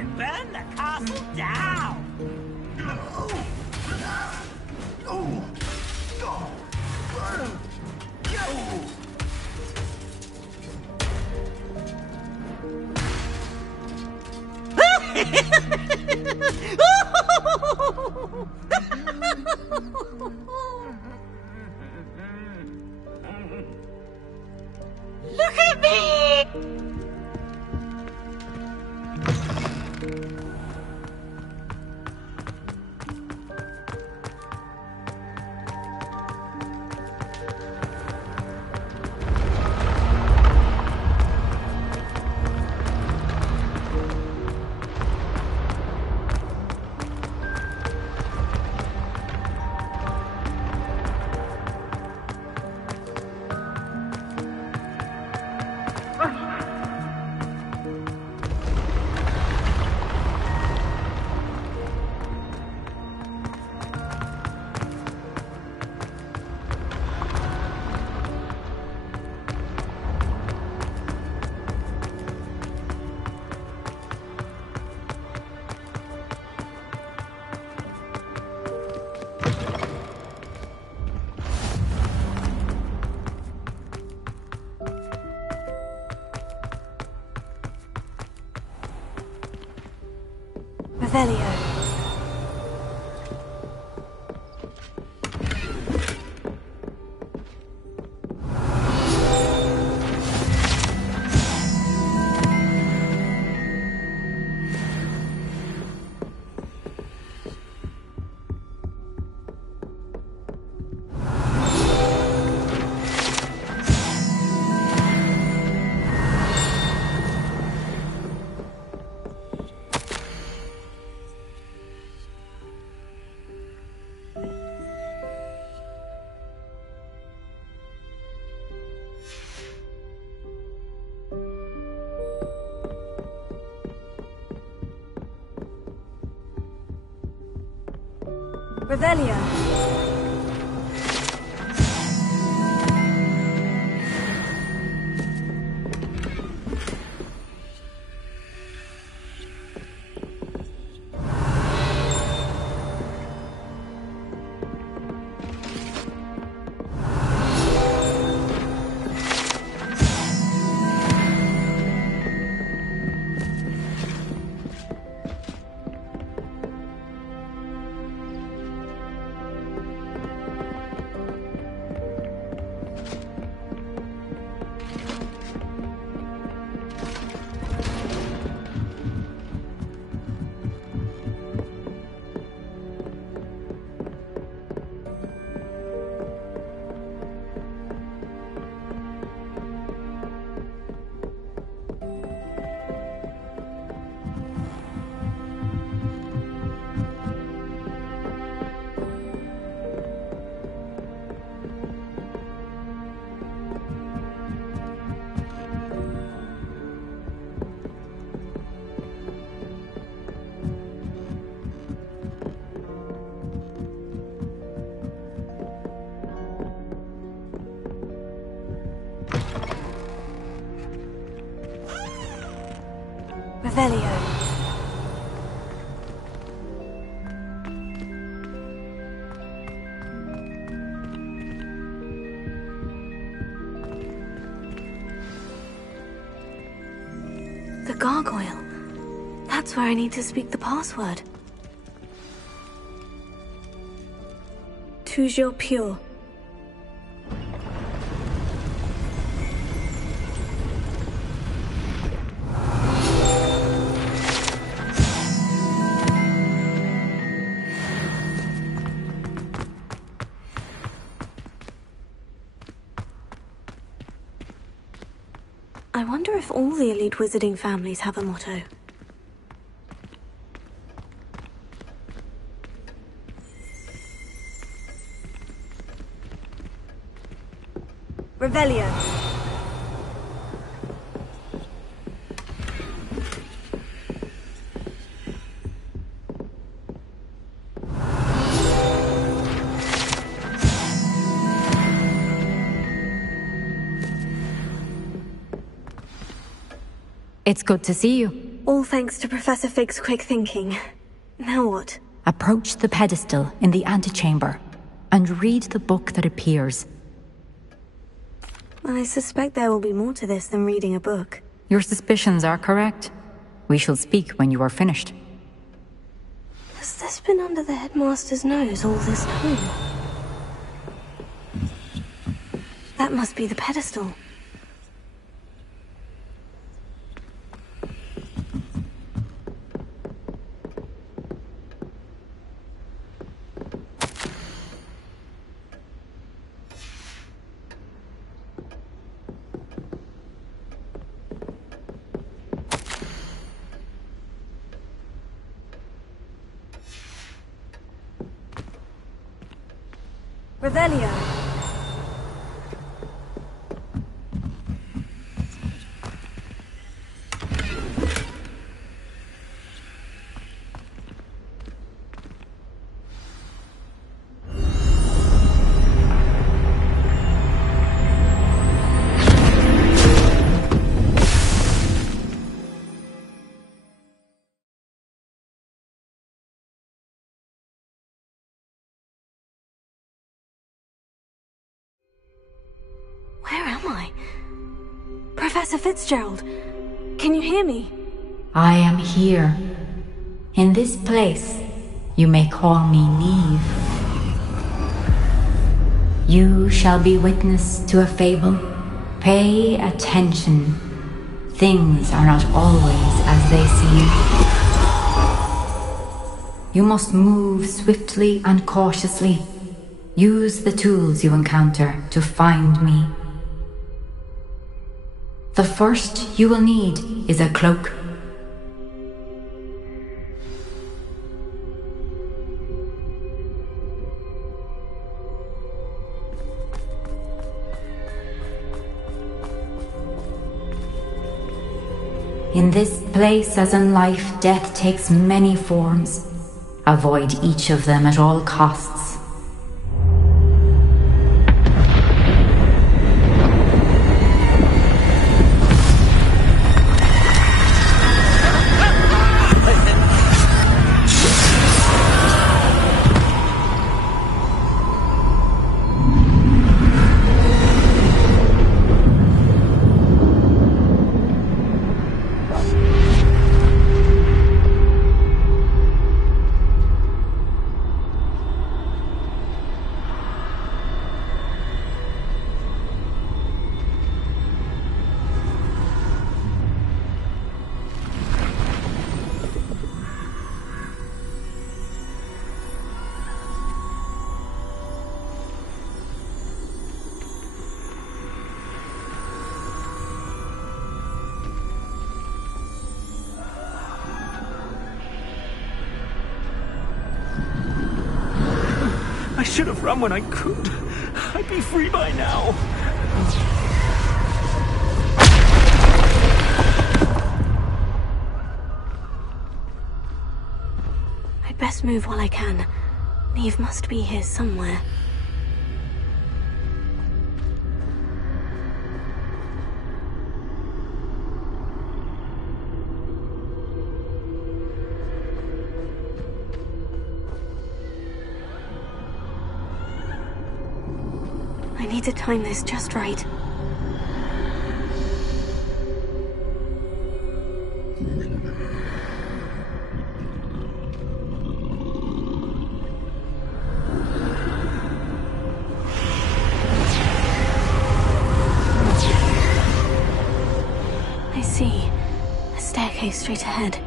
can burn the castle down! Look at me! Revelio. Revelio. Revelio. The gargoyle. That's where I need to speak the password. Toujours pure. I wonder if all the elite wizarding families have a motto. Revelio. It's good to see you. All thanks to Professor Fig's quick thinking. Now what? Approach the pedestal in the antechamber and read the book that appears. I suspect there will be more to this than reading a book. Your suspicions are correct. We shall speak when you are finished. Has this been under the headmaster's nose all this time? That must be the pedestal. Revelio. Where am I? Professor Fitzgerald, can you hear me? I am here. In this place, you may call me Neve. You shall be witness to a fable. Pay attention. Things are not always as they seem. You must move swiftly and cautiously. Use the tools you encounter to find me. The first you will need is a cloak. In this place, as in life, death takes many forms. Avoid each of them at all costs. I should have run when I could. I'd be free by now. I'd best move while I can. Neve must be here somewhere. I need to time this just right. I see. A staircase straight ahead.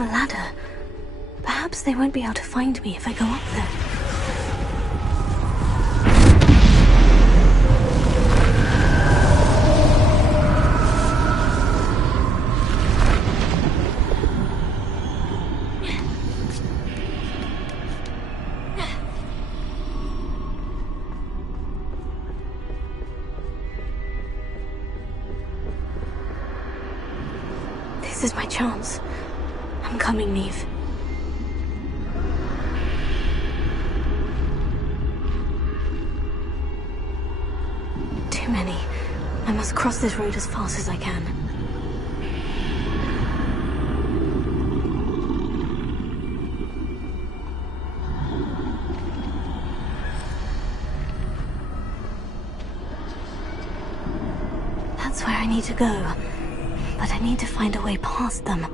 A ladder. Perhaps they won't be able to find me if I go up there. This is my chance. I'm coming, Neve. Too many. I must cross this road as fast as I can. That's where I need to go. But I need to find a way past them.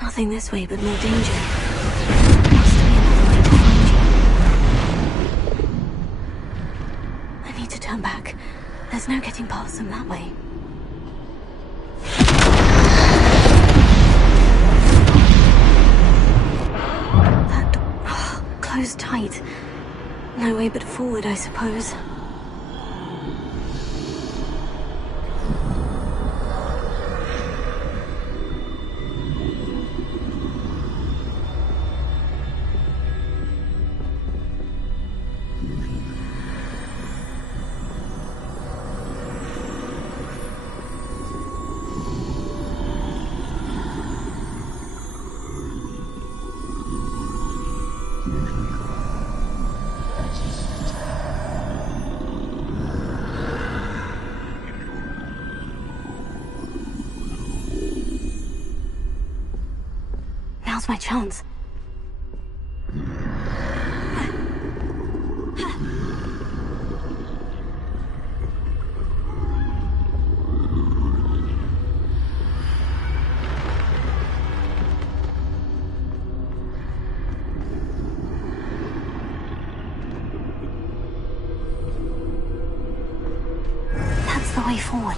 Nothing this way but more danger. There must be another way to find you. I need to turn back. There's no getting past them that way. That door closed tight. No way but forward, I suppose. Now's my chance. That's the way forward.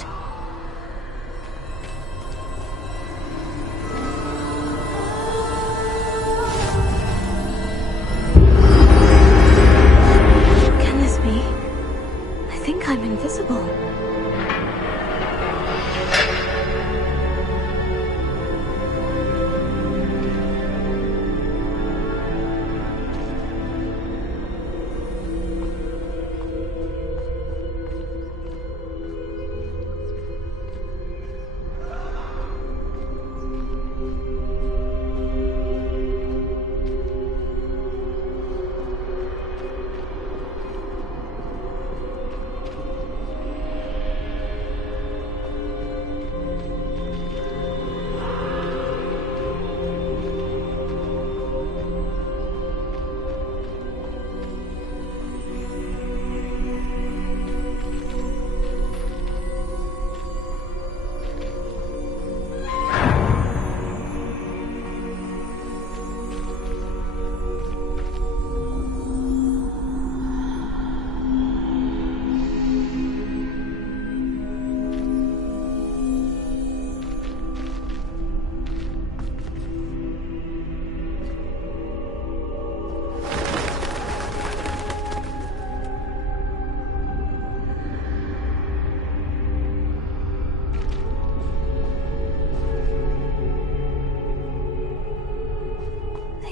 I'm invisible.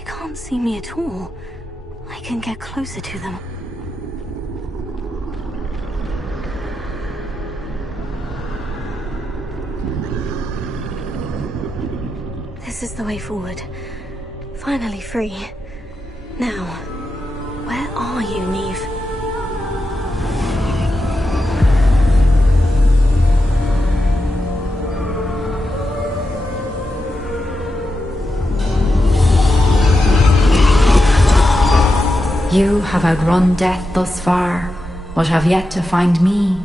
Can't see me at all. I can get closer to them. This is the way forward. Finally free. Now, Where are you, Neve? You have outrun death thus far, but have yet to find me.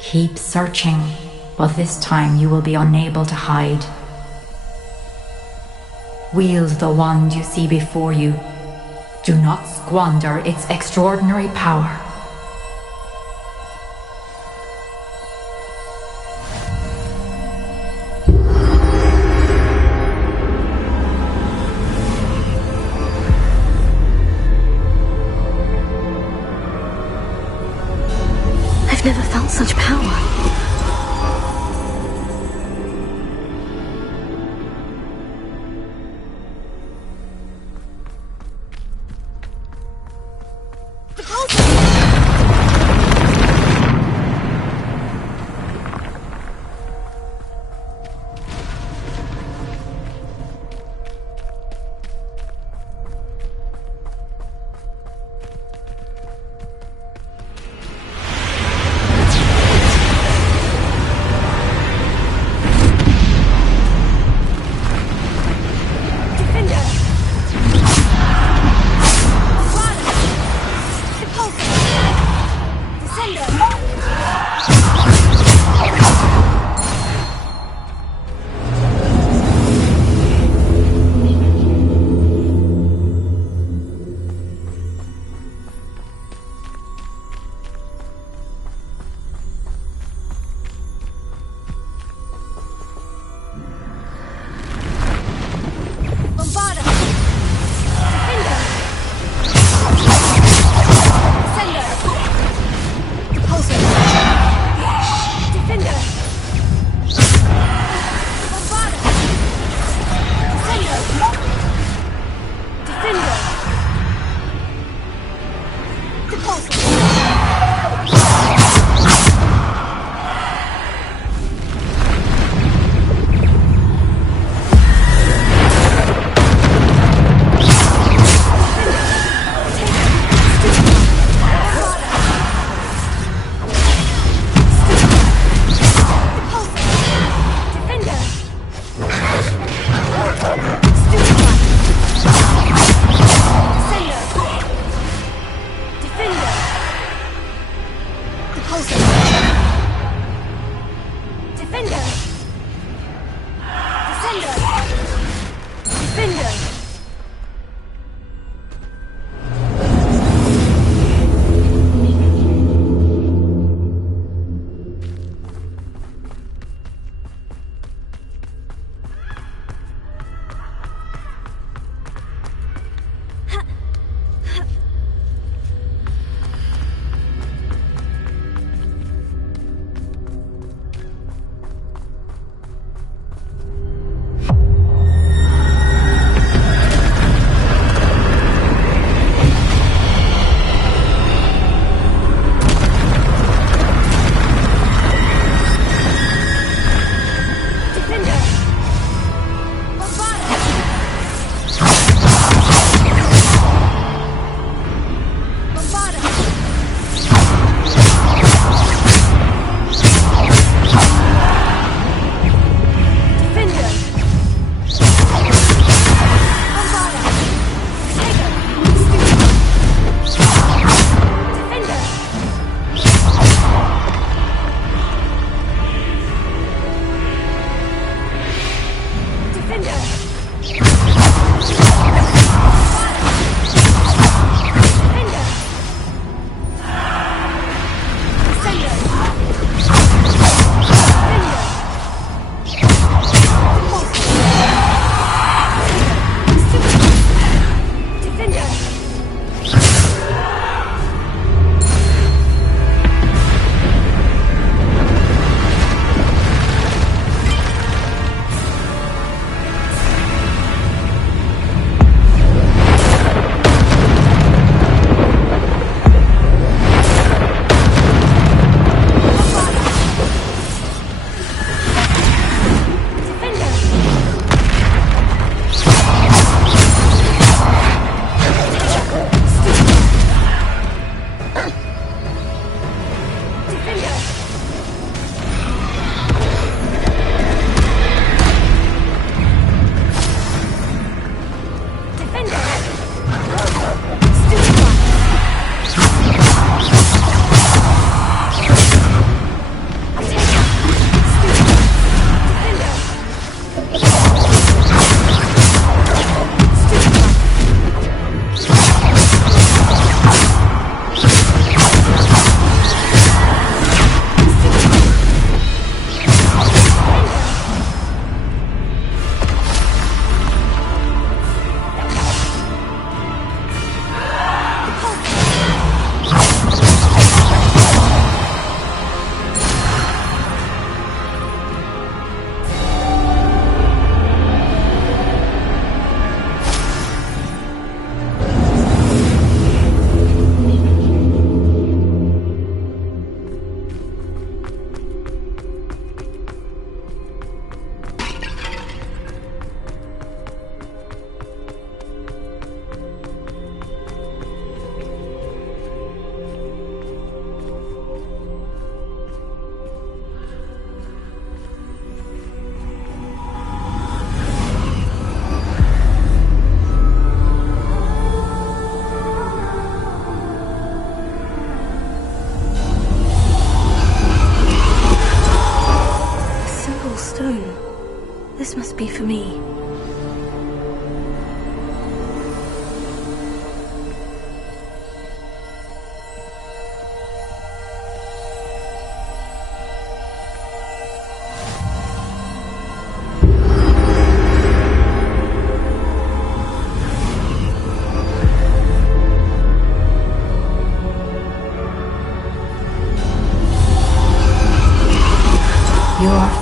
Keep searching, but this time you will be unable to hide. Wield the wand you see before you. Do not squander its extraordinary power. I've never felt such power.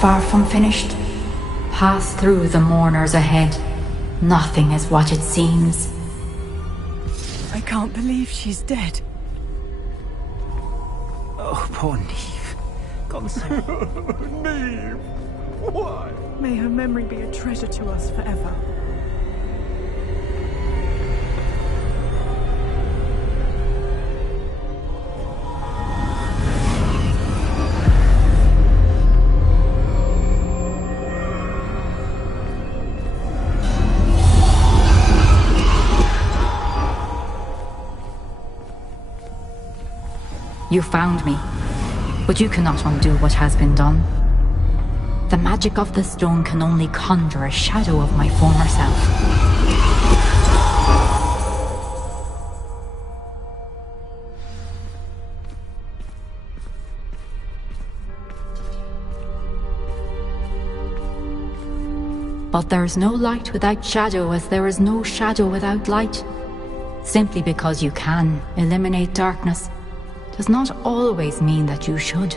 far from finished. Pass through the mourners ahead. Nothing is what it seems. I can't believe she's dead. Oh, poor Neve. God save her. Neve! Why? May her memory be a treasure to us forever. You found me, but you cannot undo what has been done. The magic of the stone can only conjure a shadow of my former self. But there is no light without shadow, as there is no shadow without light. Simply because you can eliminate darkness does not always mean that you should.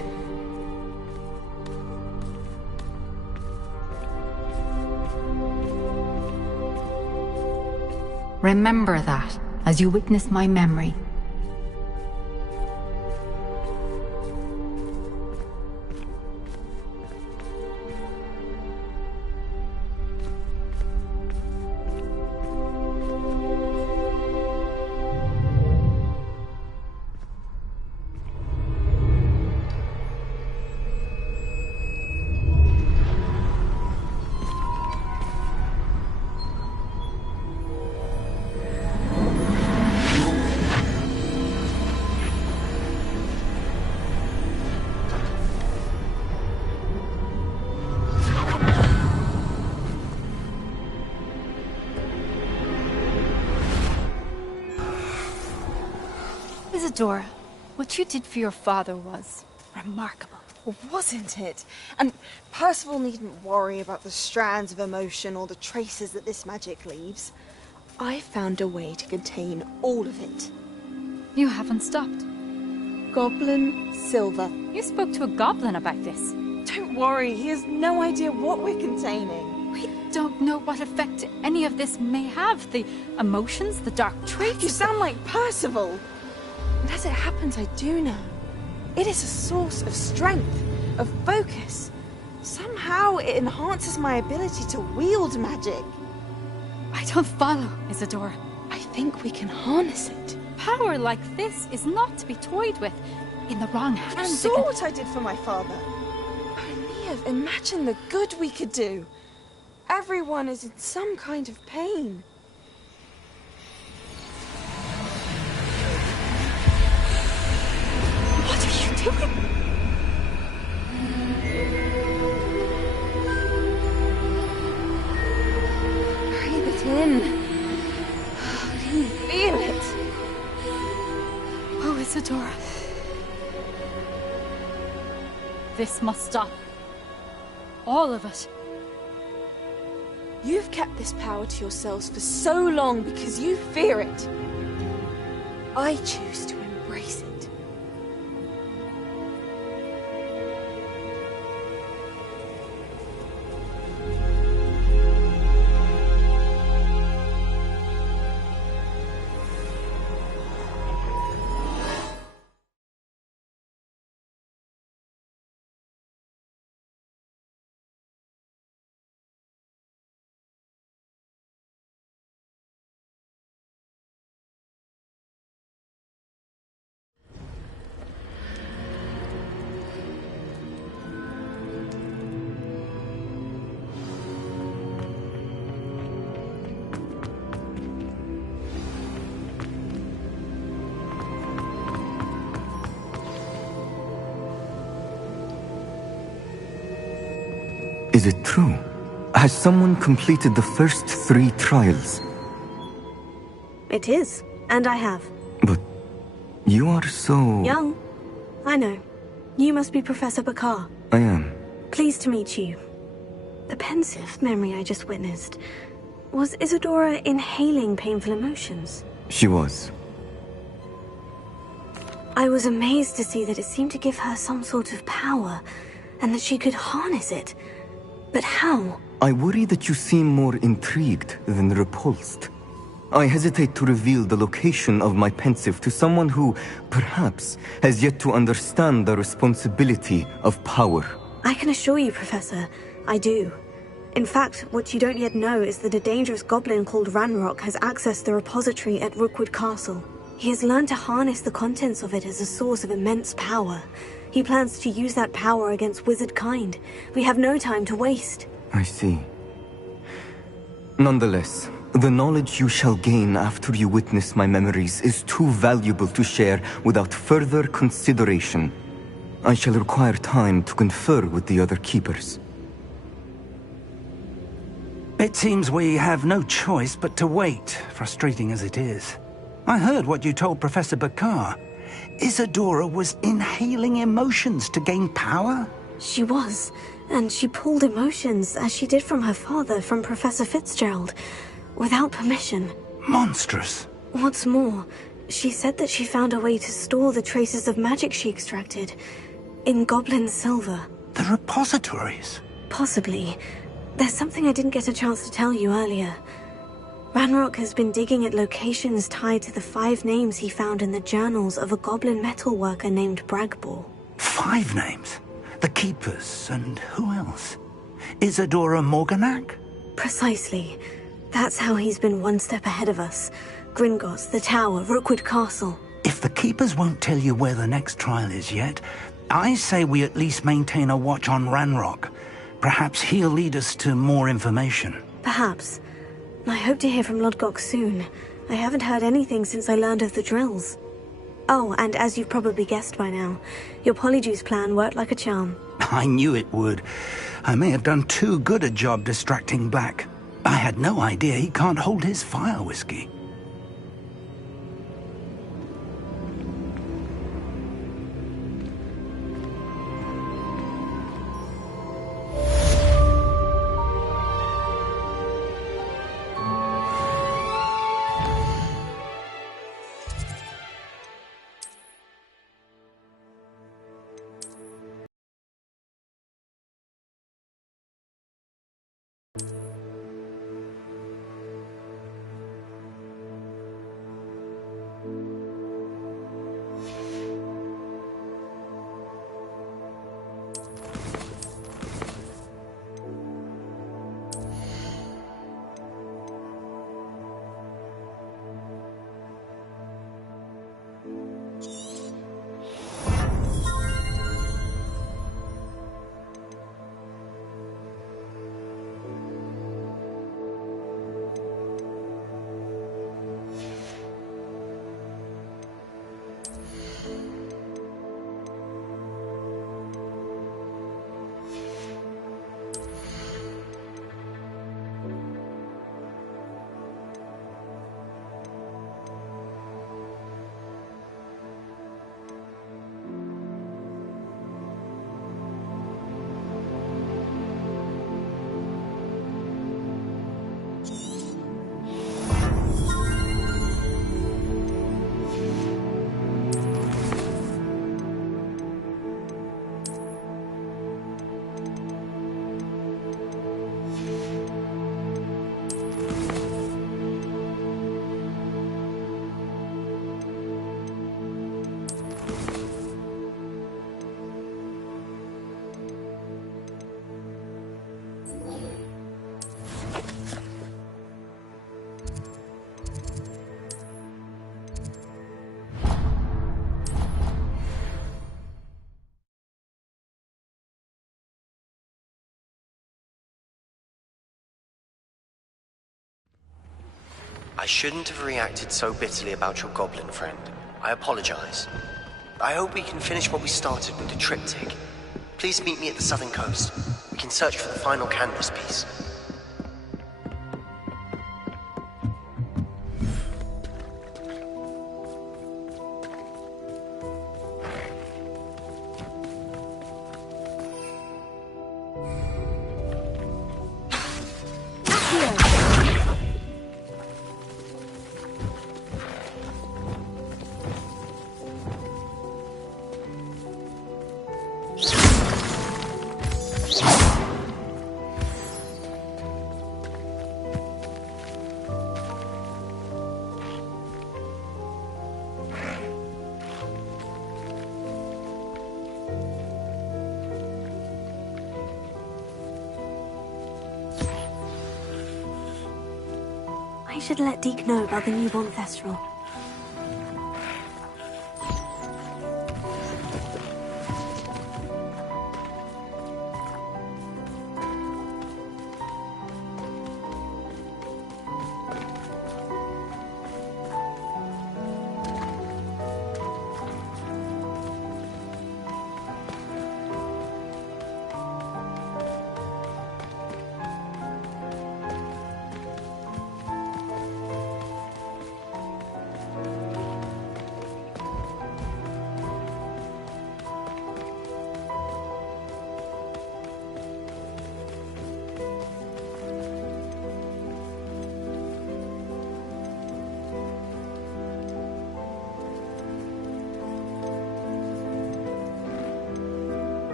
Remember that as you witness my memory. Isadora, what you did for your father was remarkable. Well, wasn't it? And Percival needn't worry about the strands of emotion or the traces that this magic leaves. I found a way to contain all of it. You haven't stopped. Goblin Silver. You spoke to a goblin about this. Don't worry, he has no idea what we're containing. We don't know what effect any of this may have. The emotions, the dark traits. You sound like Percival. And as it happens, I do know. It is a source of strength, of focus. Somehow it enhances my ability to wield magic. I don't follow, Isadora. I think we can harness it. Power like this is not to be toyed with. In the wrong You hands. saw what I did for my father. Oh, Neve, imagine the good we could do. Everyone is in some kind of pain. What are you doing? Breathe it in. Can you feel it? Oh, Isadora. This must stop. All of it. You've kept this power to yourselves for so long because you fear it. I choose to embrace it. Is it true? Has someone completed the first 3 trials? It is, and I have. But you are so... Young. I know. You must be Professor Bakar. I am. Pleased to meet you. The pensive memory I just witnessed. Was Isadora inhaling painful emotions? She was. I was amazed to see that it seemed to give her some sort of power, and that she could harness it. But how? I worry that you seem more intrigued than repulsed. I hesitate to reveal the location of my pensive to someone who, perhaps, has yet to understand the responsibility of power. I can assure you, Professor, I do. In fact, what you don't yet know is that a dangerous goblin called Ranrock has accessed the repository at Rookwood Castle. He has learned to harness the contents of it as a source of immense power. He plans to use that power against wizard kind. We have no time to waste. I see. Nonetheless, the knowledge you shall gain after you witness my memories is too valuable to share without further consideration. I shall require time to confer with the other keepers. It seems we have no choice but to wait, frustrating as it is. I heard what you told Professor Bakar. Isadora was inhaling emotions to gain power? She was, and she pulled emotions, as she did from her father, from Professor Fitzgerald, without permission. Monstrous. What's more, she said that she found a way to store the traces of magic she extracted in goblin silver. The repositories? Possibly. There's something I didn't get a chance to tell you earlier. Ranrock has been digging at locations tied to the 5 names he found in the journals of a goblin metalworker named Bragbor. 5 names? The Keepers, and who else? Isadora Morganac? Precisely. That's how he's been one step ahead of us. Gringotts, the Tower, Rookwood Castle. If the Keepers won't tell you where the next trial is yet, I say we at least maintain a watch on Ranrock. Perhaps he'll lead us to more information. Perhaps. I hope to hear from Lodgok soon. I haven't heard anything since I learned of the drills. Oh, and as you've probably guessed by now, your Polyjuice plan worked like a charm. I knew it would. I may have done too good a job distracting Black. I had no idea he can't hold his fire whiskey. I shouldn't have reacted so bitterly about your goblin friend. I apologize. I hope we can finish what we started with the triptych. Please meet me at the southern coast. We can search for the final canvas piece. should let Deke know about the newborn Thestral.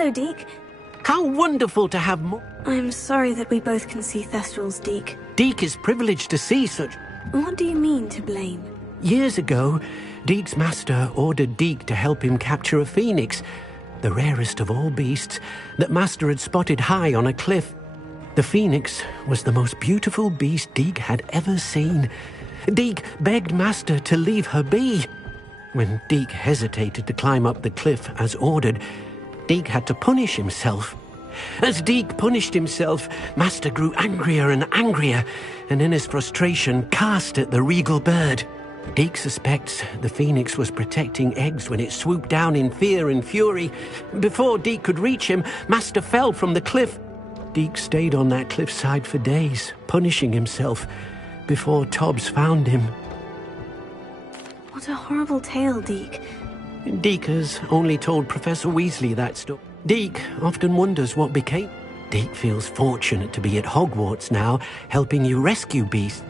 Hello, Deke. How wonderful to have more. I'm sorry that we both can see Thestrals, Deke. Deke is privileged to see such. What do you mean, to blame? Years ago, Deke's master ordered Deke to help him capture a phoenix, the rarest of all beasts, that master had spotted high on a cliff. The phoenix was the most beautiful beast Deke had ever seen. Deke begged master to leave her be. When Deke hesitated to climb up the cliff as ordered, Deke had to punish himself. As Deke punished himself, master grew angrier and angrier, and in his frustration cast at the regal bird. Deke suspects the phoenix was protecting eggs when it swooped down in fear and fury. Before Deke could reach him, master fell from the cliff. Deke stayed on that cliffside for days, punishing himself, before Tobbs found him. What a horrible tale, Deke. Deke has only told Professor Weasley that story. Deke often wonders what became. Deke feels fortunate to be at Hogwarts now, helping you rescue beasts.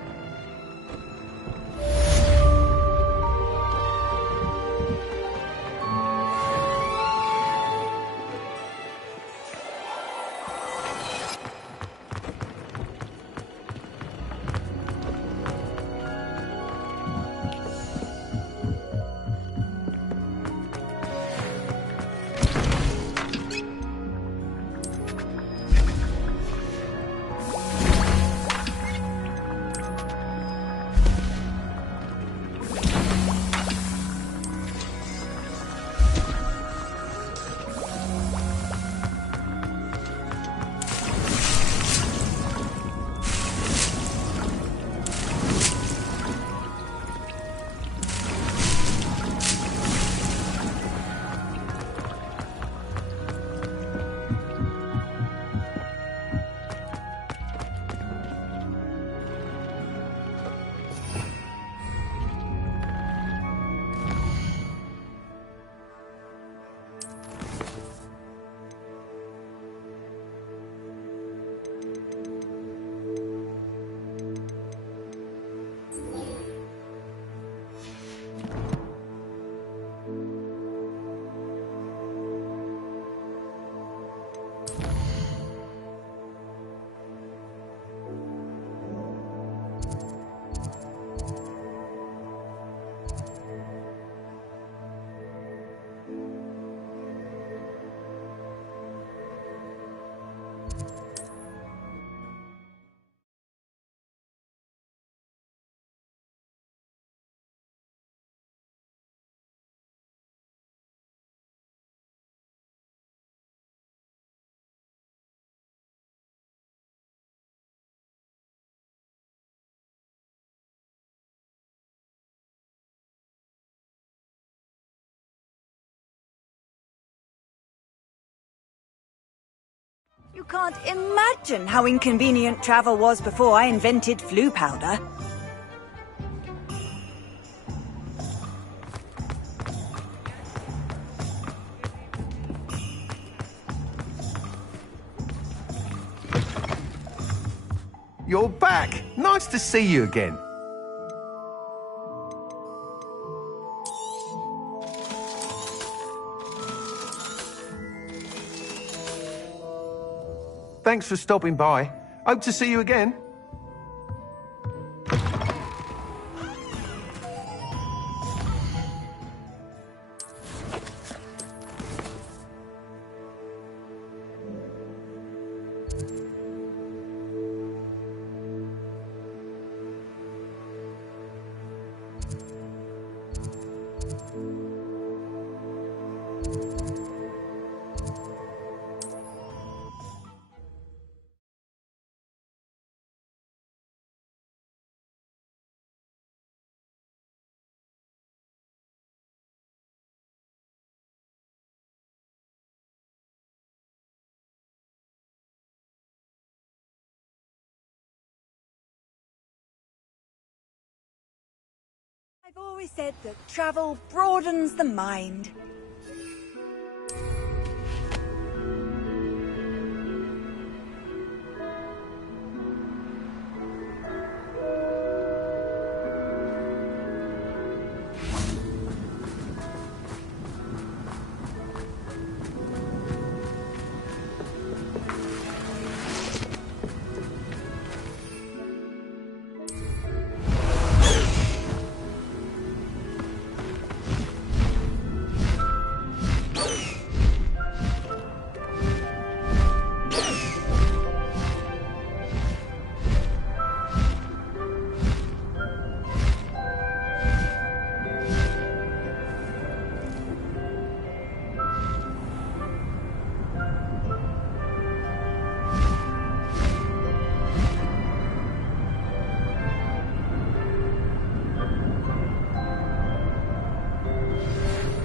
You can't imagine how inconvenient travel was before I invented flu powder. back. Nice to see you again. Thanks for stopping by. Hope to see you again. I've always said that travel broadens the mind.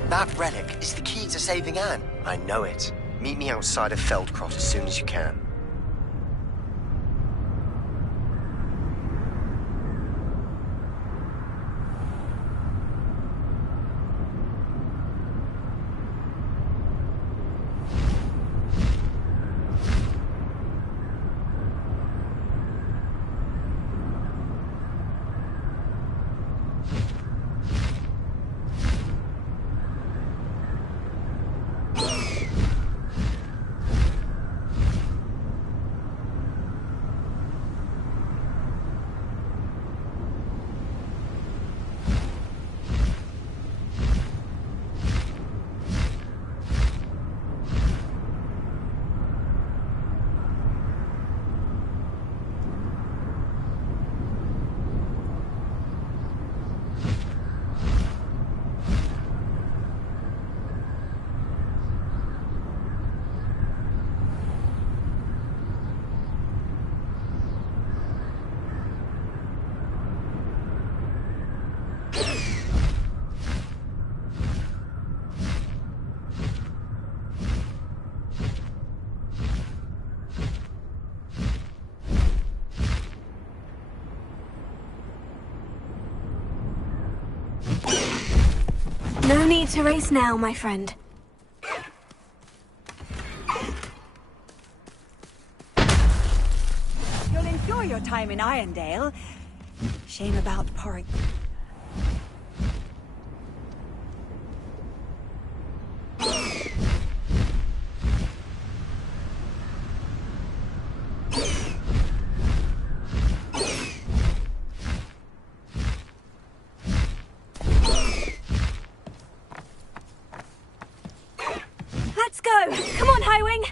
That relic is the key to saving Anne. I know it. Meet me outside of Feldcroft as soon as you can. No need to race now, my friend. You'll enjoy your time in Irondale. Shame about Porrick. Let's go! Come on, Highwing!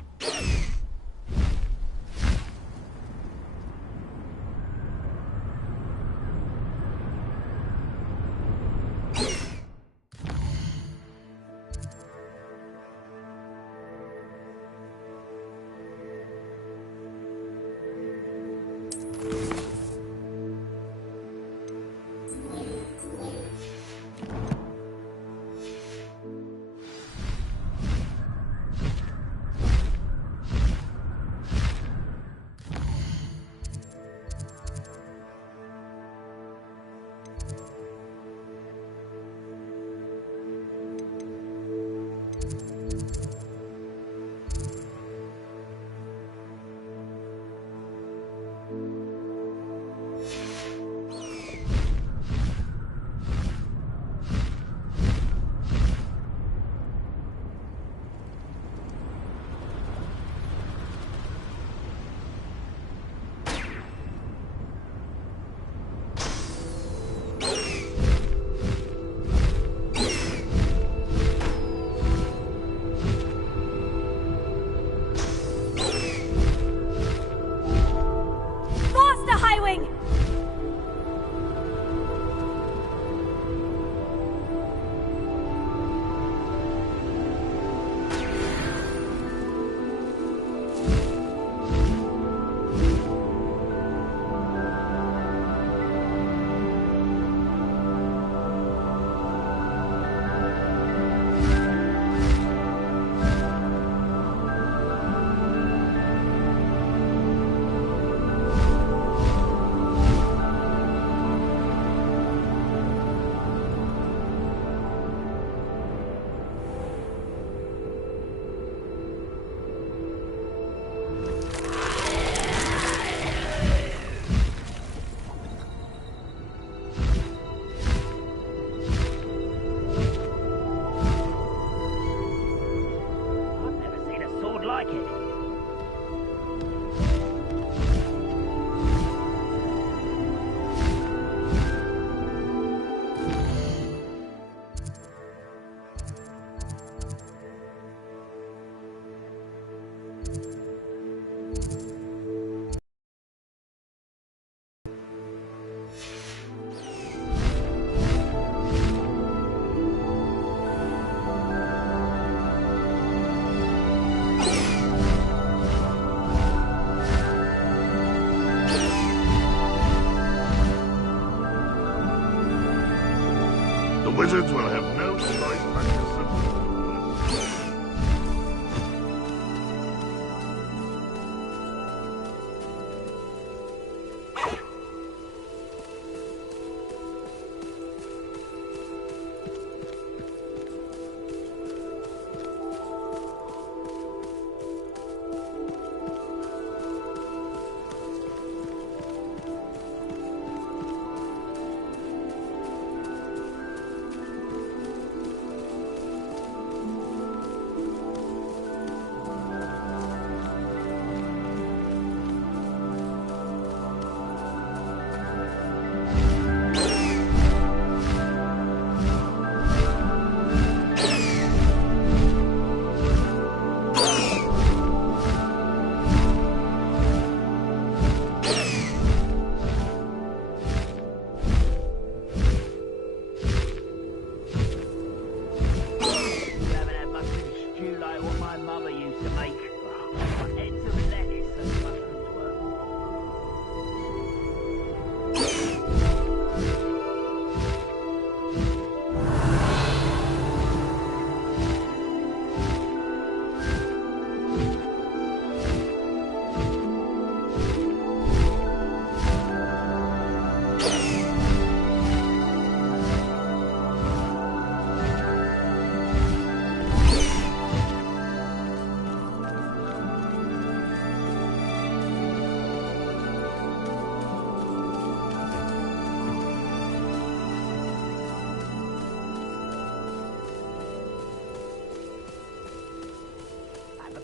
wizards will have no choice but to submit.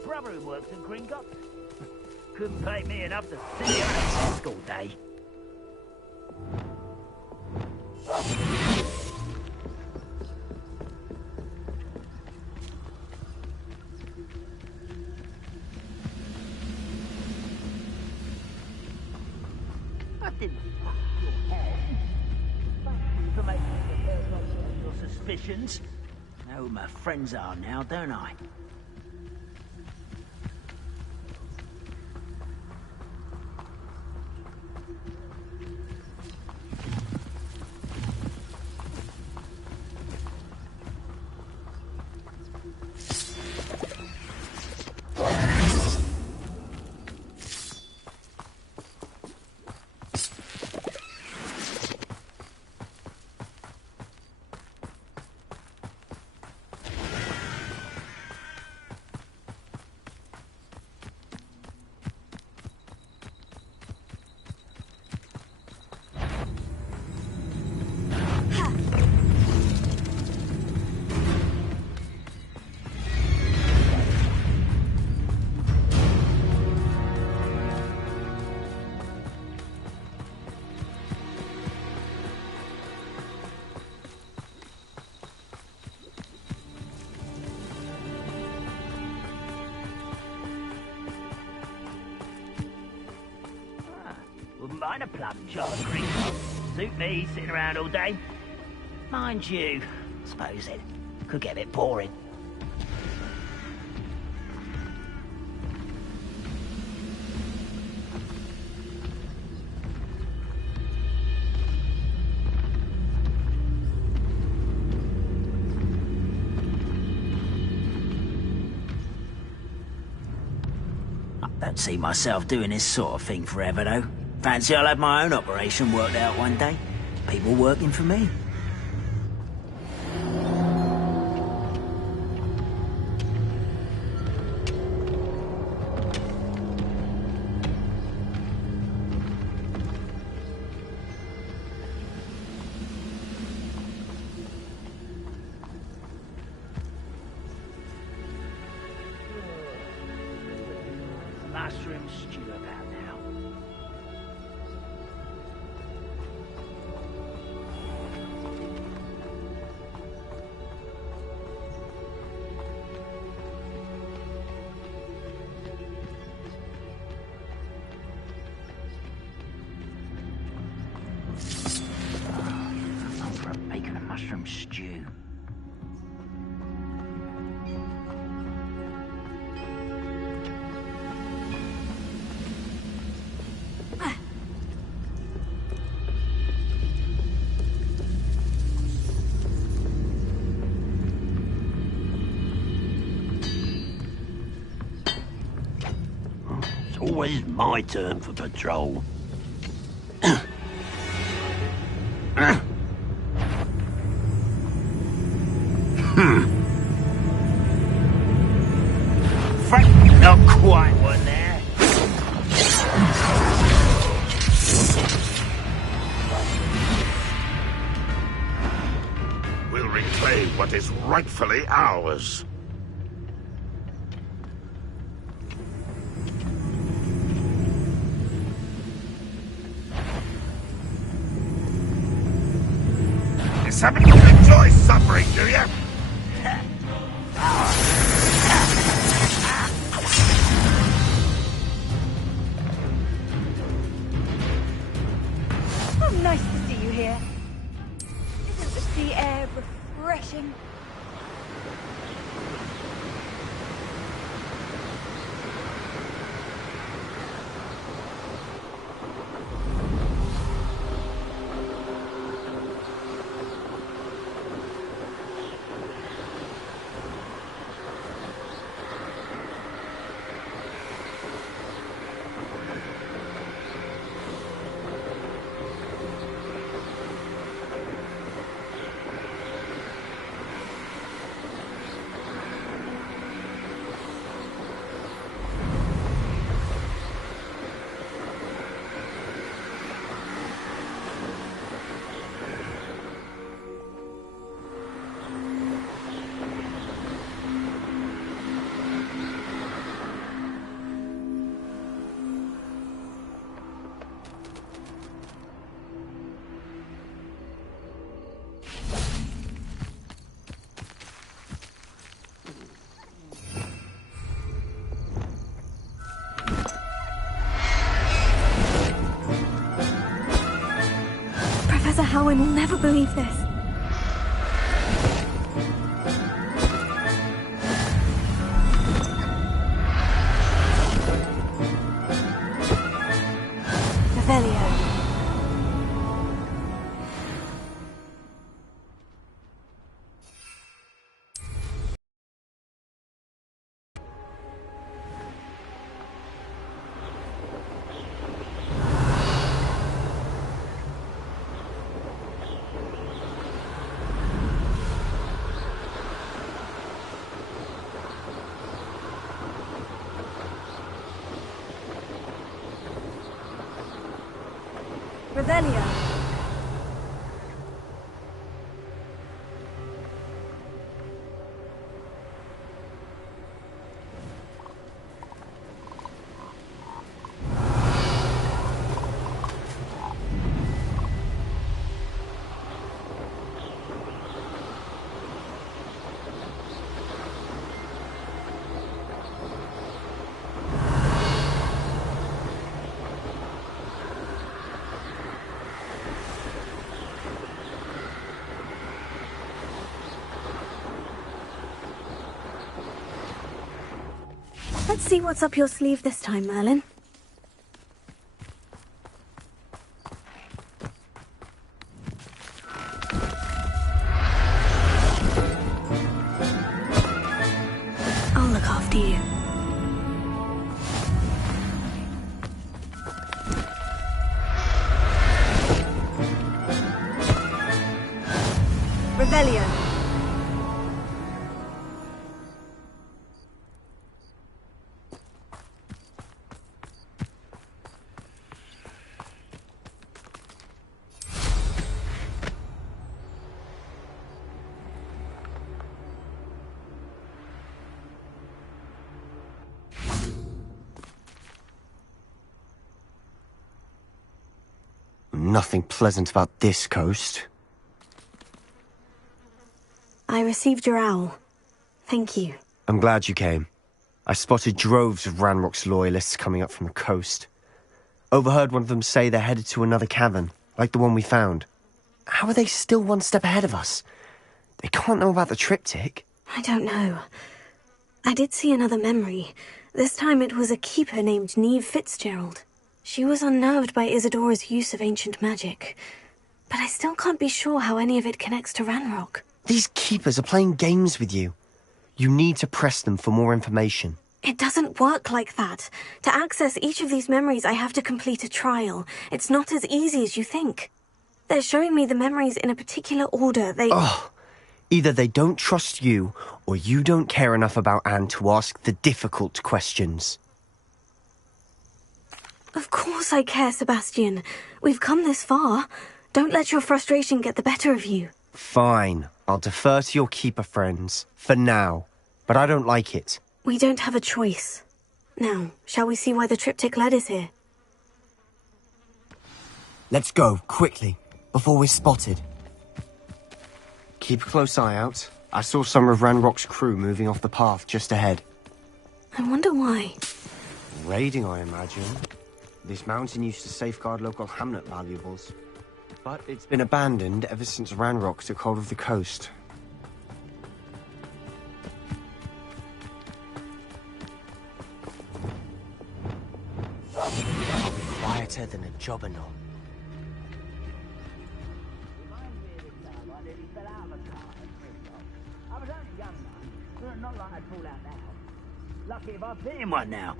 Brother who works in Gringotts. Couldn't pay me enough to sit here at a desk all day. I didn't fuck your head. Thank you for making me your suspicions. I know who my friends are now, don't I? Wouldn't mind a plum jar of cream. Suit me, sitting around all day. Mind you, suppose it could get a bit boring. I don't see myself doing this sort of thing forever, though. Fancy I'll have my own operation worked out one day. People working for me. Mushroom stew about now. I'm for a bacon and mushroom stew. always my turn for patrol. Not quite one there. We'll reclaim what is rightfully ours. You happen to enjoy suffering, do you? Oh, nice to see you here. Isn't the sea air refreshing? Professor Howin will never believe this. Revelio. Revelio. Let's see what's up your sleeve this time, Merlin. I'll look after you. Revelio. Nothing pleasant about this coast. I received your owl. Thank you. I'm glad you came. I spotted droves of Ranrock's loyalists coming up from the coast. Overheard one of them say they're headed to another cavern, like the one we found. How are they still one step ahead of us? They can't know about the triptych. I don't know. I did see another memory. This time it was a keeper named Neve Fitzgerald. She was unnerved by Isadora's use of ancient magic. But I still can't be sure how any of it connects to Ranrock. These keepers are playing games with you. You need to press them for more information. It doesn't work like that. To access each of these memories, I have to complete a trial. It's not as easy as you think. They're showing me the memories in a particular order. Oh, either they don't trust you, or you don't care enough about Anne to ask the difficult questions. Of course I care, Sebastian. We've come this far. Don't let your frustration get the better of you. Fine. I'll defer to your keeper friends. For now. But I don't like it. We don't have a choice. Now, shall we see why the triptych led us here? Let's go, quickly, before we're spotted. Keep a close eye out. I saw some of Ranrock's crew moving off the path just ahead. I wonder why. Raiding, I imagine. This mountain used to safeguard local hamlet valuables. But it's been abandoned ever since Ranrock took hold of the coast. Quieter than a jobberknoll. I was only young, man. Not like I'd fall out now. Lucky if I fit in one now.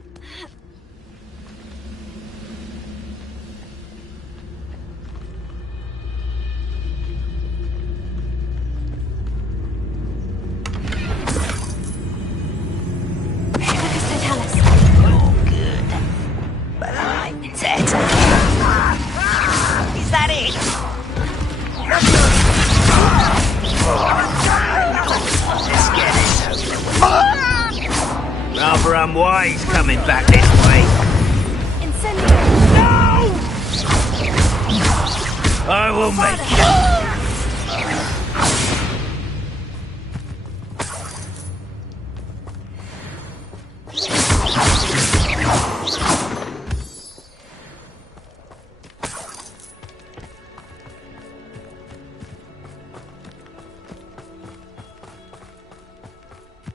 Is that it? Let's get it. Rather unwise coming back this way. No! I will make it.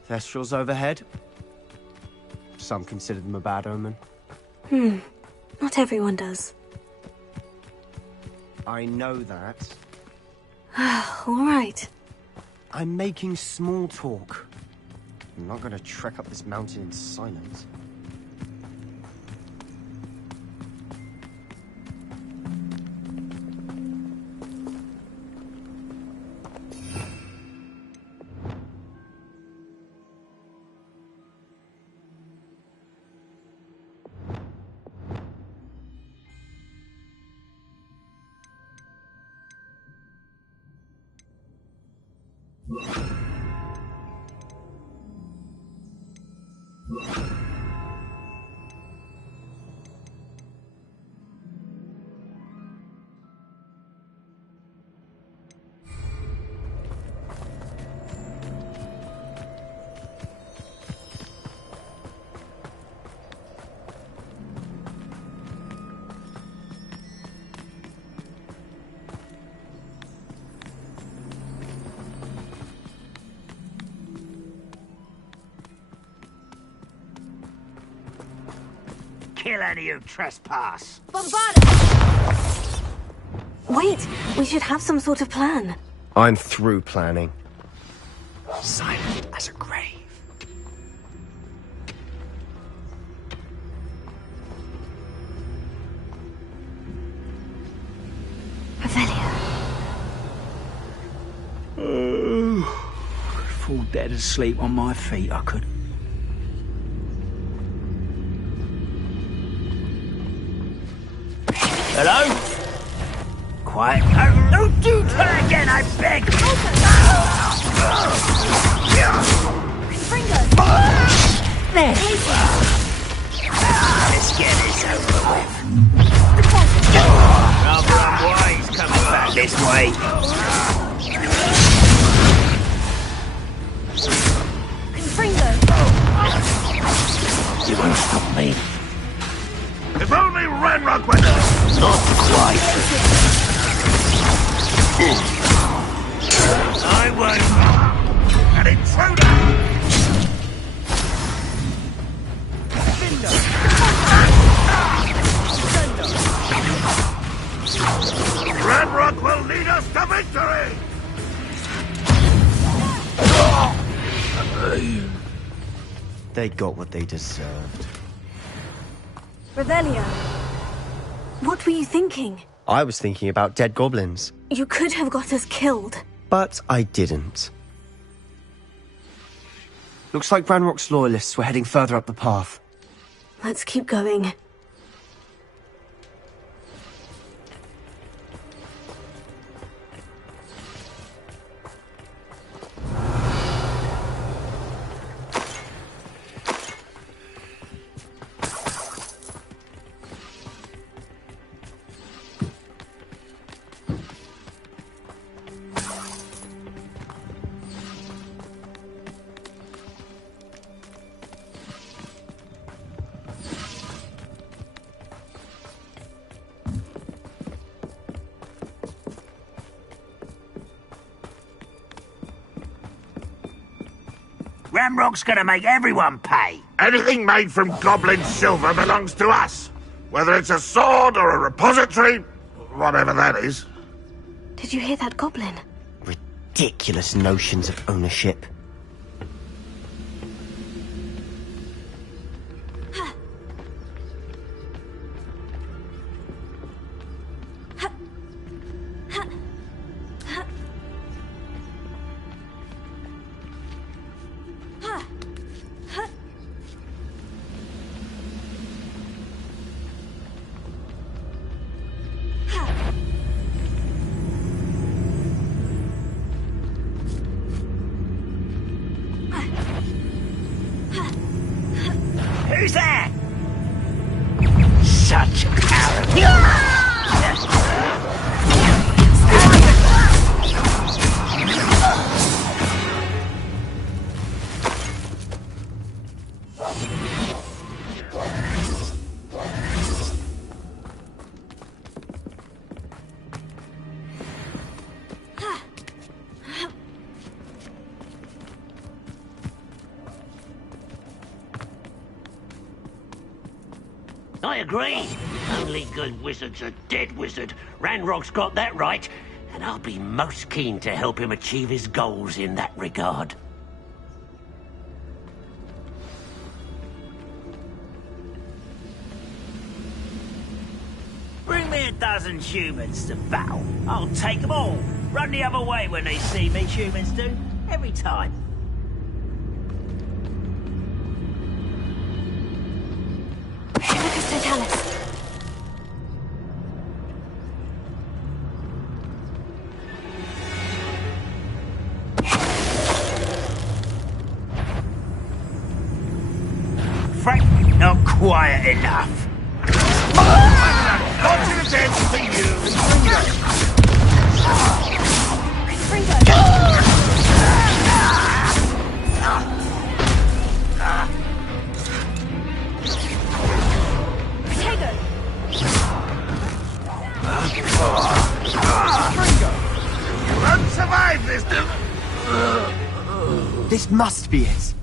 Thestrals overhead. Some consider them a bad omen. Not everyone does. I know that. All right. I'm making small talk. I'm not going to trek up this mountain in silence. Kill any who trespass. Wait, we should have some sort of plan. I'm through planning. Silent as a grave. Could fall dead asleep on my feet, I could. Hello? Quiet. Oh, don't do that again, I beg! There. Let's get this over with. Rather unwise coming back this way. You won't stop me. If only Ranrock went Not quite. I won't. an intruder! Ranrock will lead us to victory! They got what they deserved. Revelio, what were you thinking? I was thinking about dead goblins. You could have got us killed. But I didn't. Looks like Ranrock's loyalists were heading further up the path. Let's keep going. Ranrock's gonna make everyone pay. Anything made from goblin silver belongs to us. Whether it's a sword or a repository, whatever that is. Did you hear that goblin? Ridiculous notions of ownership. Who's that? Such arrogance. I agree. Only good wizard's a dead wizard. Ranrock's got that right, and I'll be most keen to help him achieve his goals in that regard. Bring me a dozen humans to battle. I'll take them all. Run the other way when they see me, humans do. Every time. Frank, not quiet enough. Confidence for you. You won't survive this. This must be it.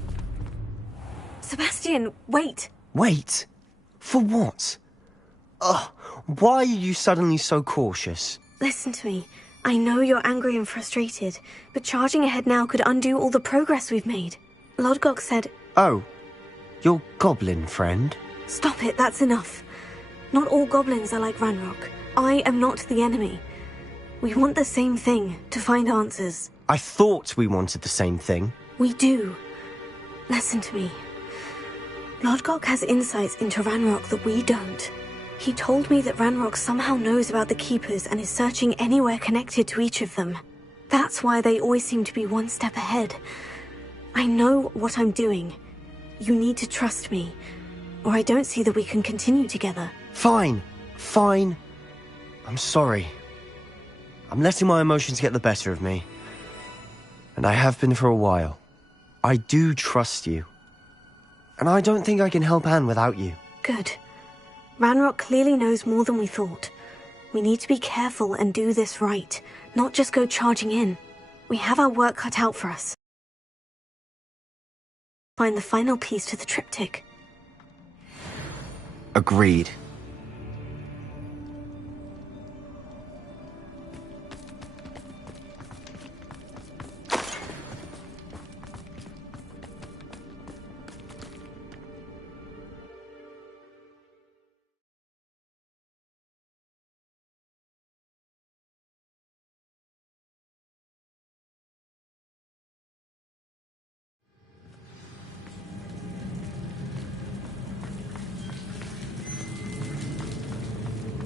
Sebastian, wait. Wait? For what? Ugh, why are you suddenly so cautious? Listen to me. I know you're angry and frustrated, but charging ahead now could undo all the progress we've made. Lodgok said... Oh, your goblin friend? Stop it, that's enough. Not all goblins are like Ranrock. I am not the enemy. We want the same thing, to find answers. I thought we wanted the same thing. We do. Listen to me. Lodgok has insights into Ranrock that we don't. He told me that Ranrock somehow knows about the Keepers and is searching anywhere connected to each of them. That's why they always seem to be one step ahead. I know what I'm doing. You need to trust me, or I don't see that we can continue together. Fine. Fine. I'm sorry. I'm letting my emotions get the better of me. And I have been for a while. I do trust you. And I don't think I can help Anne without you. Good. Ranrock clearly knows more than we thought. We need to be careful and do this right, not just go charging in. We have our work cut out for us. Find the final piece to the triptych. Agreed.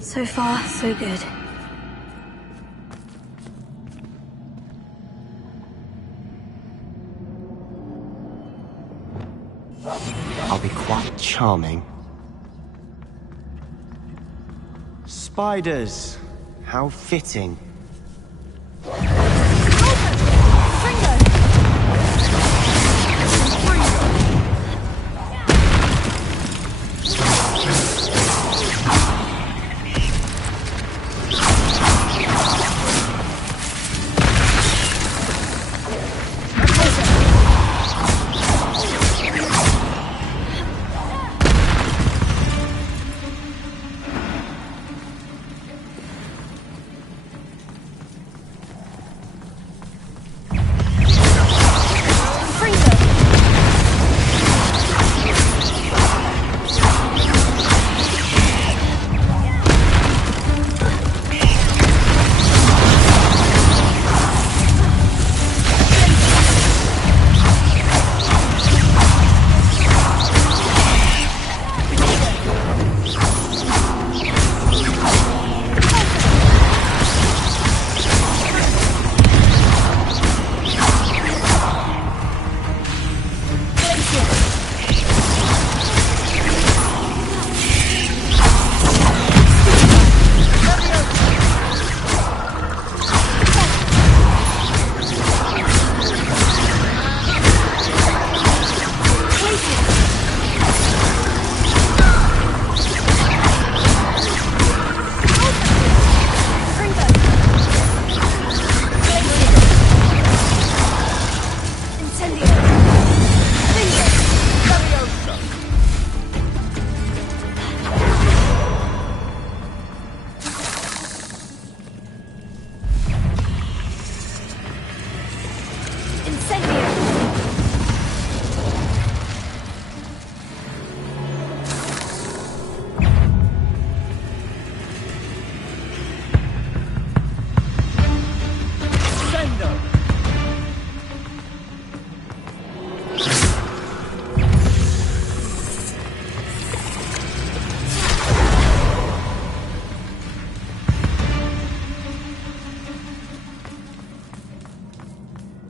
So far, so good. I'll be quite charming. Spiders! How fitting.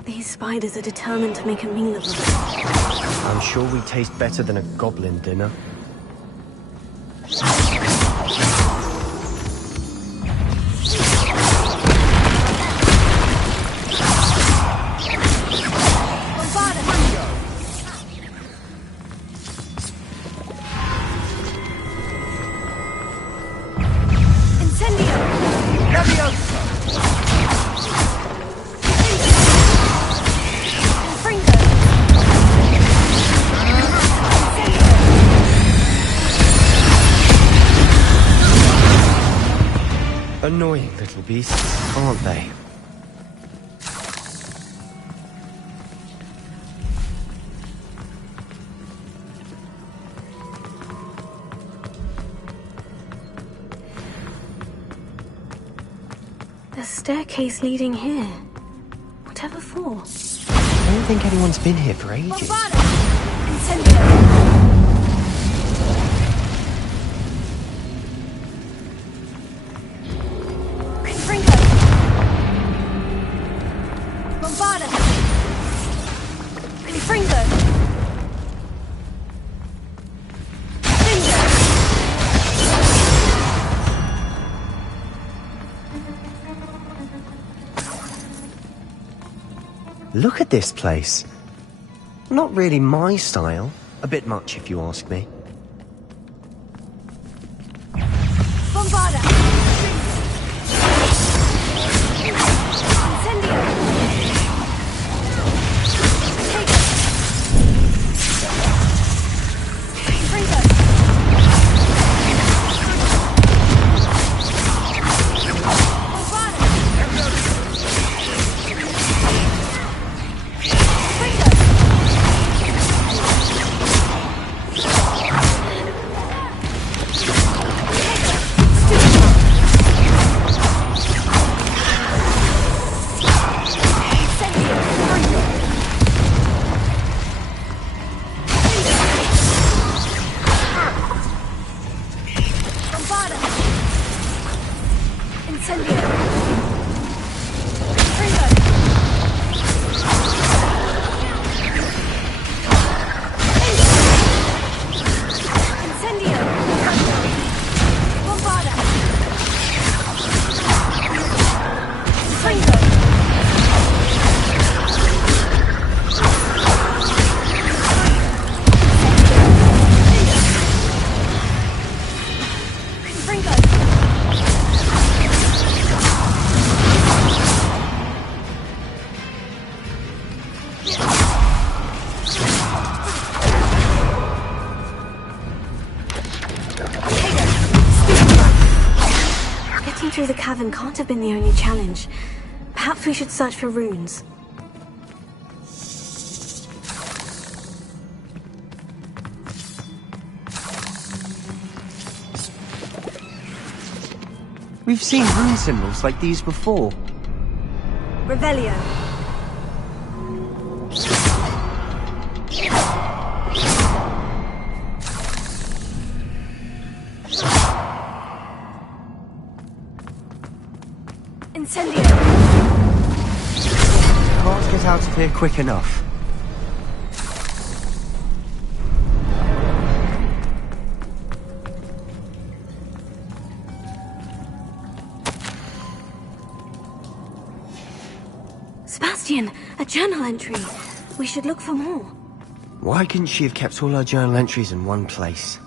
These spiders are determined to make a meal of us. I'm sure we taste better than a goblin dinner. Annoying little beasts, aren't they? The staircase leading here. Whatever for? I don't think anyone's been here for ages. Look at this place. Not really my style. A bit much, if you ask me. through the cavern can't have been the only challenge. Perhaps we should search for runes. We've seen rune symbols like these before. Revelio. Incendio. Can't get out of here quick enough. Sebastian, a journal entry. We should look for more. Why couldn't she have kept all her journal entries in one place?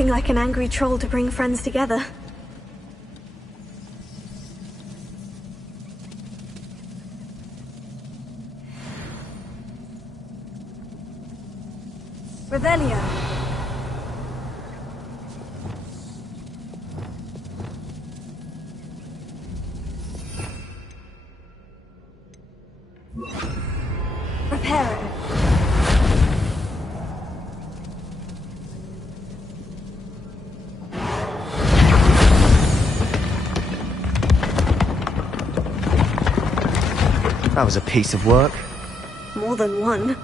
Like an angry troll to bring friends together. Revelio. Reparo. That was a piece of work. More than one.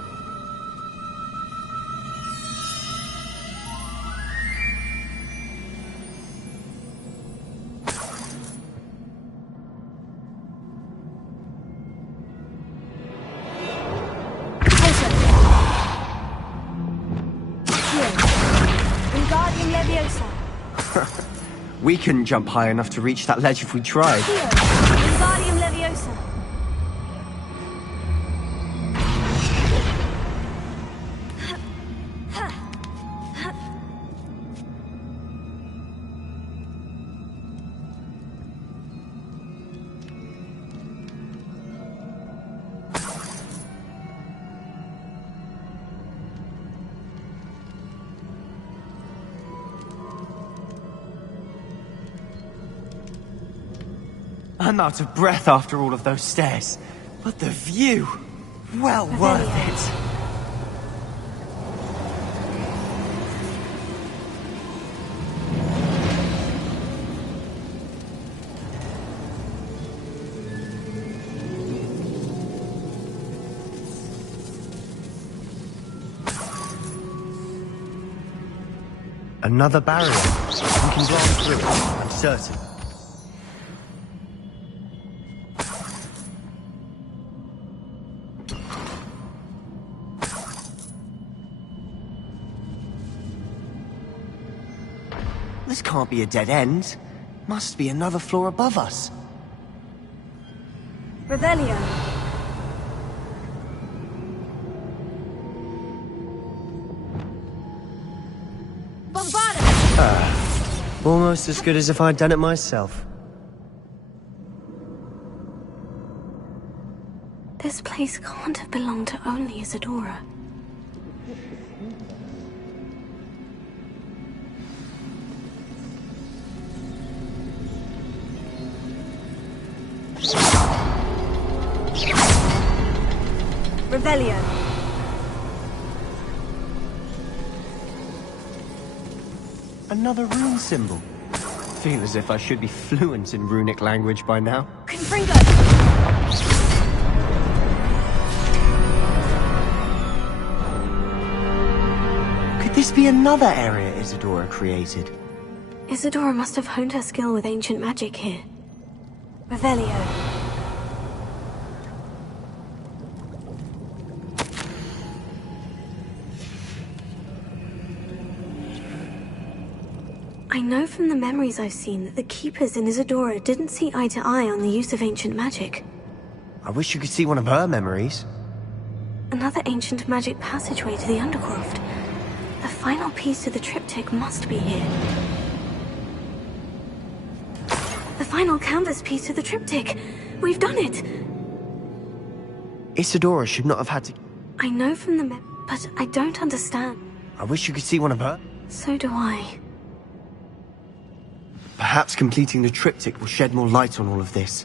We couldn't jump high enough to reach that ledge if we tried. Wingardium Leviosa. I'm out of breath after all of those stairs. But the view... well worth it. Another barrier. We can blast through it, I'm certain. This can't be a dead end. Must be another floor above us. Revelio. Almost as good as if I'd done it myself. This place can't have belonged to only Isadora. Revelio. Another rune symbol. Feel as if I should be fluent in runic language by now. Confringo! Could this be another area Isadora created? Isadora must have honed her skill with ancient magic here. Revelio. I know from the memories I've seen that the Keepers in Isadora didn't see eye to eye on the use of ancient magic. I wish you could see one of her memories. Another ancient magic passageway to the Undercroft. The final piece to the triptych must be here. The final canvas piece to the triptych! We've done it! Isadora should not have had to... I know from the but I don't understand. I wish you could see one of her. So do I. Perhaps completing the triptych will shed more light on all of this.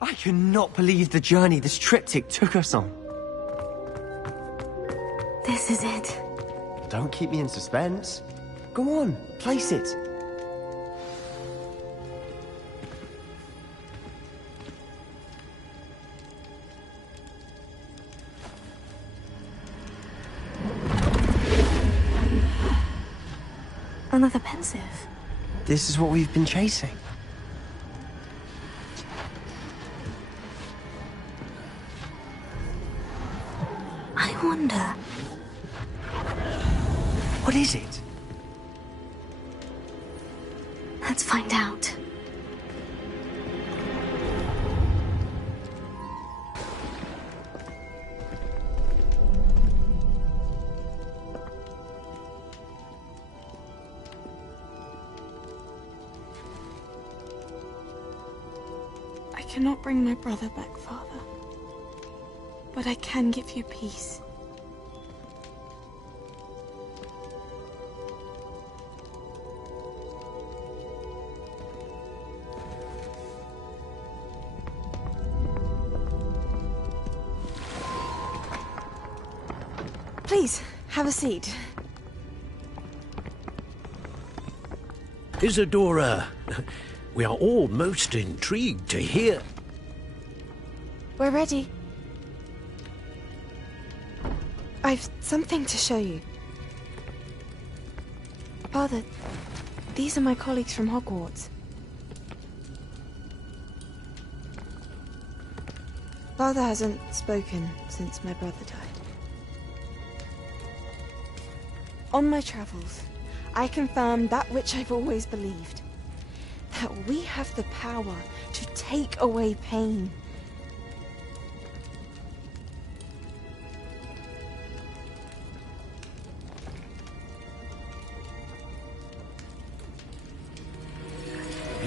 I cannot believe the journey this triptych took us on. This is it. Don't keep me in suspense. Go on, place it. Another pensive. This is what we've been chasing. I wonder... What is it? Let's find out. I cannot bring my brother back, Father. But I can give you peace. Please, have a seat. Isadora, we are all most intrigued to hear. We're ready. I've something to show you. Father, these are my colleagues from Hogwarts. Father hasn't spoken since my brother died. On my travels, I confirmed that which I've always believed. That we have the power to take away pain.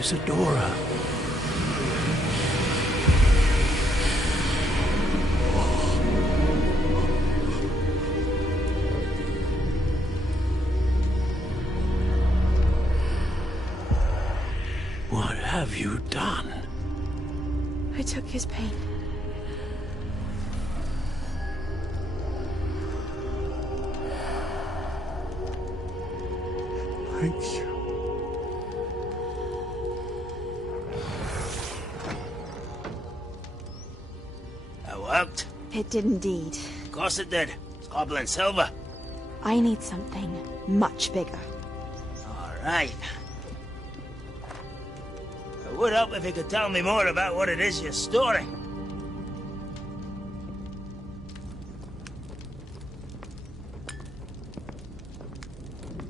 Isadora. What have you done? I took his pain. Thank you. That worked. It did indeed. Of course it did. It's goblin silver. I need something much bigger. All right. It would help if you could tell me more about what it is you're storing.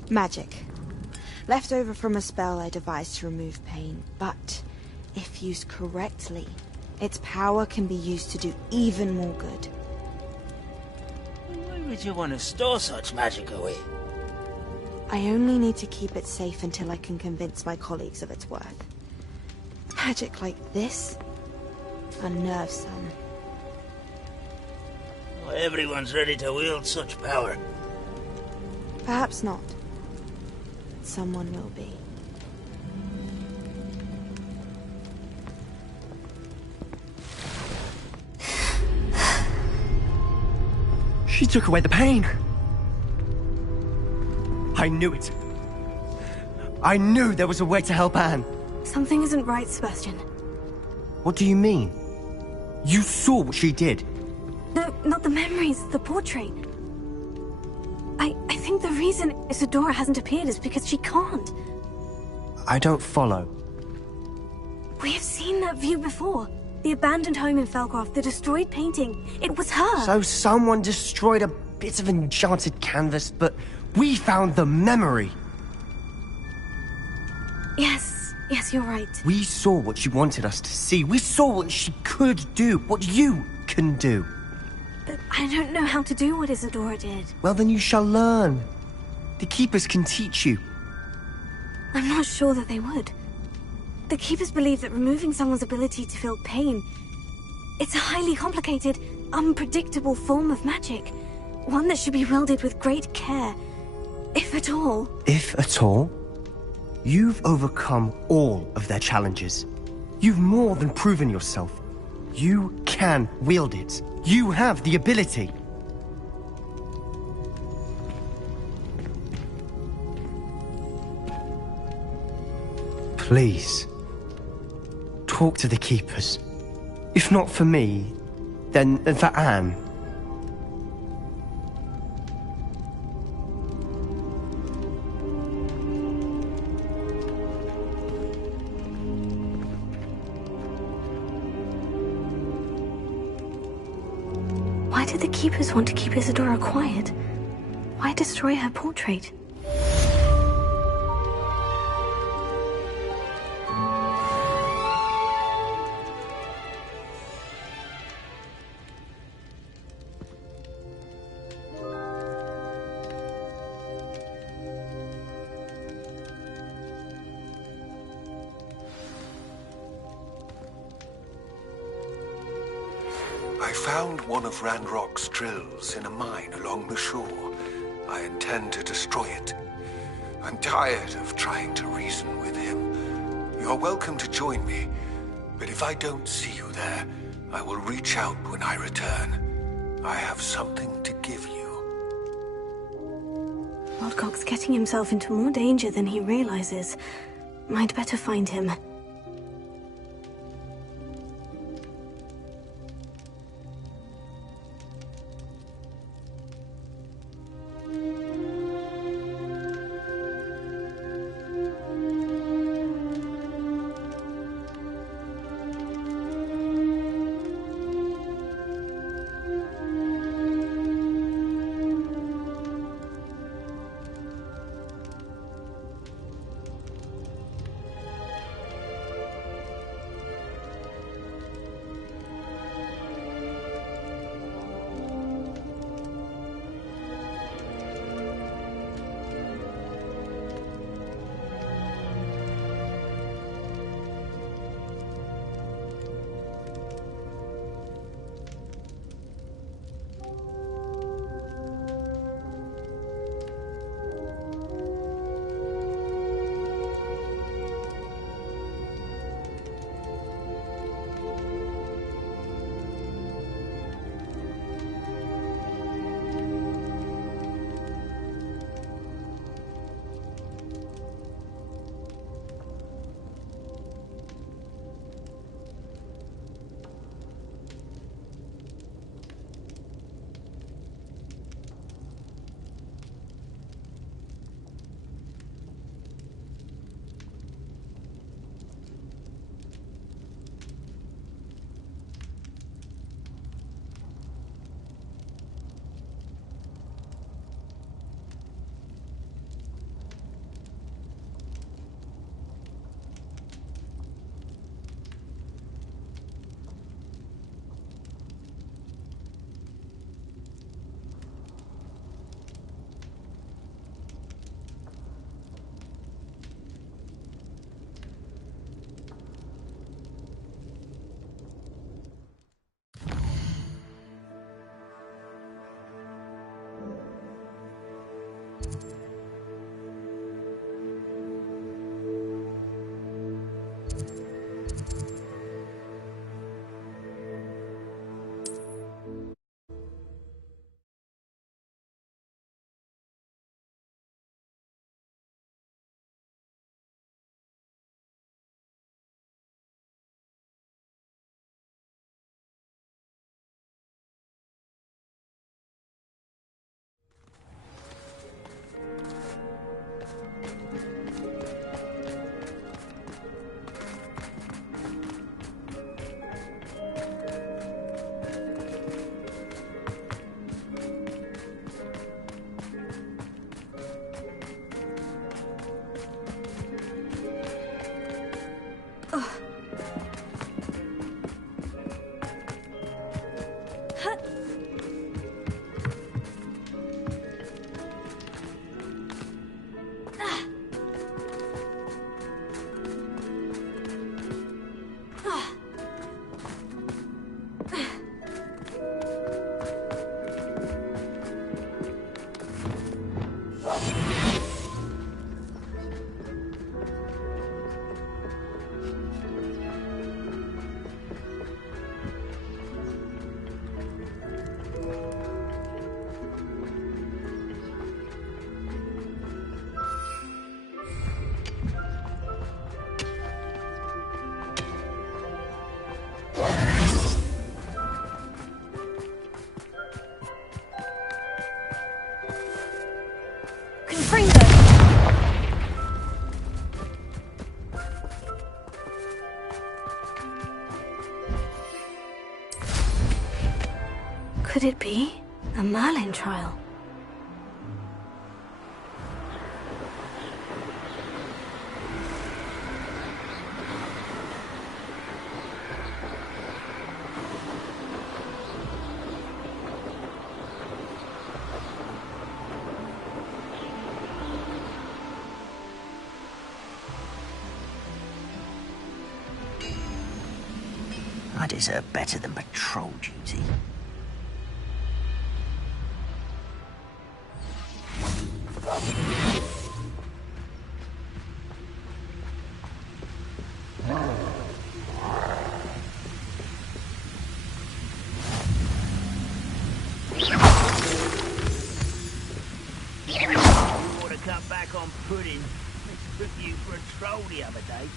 Magic. Left over from a spell I devised to remove pain, but if used correctly, its power can be used to do even more good. Why would you want to store such magic away? I only need to keep it safe until I can convince my colleagues of its worth. Magic like this unnerves some. Not everyone's ready to wield such power. Perhaps not. Someone will be. She took away the pain. I knew it. I knew there was a way to help Anne. Something isn't right, Sebastian. What do you mean? You saw what she did. No, not the memories, the portrait. I think the reason Isadora hasn't appeared is because she can't. I don't follow. We have seen that view before. The abandoned home in Felcroft, the destroyed painting. It was her. So someone destroyed a bit of enchanted canvas, but we found the memory. Yes, you're right. We saw what she wanted us to see. We saw what she could do, what you can do. But I don't know how to do what Isadora did. Well, then you shall learn. The Keepers can teach you. I'm not sure that they would. The Keepers believe that removing someone's ability to feel pain, it's a highly complicated, unpredictable form of magic. One that should be wielded with great care, if at all. If at all? You've overcome all of their challenges. You've more than proven yourself. You can wield it. You have the ability. Please, talk to the Keepers. If not for me, then for Anne. Why did the Keepers want to keep Isadora quiet? Why destroy her portrait? I found one of Ranrock's drills in a mine along the shore. I intend to destroy it. I'm tired of trying to reason with him. You're welcome to join me, but if I don't see you there, I will reach out when I return. I have something to give you. Lodgok's getting himself into more danger than he realizes. I'd better find him. Could it be a Merlin trial? I deserve better than patrol duty. Cut back on pudding. Took you for a troll the other day.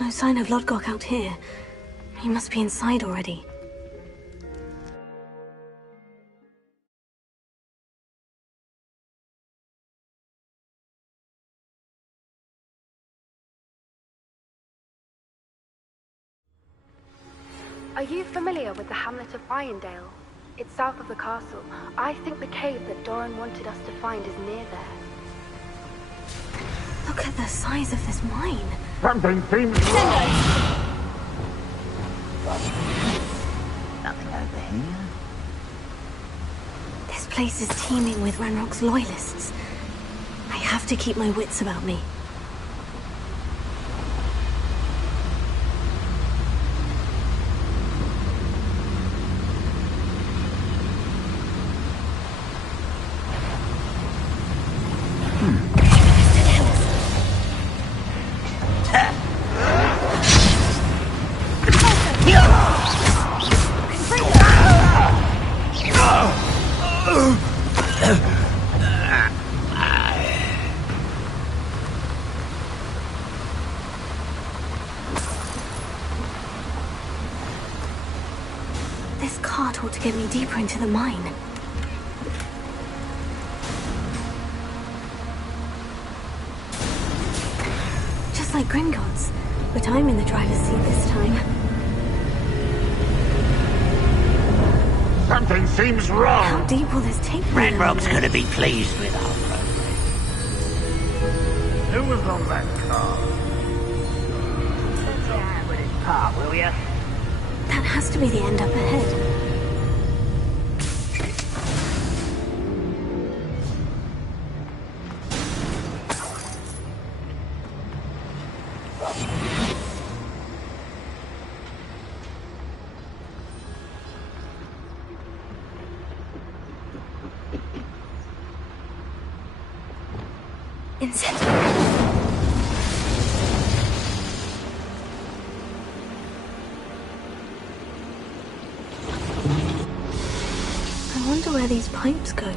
No sign of Lodgok out here. He must be inside already. Are you familiar with the hamlet of Irondale? It's south of the castle. I think the cave that Doran wanted us to find is near there. Look at the size of this mine. Something seems wrong. Nothing over here. This place is teeming with Ranrock's loyalists. I have to keep my wits about me. This cart ought to get me deeper into the mine. Just like Gringotts, but I'm in the driver's seat this time. Something seems wrong. How deep will this take me? Ranrock's gonna be pleased with our progress. Who was on that car? apart, will you? That has to be the end up ahead. I wonder where these pipes go.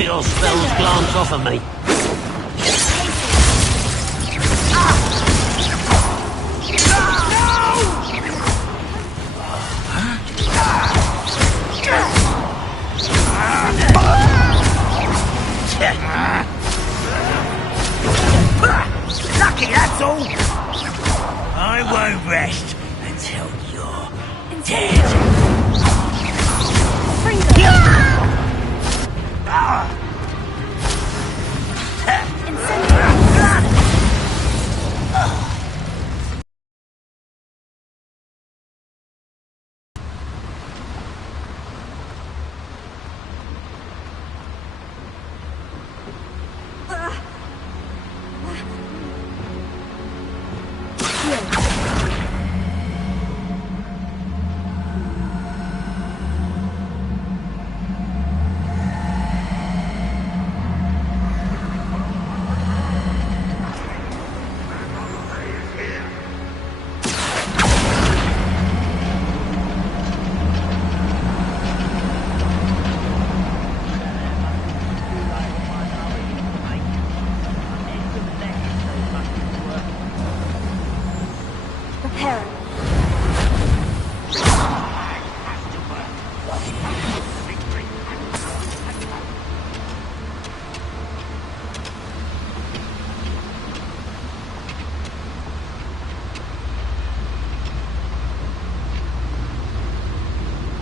Your spells glance off of me. Lucky, that's all. I won't rest until you're dead.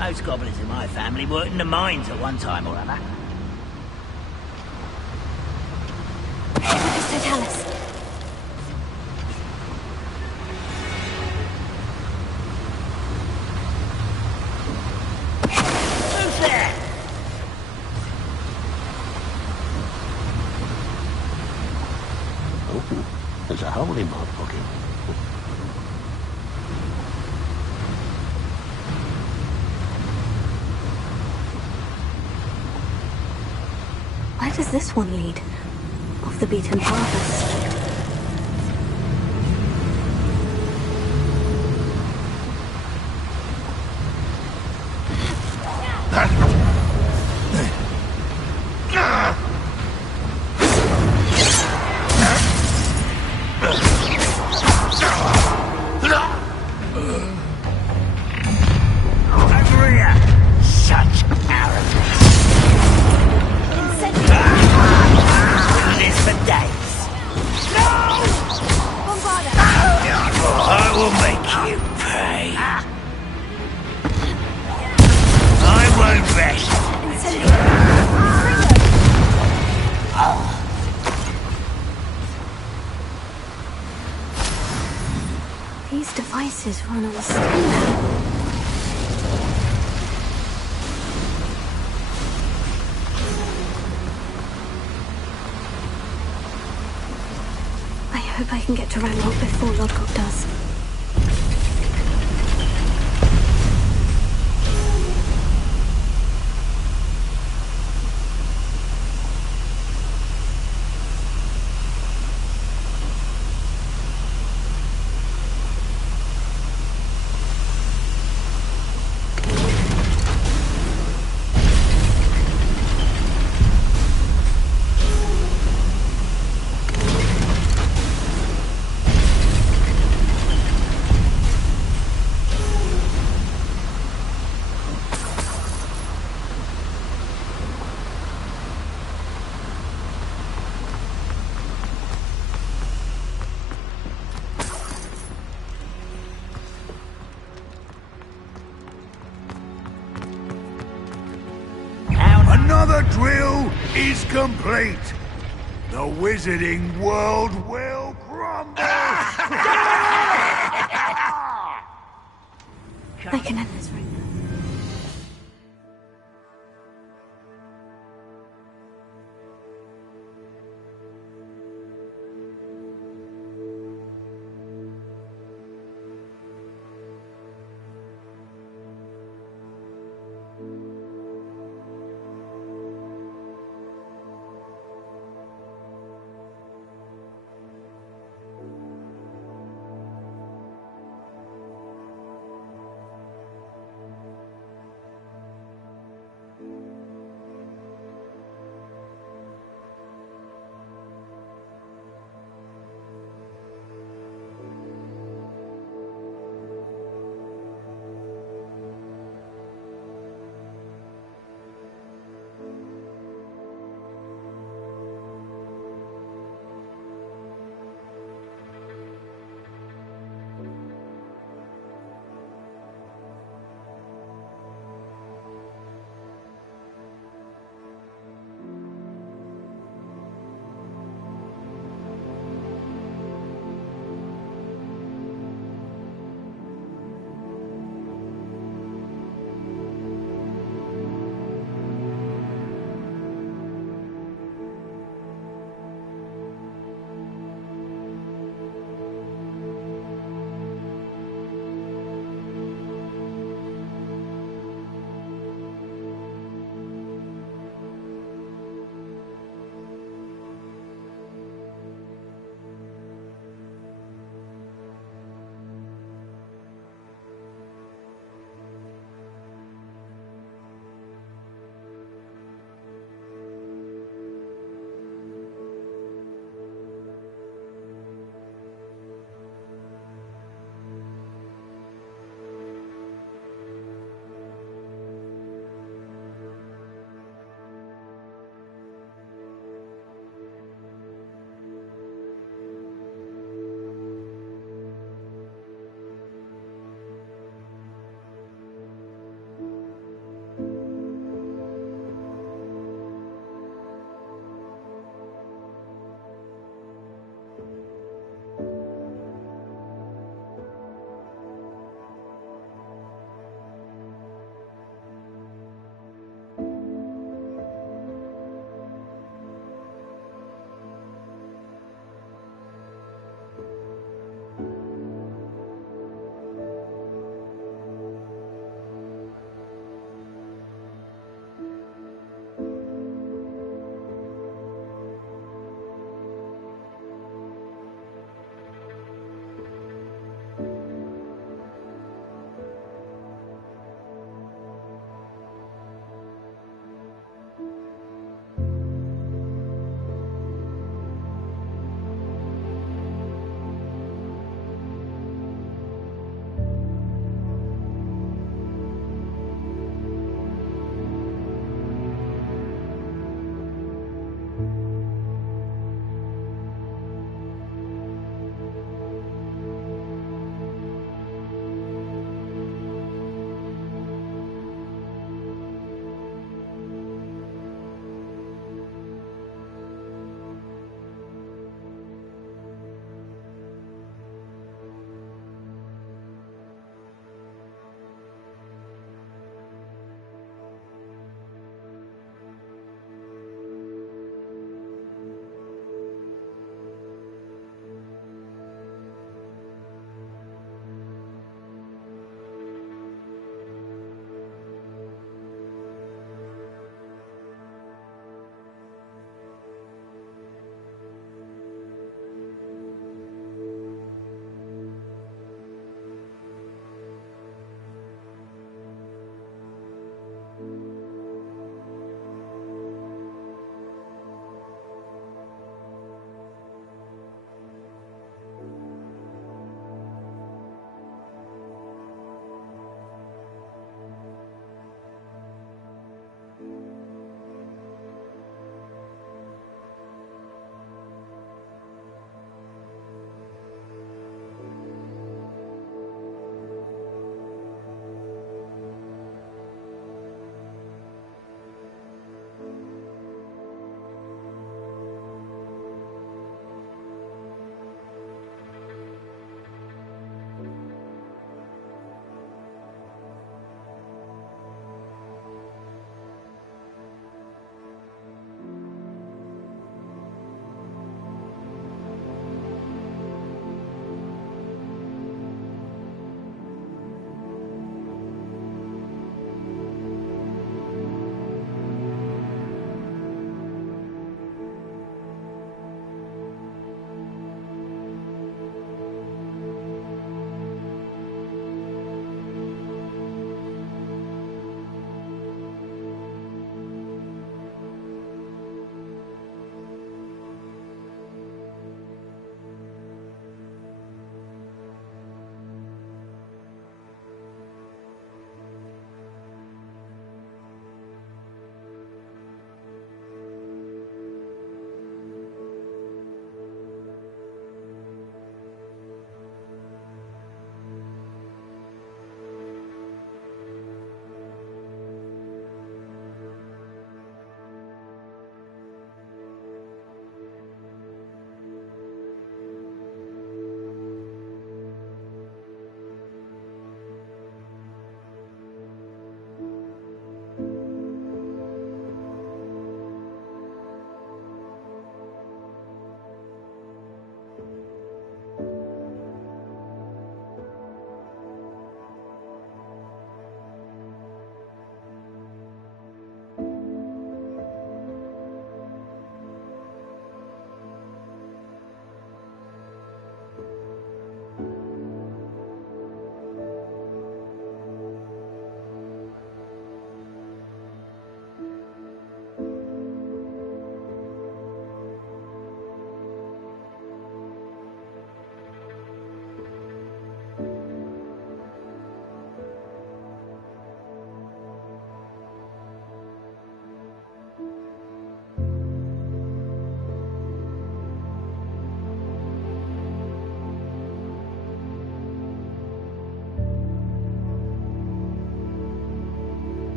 Most goblins in my family worked in the mines at one time or other. Totalis. Who's there? Oh, there's a hole in my pocket. Where does this one lead? Off the beaten path. These devices run on steam. I hope I can get to Ranrock before Lodgok does. Another drill is complete. The wizarding world will crumble. I can end this right now.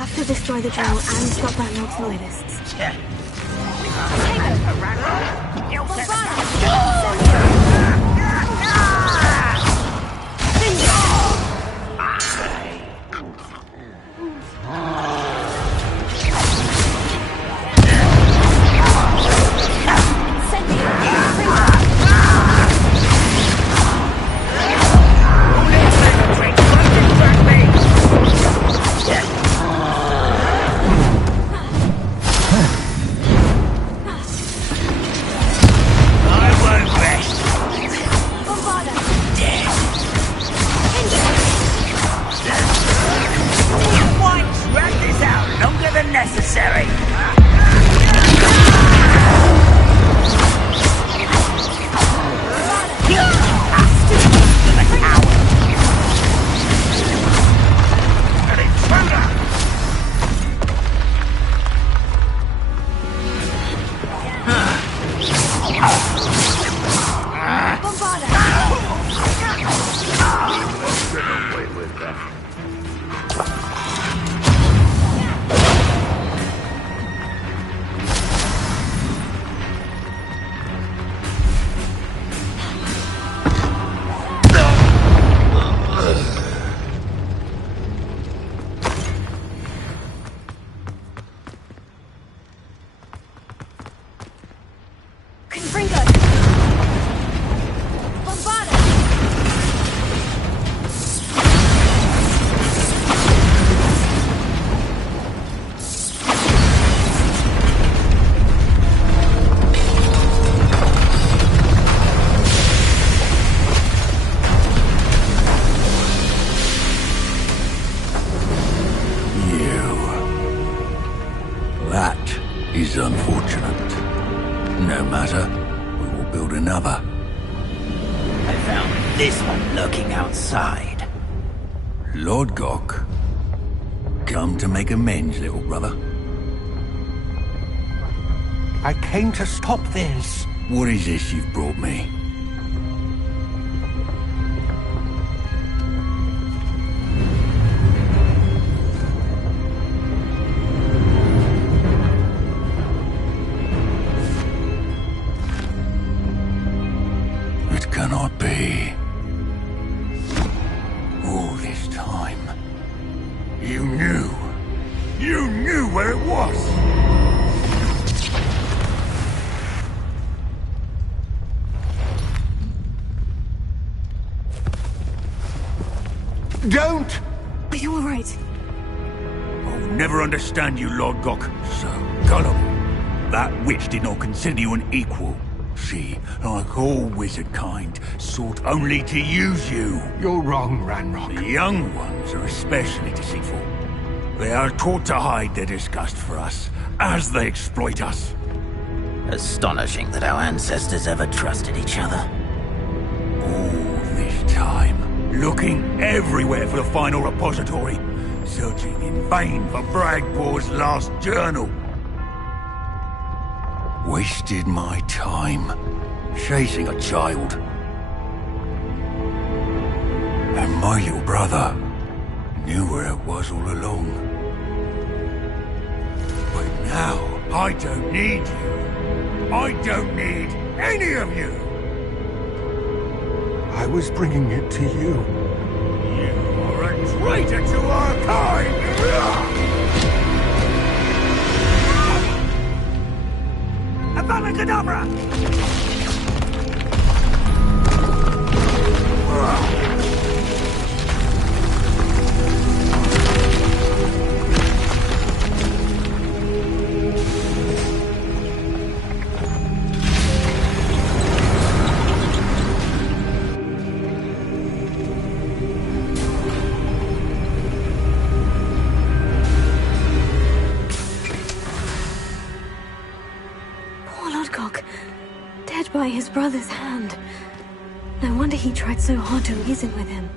have to destroy the drill and stop Ranrock's loyalists. Necessary. is unfortunate. No matter, we will build another. I found this one lurking outside. Lord Gok, come to make amends, little brother. I came to stop this. What is this you've brought me? It cannot be. All this time, you knew where it was. Don't! Are you alright? I'll never understand you, Lord Gok. So, Gollum, that witch did not consider you an equal. She, like all wizard kind, sought only to use you. You're wrong, Ranrock. The young ones are especially deceitful. They are taught to hide their disgust for us, as they exploit us. Astonishing that our ancestors ever trusted each other. All this time, looking everywhere for the final repository, searching in vain for Bragpor's last journal. Wasted my time, chasing a child. And my little brother knew where it was all along. But now, I don't need you. I don't need any of you. I was bringing it to you. You are a traitor to our kind! Avada Kedavra! Dead by his brother's hand. No wonder he tried so hard to reason with him.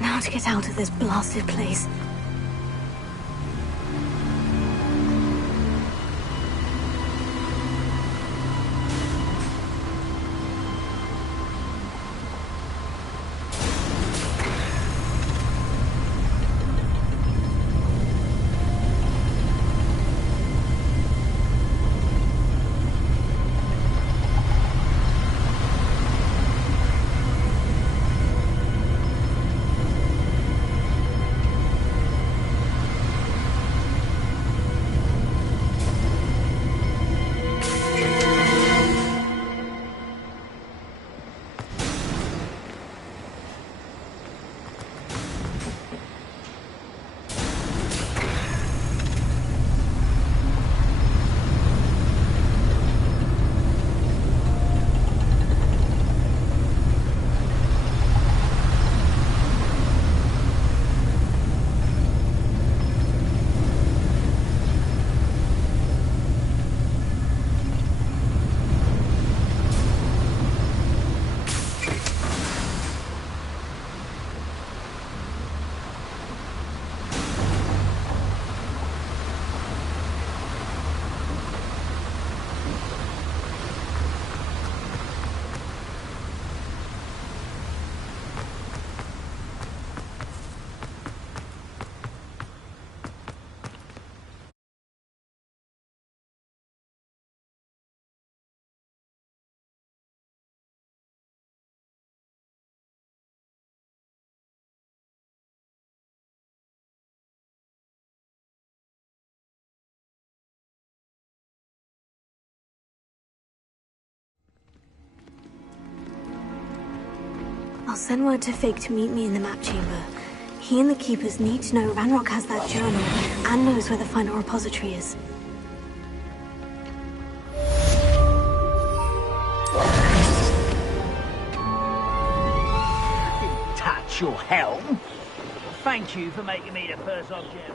Now to get out of this blasted place. I'll send word to Fig to meet me in the map chamber. He and the Keepers need to know Ranrock has that journal and knows where the final repository is. Didn't touch your helm. Thank you for making me the first object.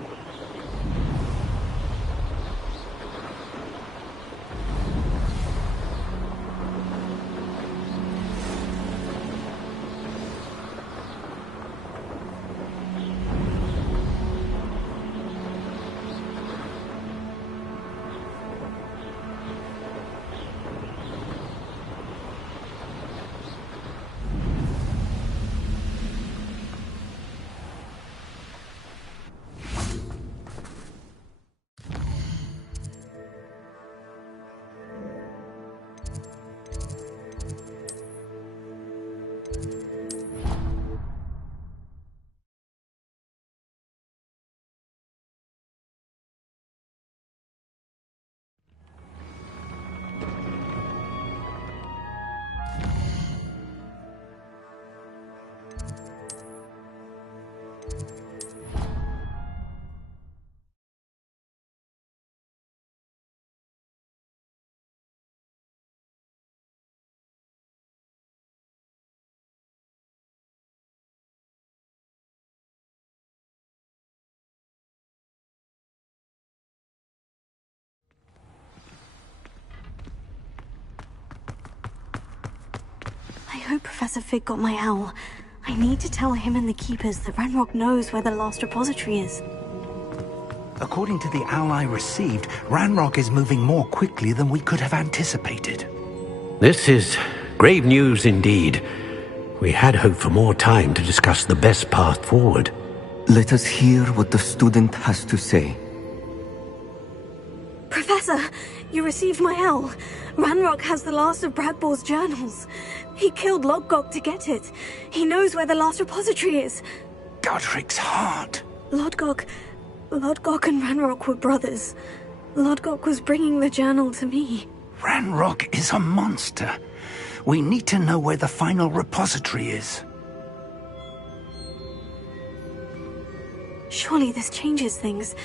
I hope Professor Fig got my owl. I need to tell him and the Keepers that Ranrock knows where the last repository is. According to the owl I received, Ranrock is moving more quickly than we could have anticipated. This is grave news indeed. We had hoped for more time to discuss the best path forward. Let us hear what the student has to say. Professor, you received my owl. Ranrock has the last of Bradbor's journals. He killed Lodgok to get it. He knows where the last repository is. Godric's heart. Lodgok and Ranrock were brothers. Lodgok was bringing the journal to me. Ranrock is a monster. We need to know where the final repository is. Surely this changes things.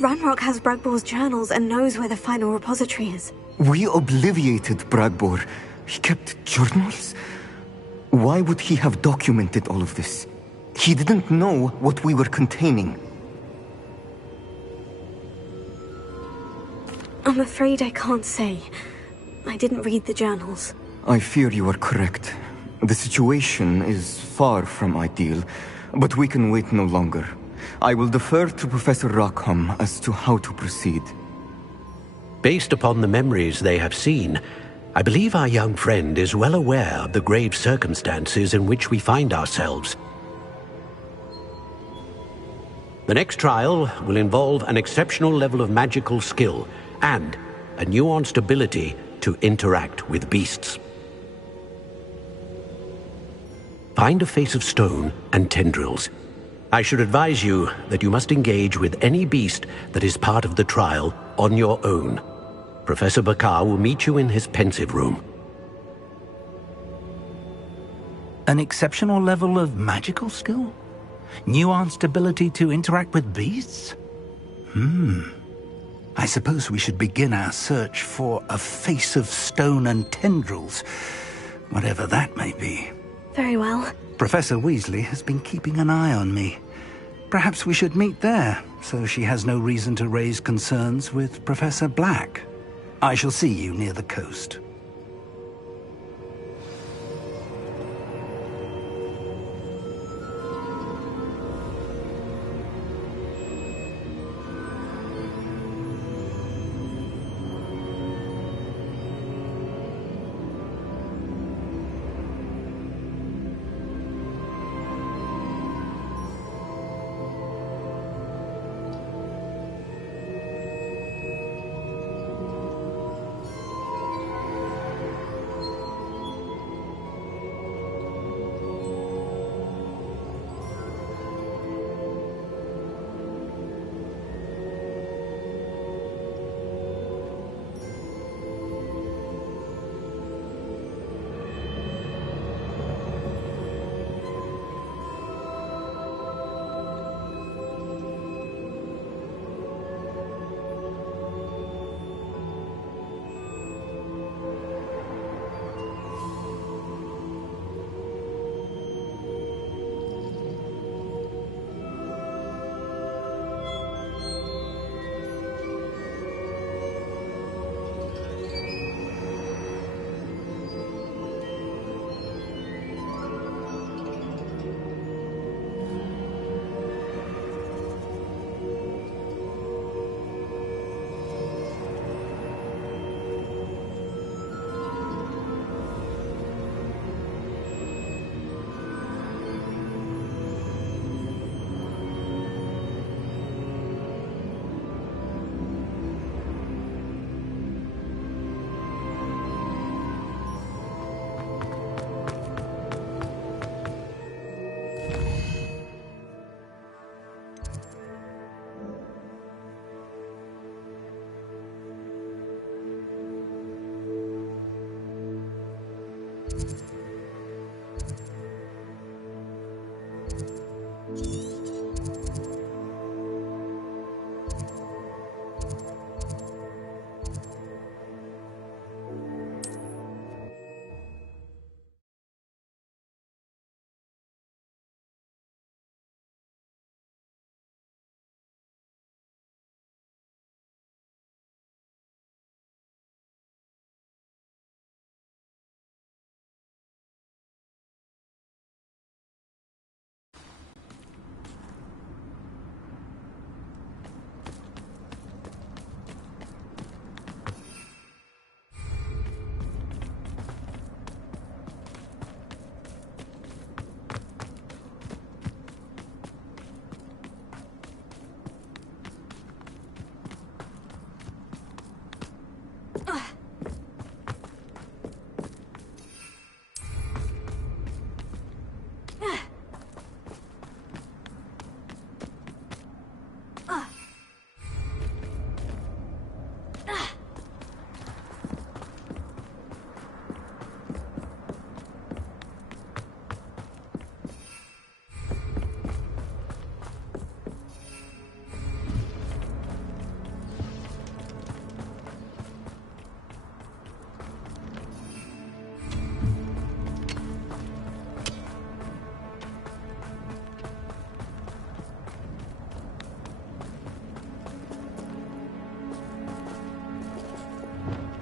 Ranrock has Bradbor's journals and knows where the final repository is. We obliviated Bradbor. He kept journals? Why would he have documented all of this? He didn't know what we were containing. I'm afraid I can't say. I didn't read the journals. I fear you are correct. The situation is far from ideal, but we can wait no longer. I will defer to Professor Rockham as to how to proceed. Based upon the memories they have seen, I believe our young friend is well aware of the grave circumstances in which we find ourselves. The next trial will involve an exceptional level of magical skill and a nuanced ability to interact with beasts. Find a face of stone and tendrils. I should advise you that you must engage with any beast that is part of the trial on your own. Professor Bakar will meet you in his pensive room. An exceptional level of magical skill? Nuanced ability to interact with beasts? I suppose we should begin our search for a face of stone and tendrils, whatever that may be. Very well. Professor Weasley has been keeping an eye on me. Perhaps we should meet there, so she has no reason to raise concerns with Professor Black. I shall see you near the coast.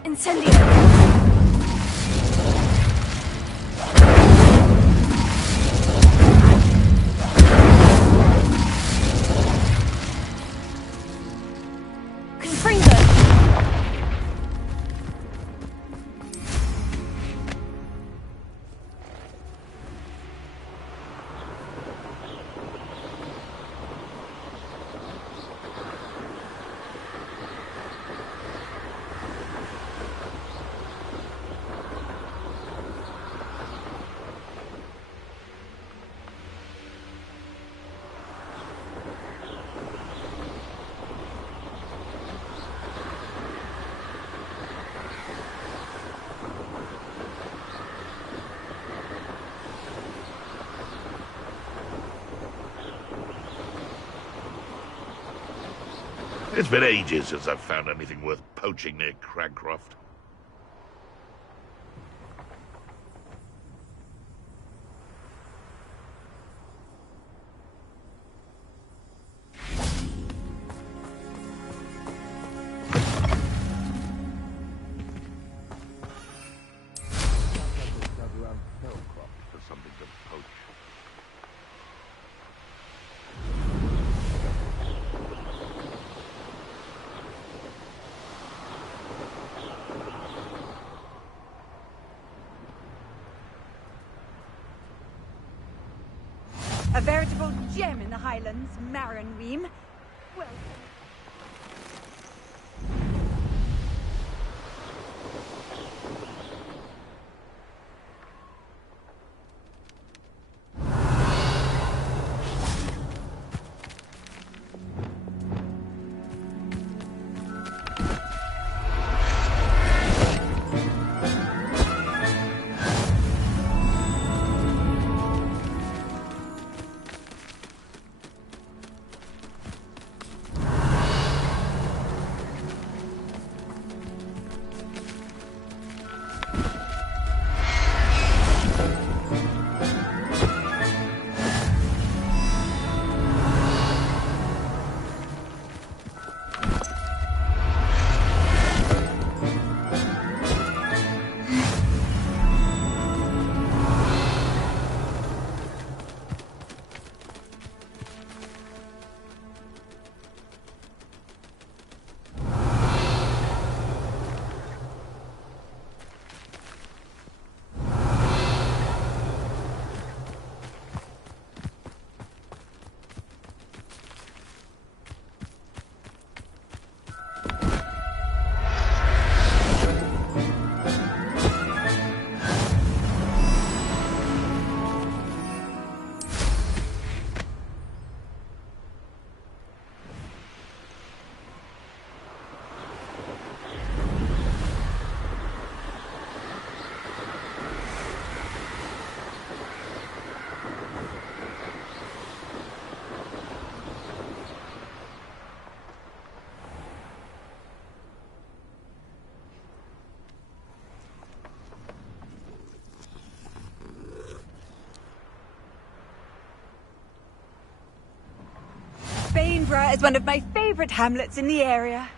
Incendio! It's been ages since I've found anything worth poaching near Cragcroft. A veritable gem in the Highlands, Maranweem. Well... Edinburgh is one of my favourite hamlets in the area.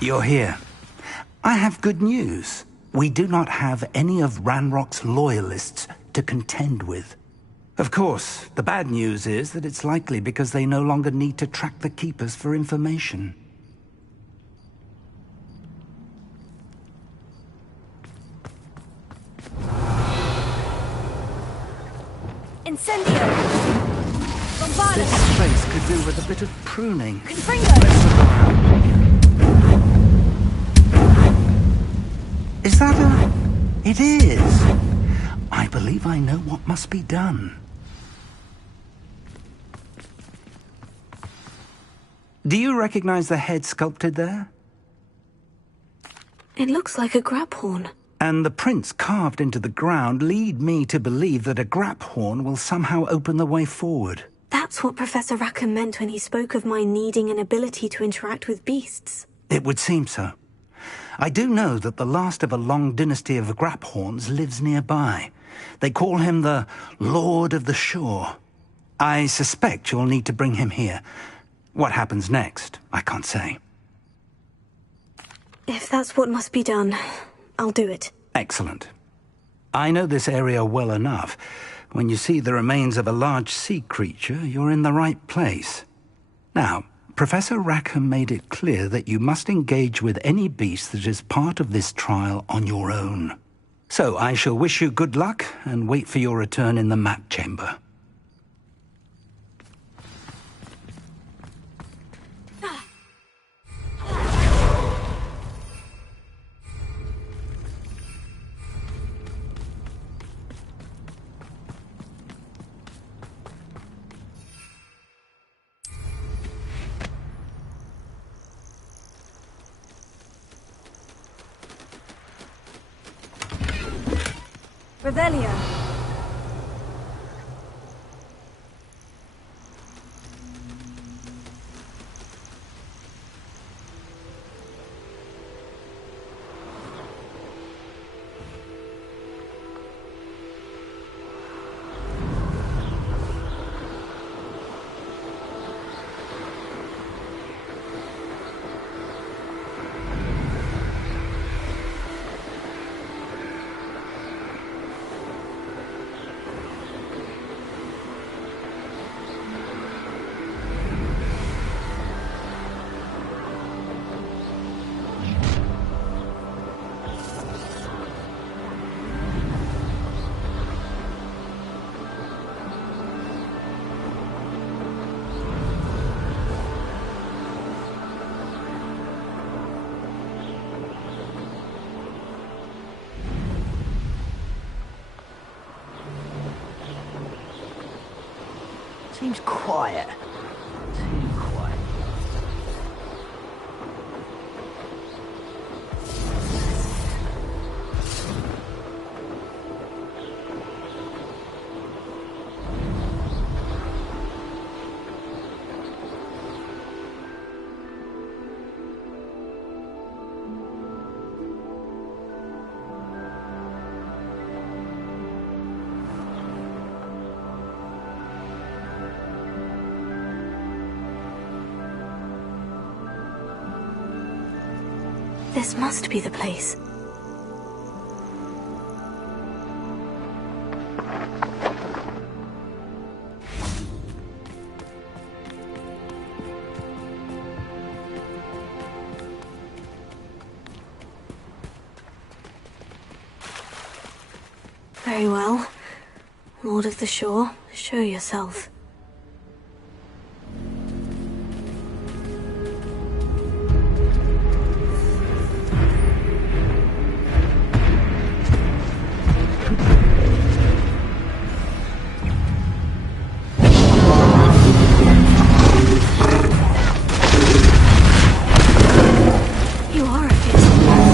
You're here. I have good news. We do not have any of Ranrock's loyalists to contend with. Of course, the bad news is that it's likely because they no longer need to track the Keepers for information. Incendio! Bombarda! This place could do with a bit of pruning. Confringo! Let's look around. Is that a... It is. I believe I know what must be done. Do you recognize the head sculpted there? It looks like a grab horn. And the prints carved into the ground lead me to believe that a grap horn will somehow open the way forward. That's what Professor Rackham meant when he spoke of my needing an ability to interact with beasts. It would seem so. I do know that the last of a long dynasty of Graphorns lives nearby. They call him the Lord of the Shore. I suspect you'll need to bring him here. What happens next, I can't say. If that's what must be done, I'll do it. Excellent. I know this area well enough. When you see the remains of a large sea creature, you're in the right place. Now, Professor Rackham made it clear that you must engage with any beast that is part of this trial on your own. So I shall wish you good luck and wait for your return in the map chamber. Revelio. Seems quiet. Too quiet. This must be the place. Very well. Lord of the Shore, show yourself. You are a fearsome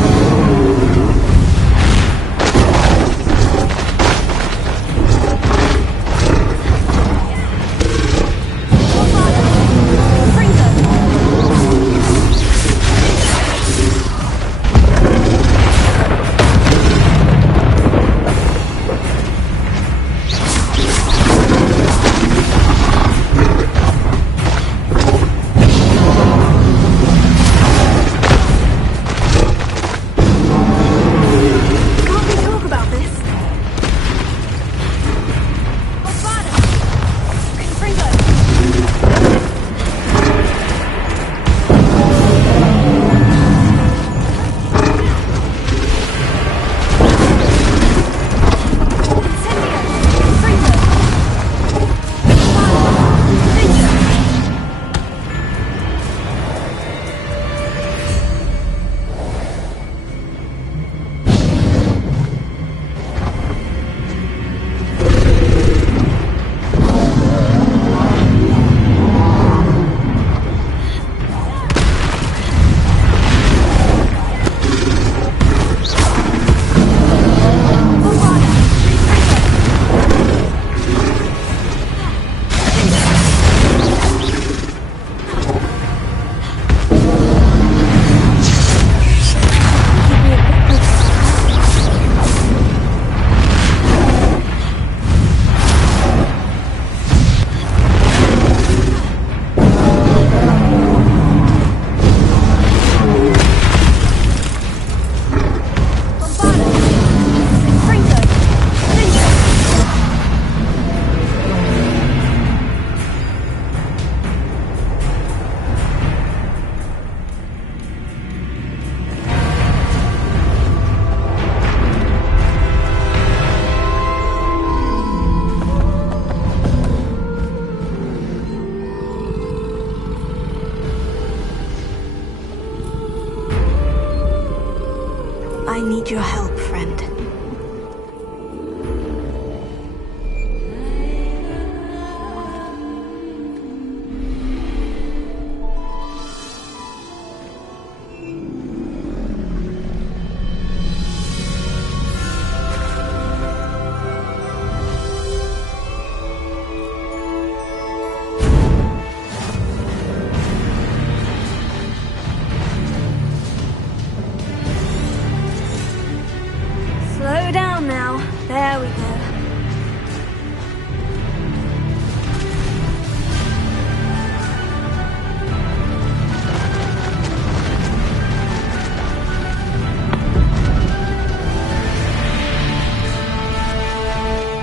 I need your help, friend. Slow down now. There we go.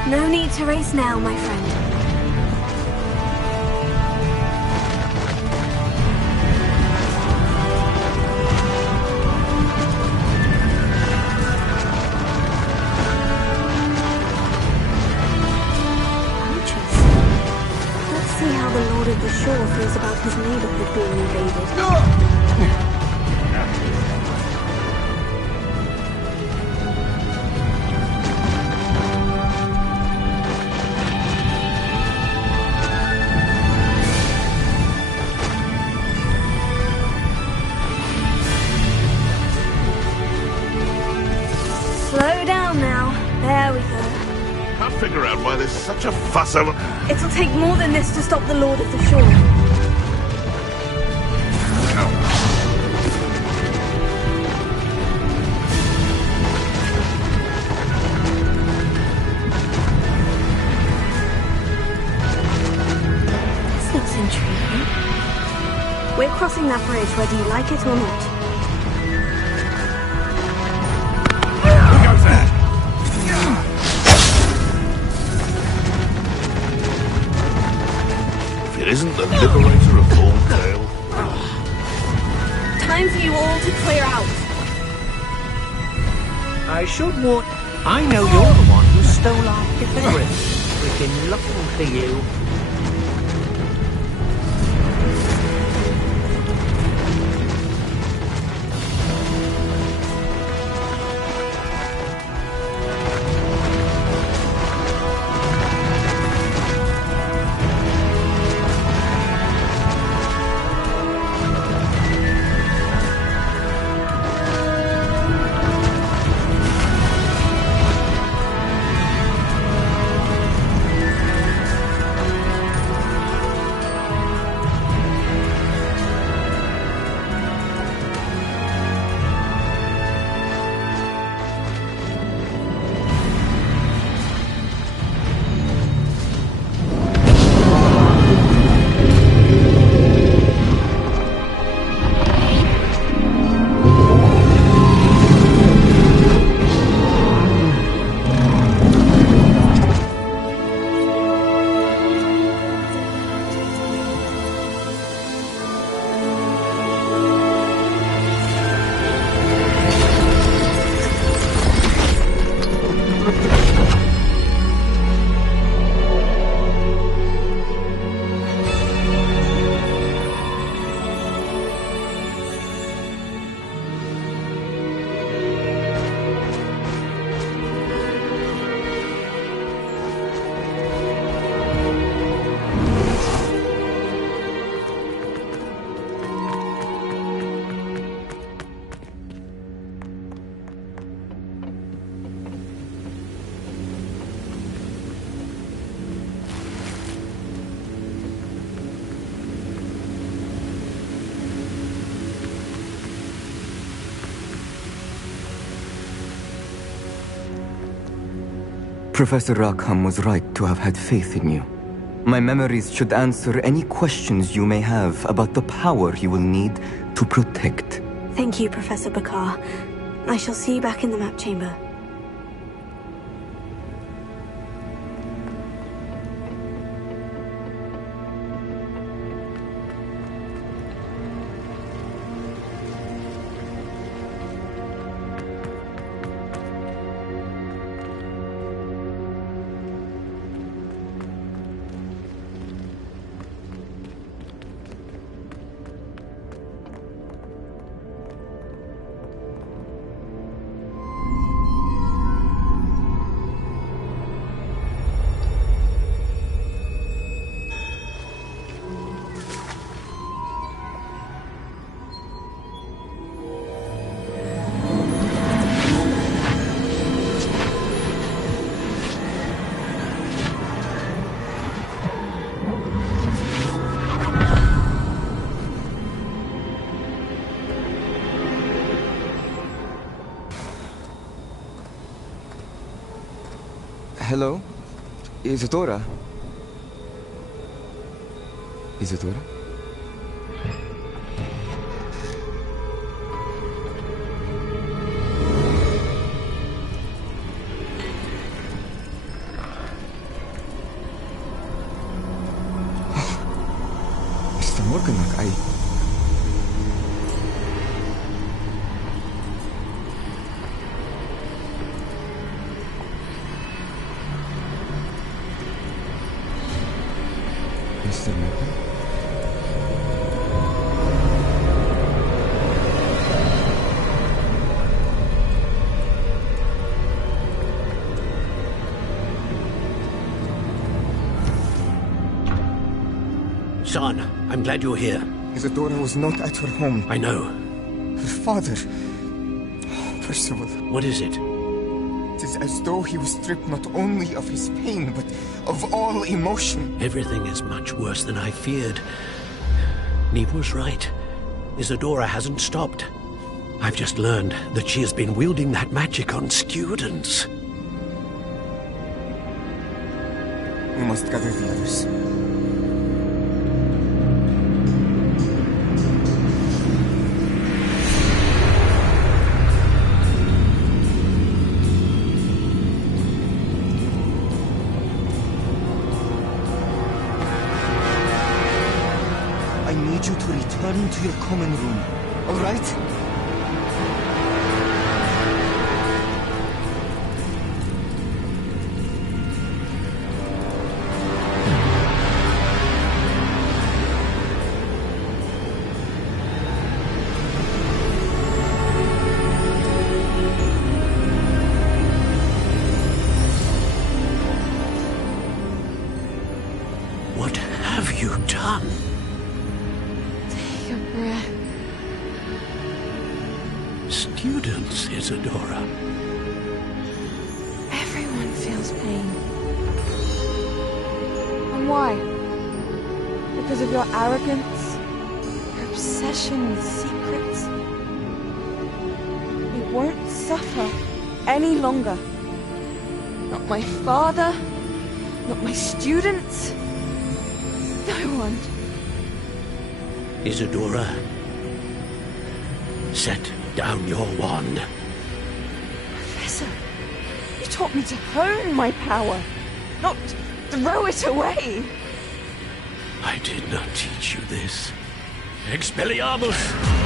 No need to race now, my friend. The Lord of the Shore feels about his neighborhood being invaded. Slow down now. There we go. Can't figure out why there's such a fuss over... It'll take more than this to stop the Lord of the Shore. This looks intriguing. We're crossing that bridge whether you like it or not. Who goes there? It isn't the liberator of Thorndale. Time for you all to clear out. I should warn... I know you're the one who stole our hippogriff. We've been looking for you. Professor Rackham was right to have had faith in you. My memories should answer any questions you may have about the power you will need to protect. Thank you, Professor Bakar. I shall see you back in the map chamber. Hello? Isadora? Isadora? Mr. Morganak, Mr. Morgan? Son, I'm glad you're here. Isadora was not at her home. I know. Her father... Percival. What is it? It is as though he was stripped not only of his pain, but of all emotion. Everything is much worse than I feared. Neve was right. Isadora hasn't stopped. I've just learned that she has been wielding that magic on students. We must gather the others. I need you to return to your common room, all right? students, Isadora. Everyone feels pain. And why? Because of your arrogance? Your obsession with secrets? We won't suffer any longer. Not my father, not my students, no one. Isadora, set down your wand. Professor, you taught me to hone my power, not throw it away. I did not teach you this. Expelliarmus!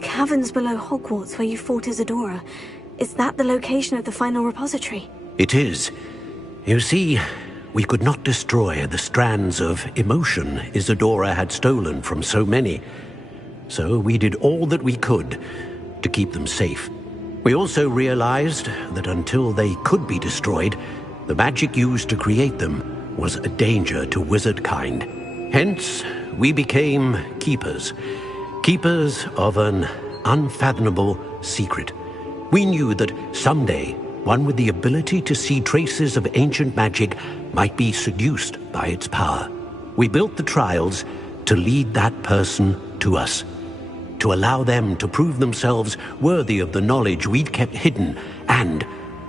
Caverns below Hogwarts where you fought Isadora. Is that the location of the final repository? It is. You see, we could not destroy the strands of emotion Isadora had stolen from so many. So we did all that we could to keep them safe. We also realized that until they could be destroyed, the magic used to create them was a danger to wizard kind. Hence, we became keepers. Keepers of an unfathomable secret. We knew that someday, one with the ability to see traces of ancient magic might be seduced by its power. We built the trials to lead that person to us, to allow them to prove themselves worthy of the knowledge we'd kept hidden and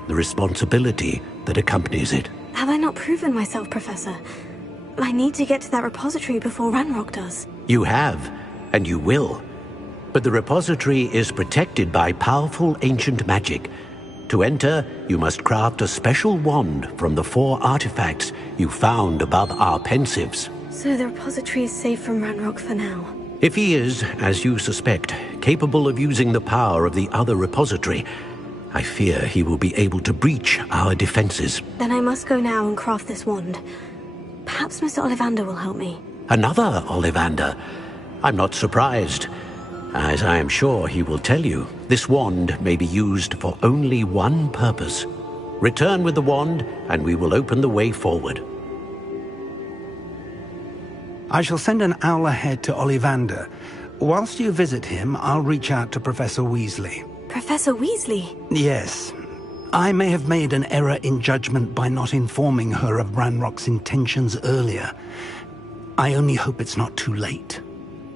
the responsibility that accompanies it. Have I not proven myself, Professor? I need to get to that repository before Ranrock does. You have, and you will. But the repository is protected by powerful ancient magic. To enter, you must craft a special wand from the 4 artifacts you found above our pensives. So the repository is safe from Ranrock for now. If he is, as you suspect, capable of using the power of the other repository, I fear he will be able to breach our defenses. Then I must go now and craft this wand. Perhaps Mr. Ollivander will help me. Another Ollivander? I'm not surprised. As I am sure he will tell you, this wand may be used for only one purpose. Return with the wand, and we will open the way forward. I shall send an owl ahead to Ollivander. Whilst you visit him, I'll reach out to Professor Weasley. Professor Weasley? Yes. I may have made an error in judgment by not informing her of Ranrock's intentions earlier. I only hope it's not too late.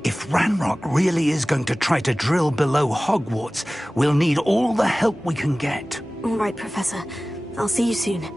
If Ranrock really is going to try to drill below Hogwarts, we'll need all the help we can get. All right, Professor. I'll see you soon.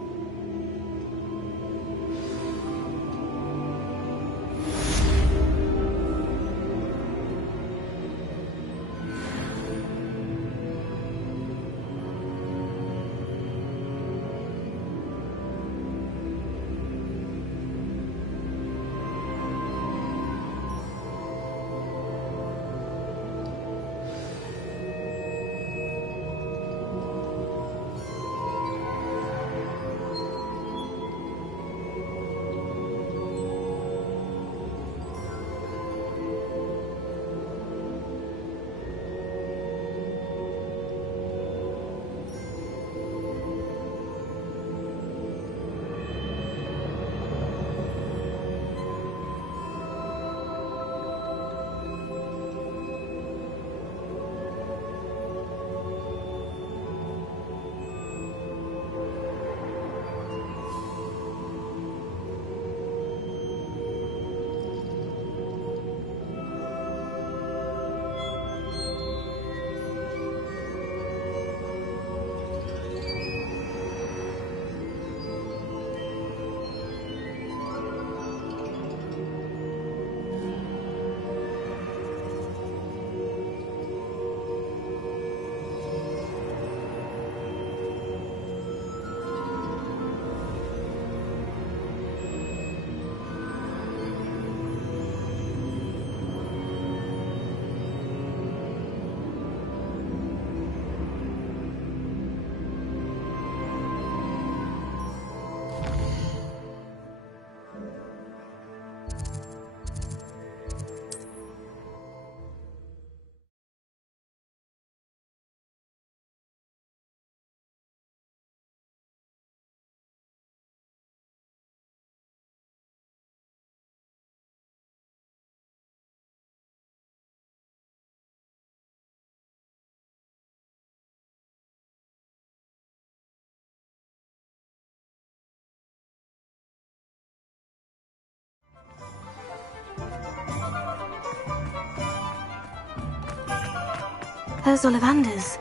There's Ollivander's.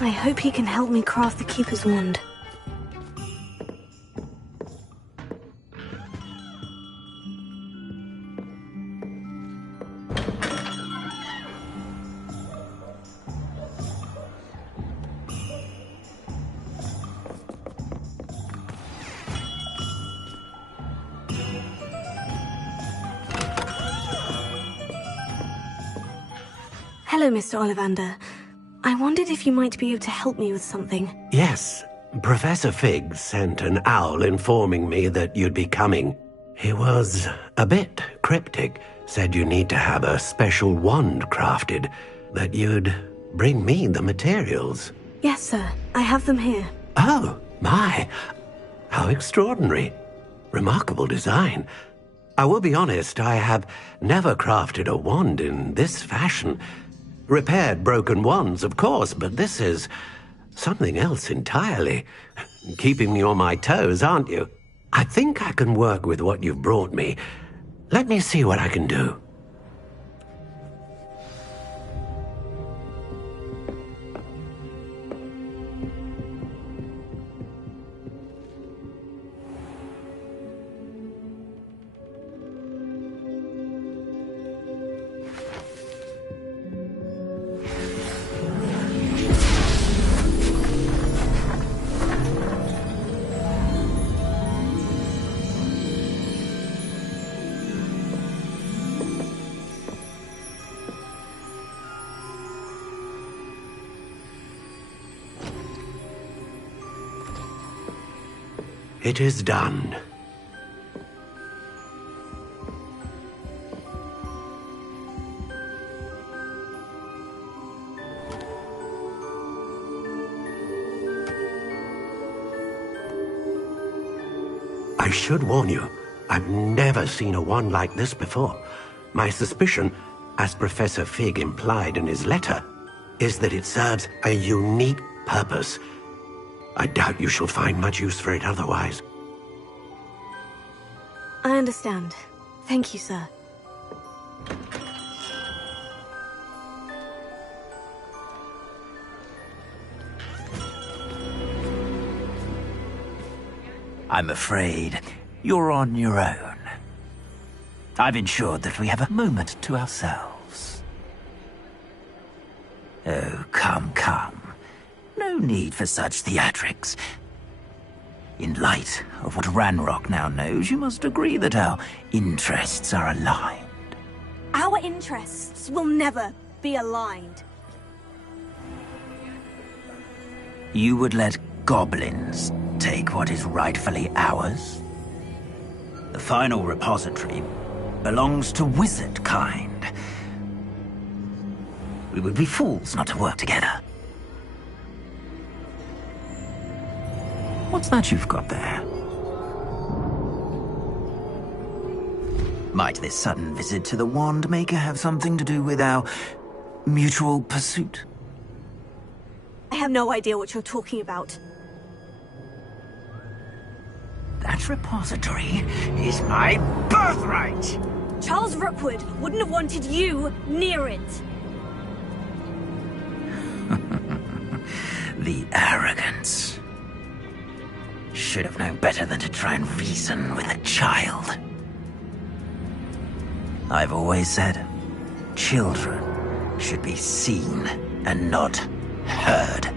I hope he can help me craft the Keeper's Wand. Hello, Mr. Ollivander. I wondered if you might be able to help me with something. Yes, Professor Fig sent an owl informing me that you'd be coming. He was a bit cryptic, said you need to have a special wand crafted, that you'd bring me the materials. Yes, sir. I have them here. Oh, my. How extraordinary. Remarkable design. I will be honest, I have never crafted a wand in this fashion. Repaired broken wands, of course, but this is something else entirely. Keeping me on my toes, aren't you? I think I can work with what you've brought me. Let me see what I can do. It is done. I should warn you, I've never seen a wand like this before. My suspicion, as Professor Fig implied in his letter, is that it serves a unique purpose. I doubt you shall find much use for it otherwise. I understand. Thank you, sir. I'm afraid you're on your own. I've ensured that we have a moment to ourselves. Oh, come, come. No need for such theatrics. In light of what Ranrock now knows, you must agree that our interests are aligned. Our interests will never be aligned. You would let goblins take what is rightfully ours? The final repository belongs to wizard kind. We would be fools not to work together. What's that you've got there? Might this sudden visit to the Wand Maker have something to do with our mutual pursuit? I have no idea what you're talking about. That repository is my birthright! Charles Rookwood wouldn't have wanted you near it. The arrogance. Should have known better than to try and reason with a child. I've always said, children should be seen and not heard.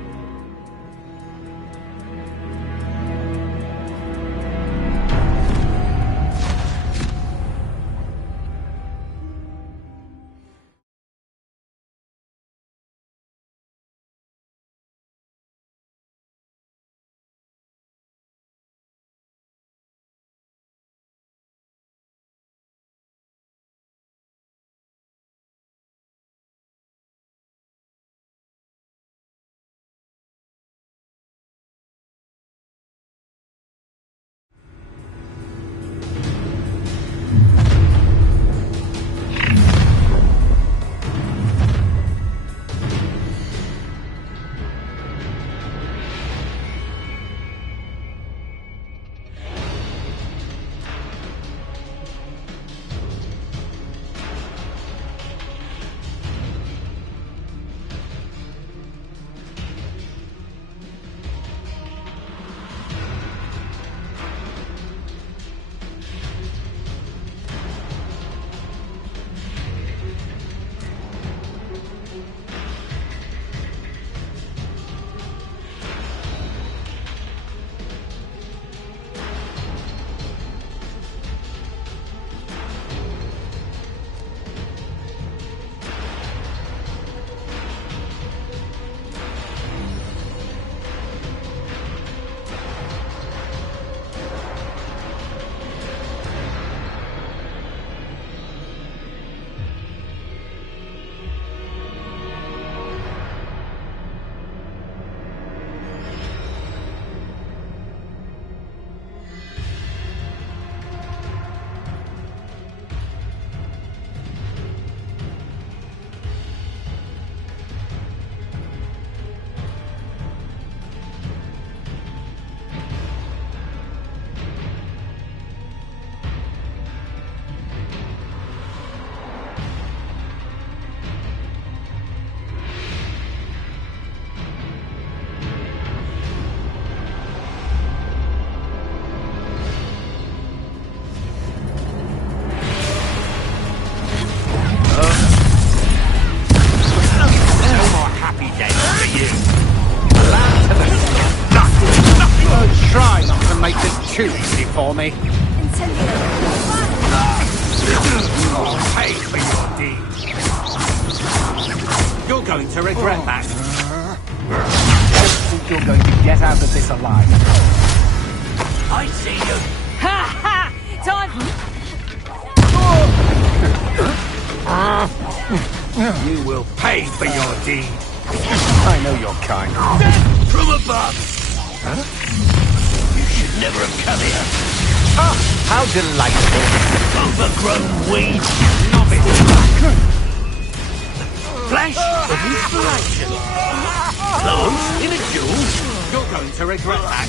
too easy for me. You'll pay for your deeds. You're going to regret that. I don't think you're going to get out of this alive. I see you. Ha ha! Time. You will pay for your deed. I know your kind. Death from above! Huh? You should never have come here. Ah, how delightful. Overgrown weed. Novice. Flash of inspiration. Lance in a duel. You're going to regret that.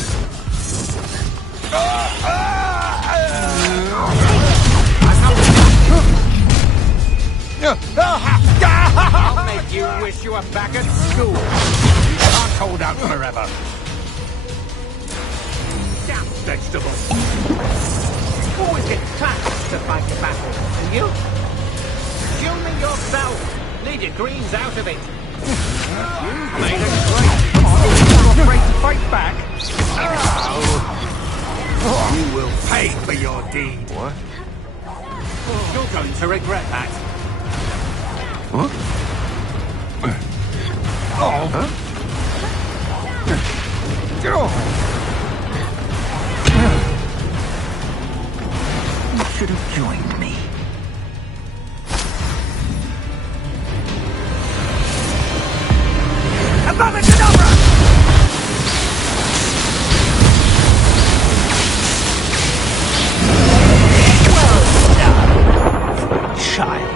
I'll make you wish you were back at school. You can't hold out forever. Damn vegetable. Always get trapped to fight a battle, and you? Kill me yourself. Leave your greens out of it. You've made a great... Come on, you're afraid to fight back? Oh. You will pay for your deed. What? You're going to regret that. Huh? Oh. Huh? You should have joined me. Abracadabra! Well done, child.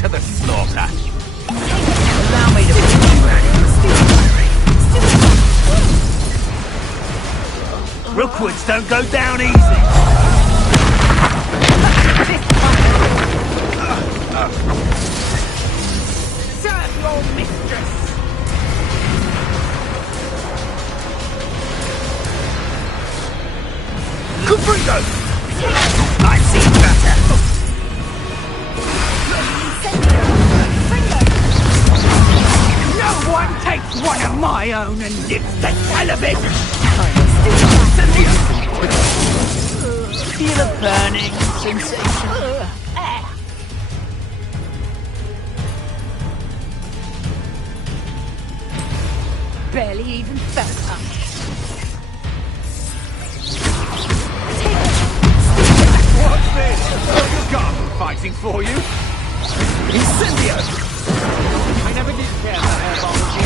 To the slaughter. Allow me to put you out. Rookwoods don't go down easy. Serve your mistress. Confringo! I've seen better. No one takes one of my own and lives to tell of it! Feel a burning sensation. Barely even felt that. What's this? Got your garden fighting for you? Incendio! I never did care for herbology.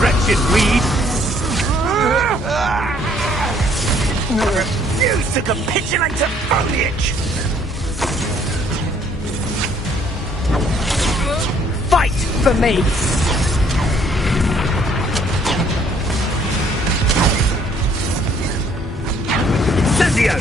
Wretched weed! I refuse to capitulate to foliage! Fight for me! Incendio!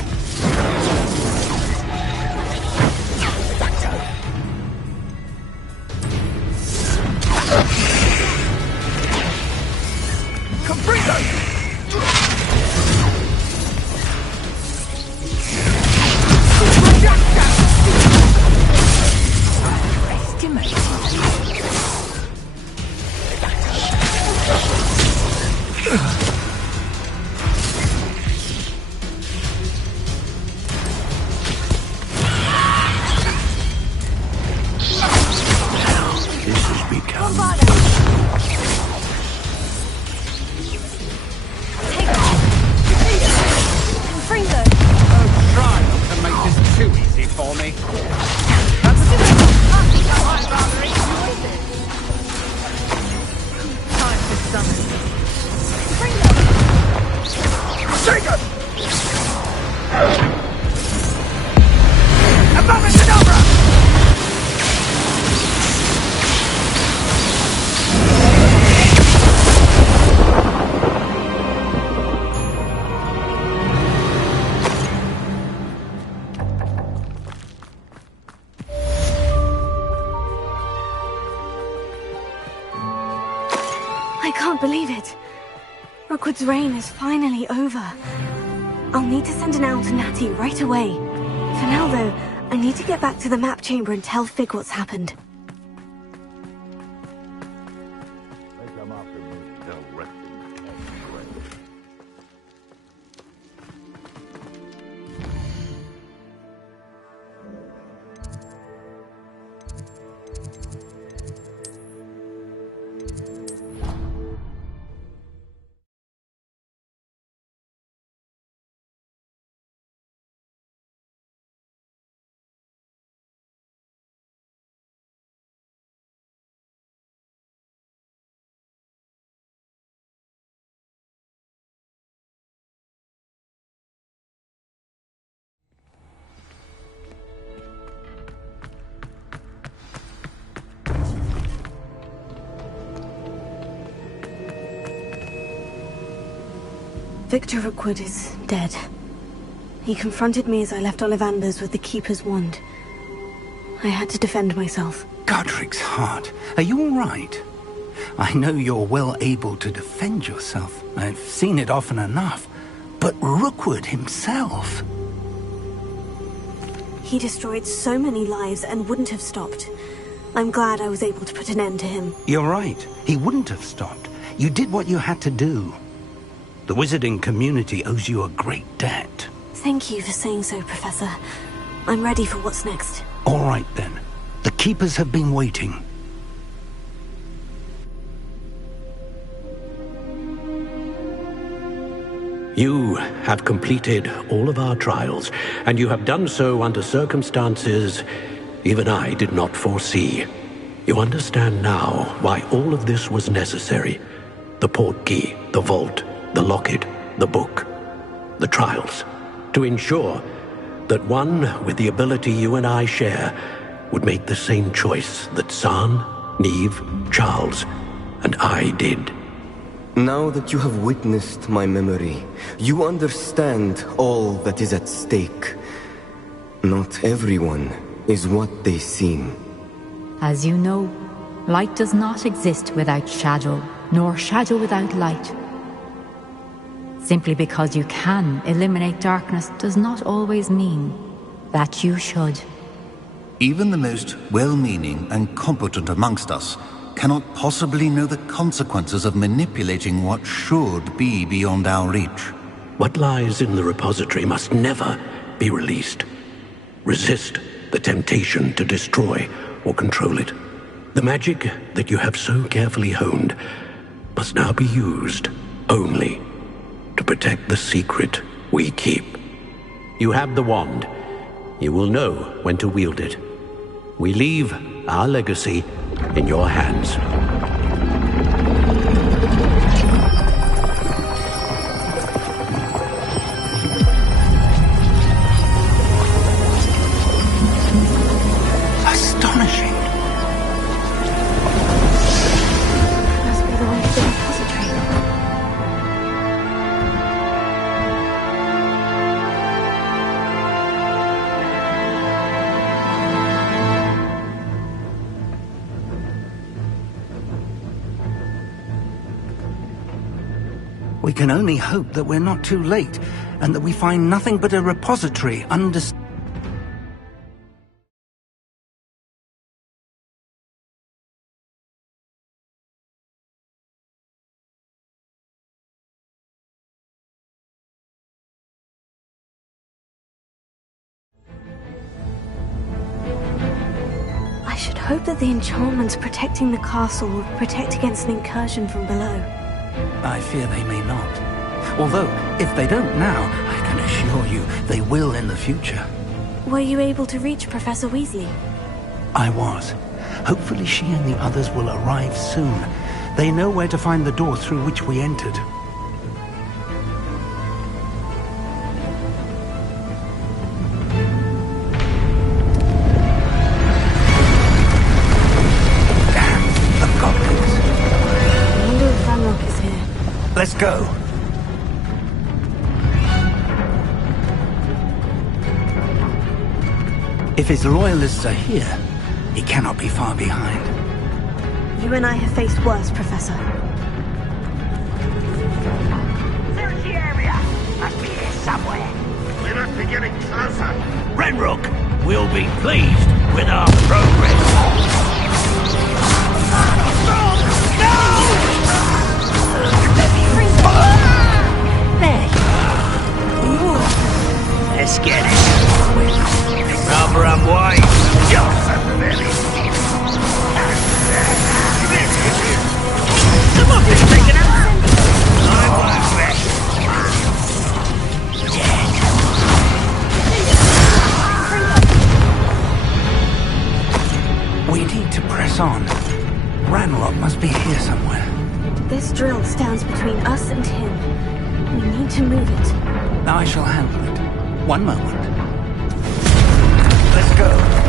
I I can't believe it. Rookwood's reign is finally over. I'll need to send an owl to Natty right away. For now, though, I need to get back to the map chamber and tell Fig what's happened. Victor Rookwood is dead. He confronted me as I left Ollivander's with the Keeper's wand. I had to defend myself. Godric's heart, are you all right? I know you're well able to defend yourself. I've seen it often enough. But Rookwood himself... He destroyed so many lives and wouldn't have stopped. I'm glad I was able to put an end to him. You're right. He wouldn't have stopped. You did what you had to do. The wizarding community owes you a great debt. Thank you for saying so, Professor. I'm ready for what's next. All right, then. The Keepers have been waiting. You have completed all of our trials, and you have done so under circumstances even I did not foresee. You understand now why all of this was necessary. The portkey, the vault, the locket, the book, the trials, to ensure that one with the ability you and I share would make the same choice that San, Neve, Charles, and I did. Now that you have witnessed my memory, you understand all that is at stake. Not everyone is what they seem. As you know, light does not exist without shadow, nor shadow without light. Simply because you can eliminate darkness does not always mean that you should. Even the most well-meaning and competent amongst us cannot possibly know the consequences of manipulating what should be beyond our reach. What lies in the repository must never be released. Resist the temptation to destroy or control it. The magic that you have so carefully honed must now be used only to protect the secret we keep. You have the wand. You will know when to wield it. We leave our legacy in your hands. Astonishing. Must be the way to the repository. We can only hope that we're not too late, and that we find nothing but a repository I should hope that the enchantments protecting the castle will protect against an incursion from below. I fear they may not. Although, if they don't now, I can assure you they will in the future. Were you able to reach Professor Weasley? I was. Hopefully she and the others will arrive soon. They know where to find the door through which we entered. Let's go. If his loyalists are here, he cannot be far behind. You and I have faced worse, Professor. somewhere. We must be getting closer. Ranrock will be pleased with our progress. There. Let's get it. Rather unwise. Some of it's taken out. I won't rest. We need to press on. Ranrock must be here somewhere. This drill stands between us and him. We need to move it. I shall handle it. One moment. Let's go.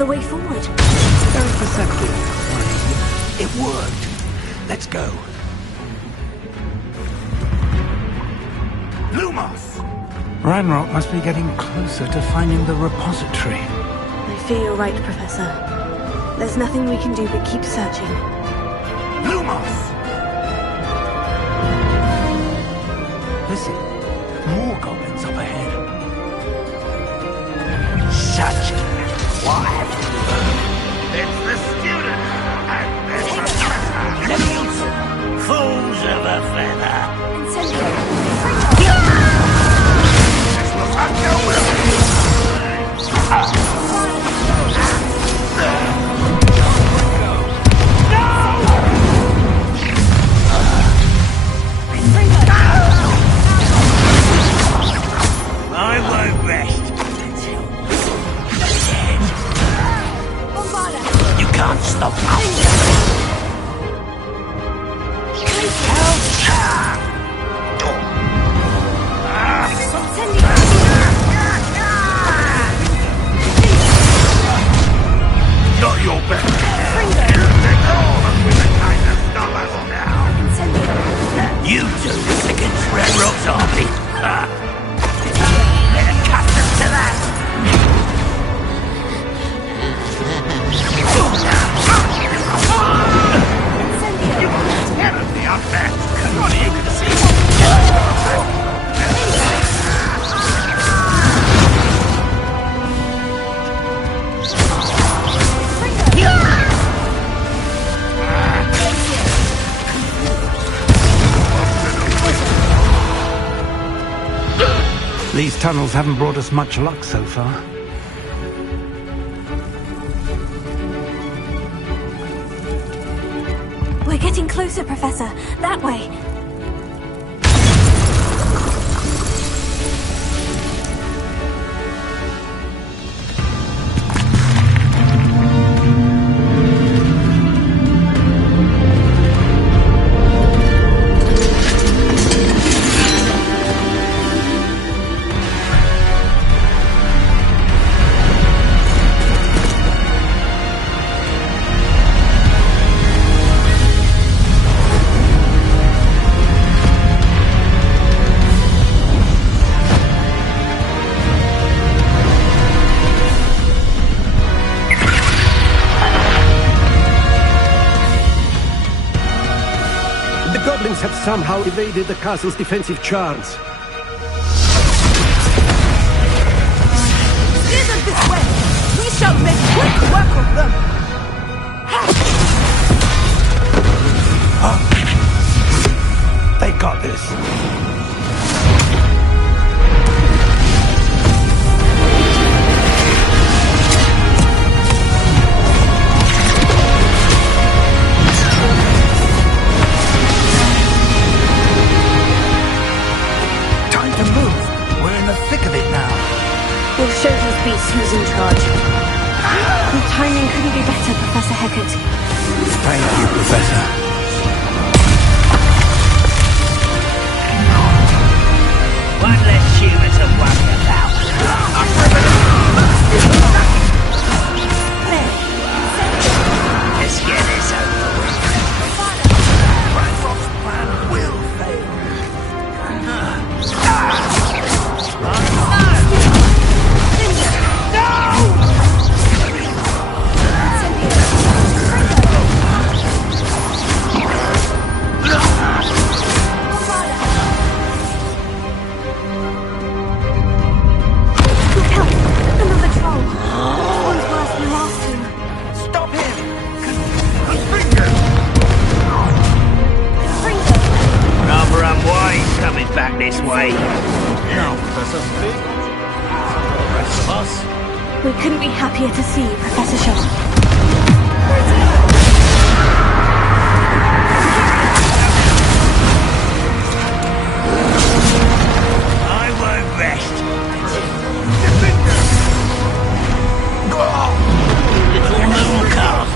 the way forward. Very perceptive. It worked. Let's go. Lumos! Ranrock must be getting closer to finding the repository. I fear you're right, Professor. There's nothing we can do but keep searching. Lumos! Listen, more goblins up ahead. Such quiet. It's the student, and it's the professor. Leviosa, fools of a feather. This will not go well. These tunnels haven't brought us much luck so far. We're getting closer, Professor. That way. Have somehow evaded the castle's defensive charms. Steer them this way! We shall make quick work of them! They got this. We'll show these beasts who's in charge. Your timing couldn't be better, Professor Hecat. Thank you, Professor. One less human to worry about. Let's get this over with. Ranrock's plan will fail. Back this way. Now, Professor, please. The rest of us. We couldn't be happier to see you, Professor Shaw. I won't rest. Little moon calf.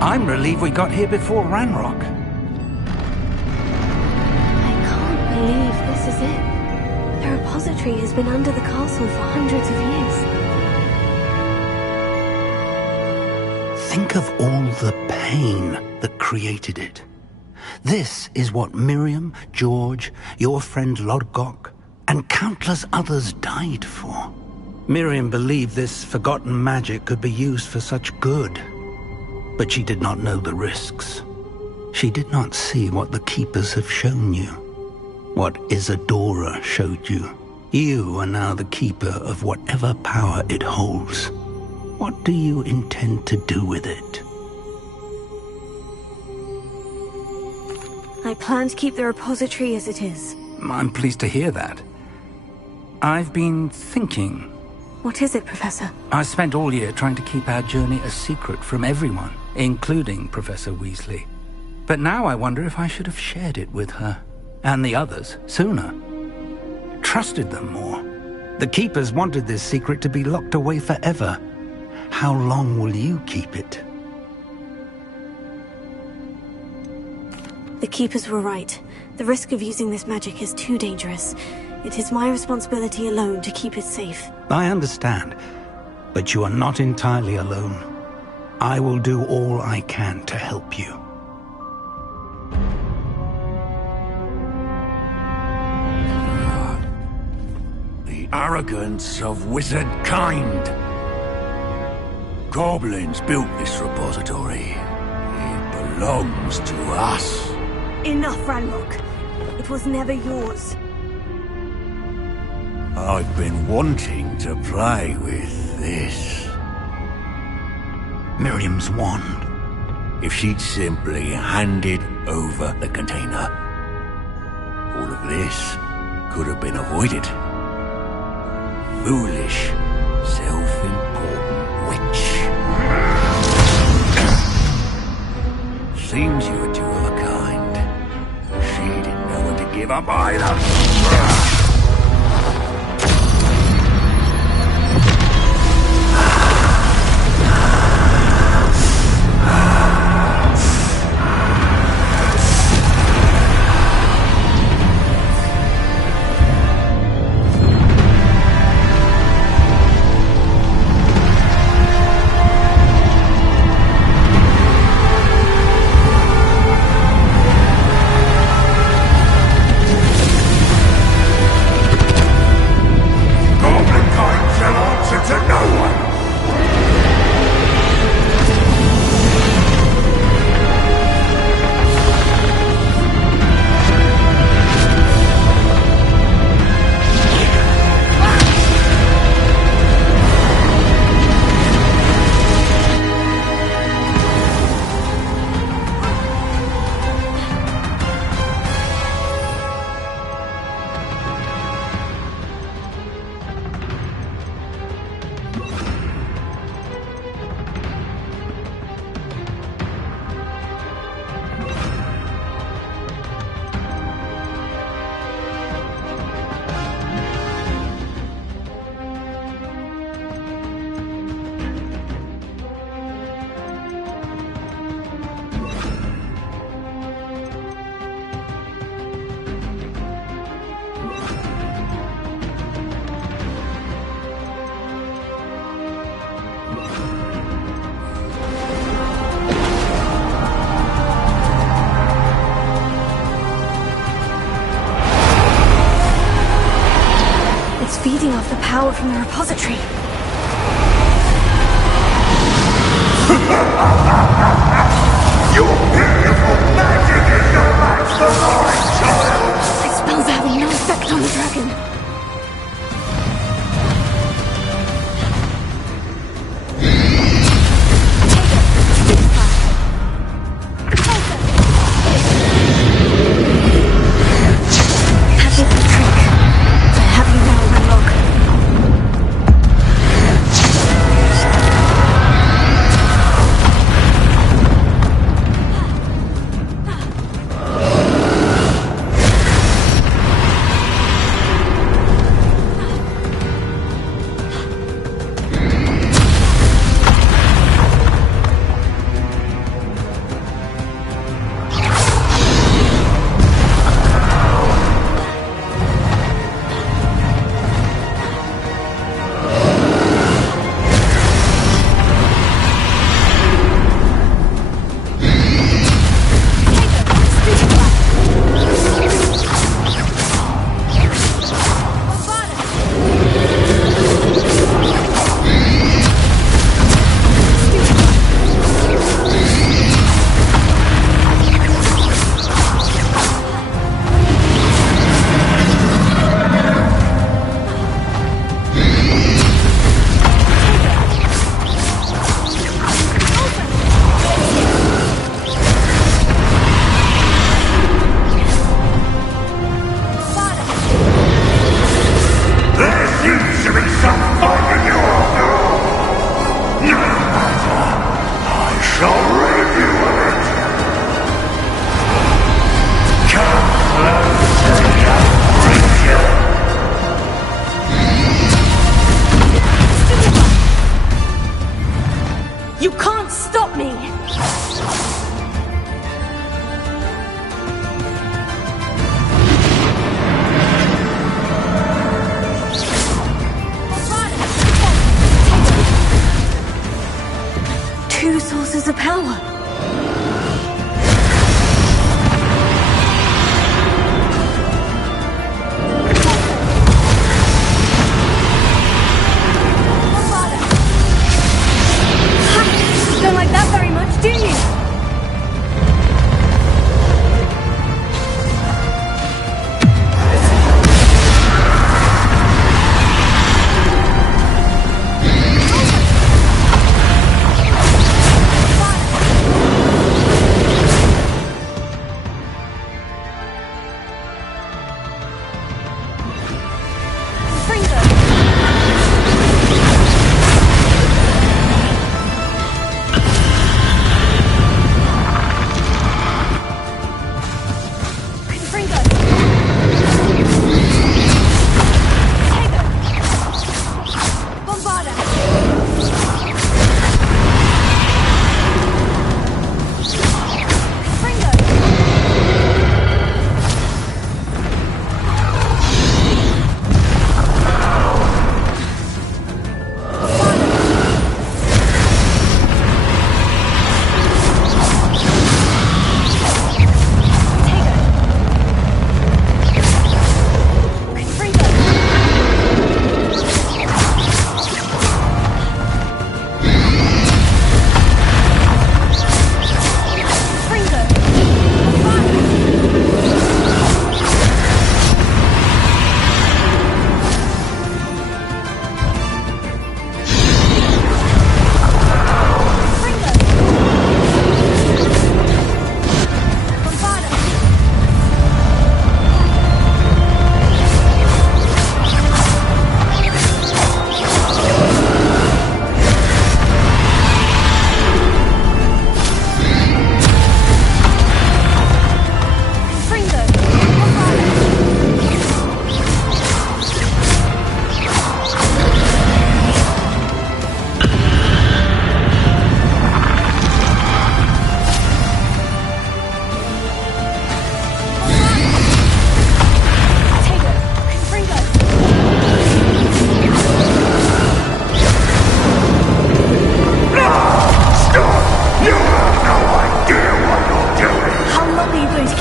I'm relieved we got here before Ranrock. I can't believe this is it. The repository has been under the castle for hundreds of years. Think of all the pain that created it. This is what Miriam, George, your friend Lodgok, and countless others died for. Miriam believed this forgotten magic could be used for such good, but she did not know the risks. She did not see what the Keepers have shown you, what Isadora showed you. You are now the Keeper of whatever power it holds. What do you intend to do with it? I plan to keep the repository as it is. I'm pleased to hear that. I've been thinking. What is it, Professor? I spent all year trying to keep our journey a secret from everyone, including Professor Weasley. But now I wonder if I should have shared it with her, and the others, sooner. Trusted them more. The Keepers wanted this secret to be locked away forever. How long will you keep it? The Keepers were right. The risk of using this magic is too dangerous. It is my responsibility alone to keep it safe. I understand, but you are not entirely alone. I will do all I can to help you. The arrogance of wizard kind. Goblins built this repository. It belongs to us. Enough, Ranrock. It was never yours. I've been wanting to play with this. Miriam's wand. If she'd simply handed over the container, all of this could have been avoided. Foolish, self-important witch. Seems you were two of a kind. She didn't know when to give up either. Feeding off the power from the repository. Your beautiful magic is no match for mine, child! My spells are having no effect on the dragon.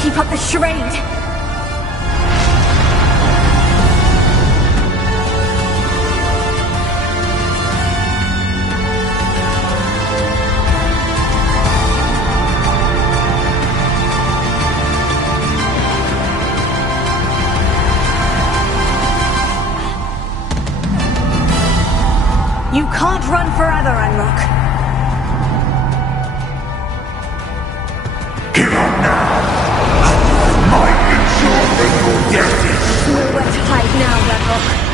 keep up the charade. You can't run forever, Ranrock. Give up now! My ensure your death is... Nowhere to hide now, Ranrock.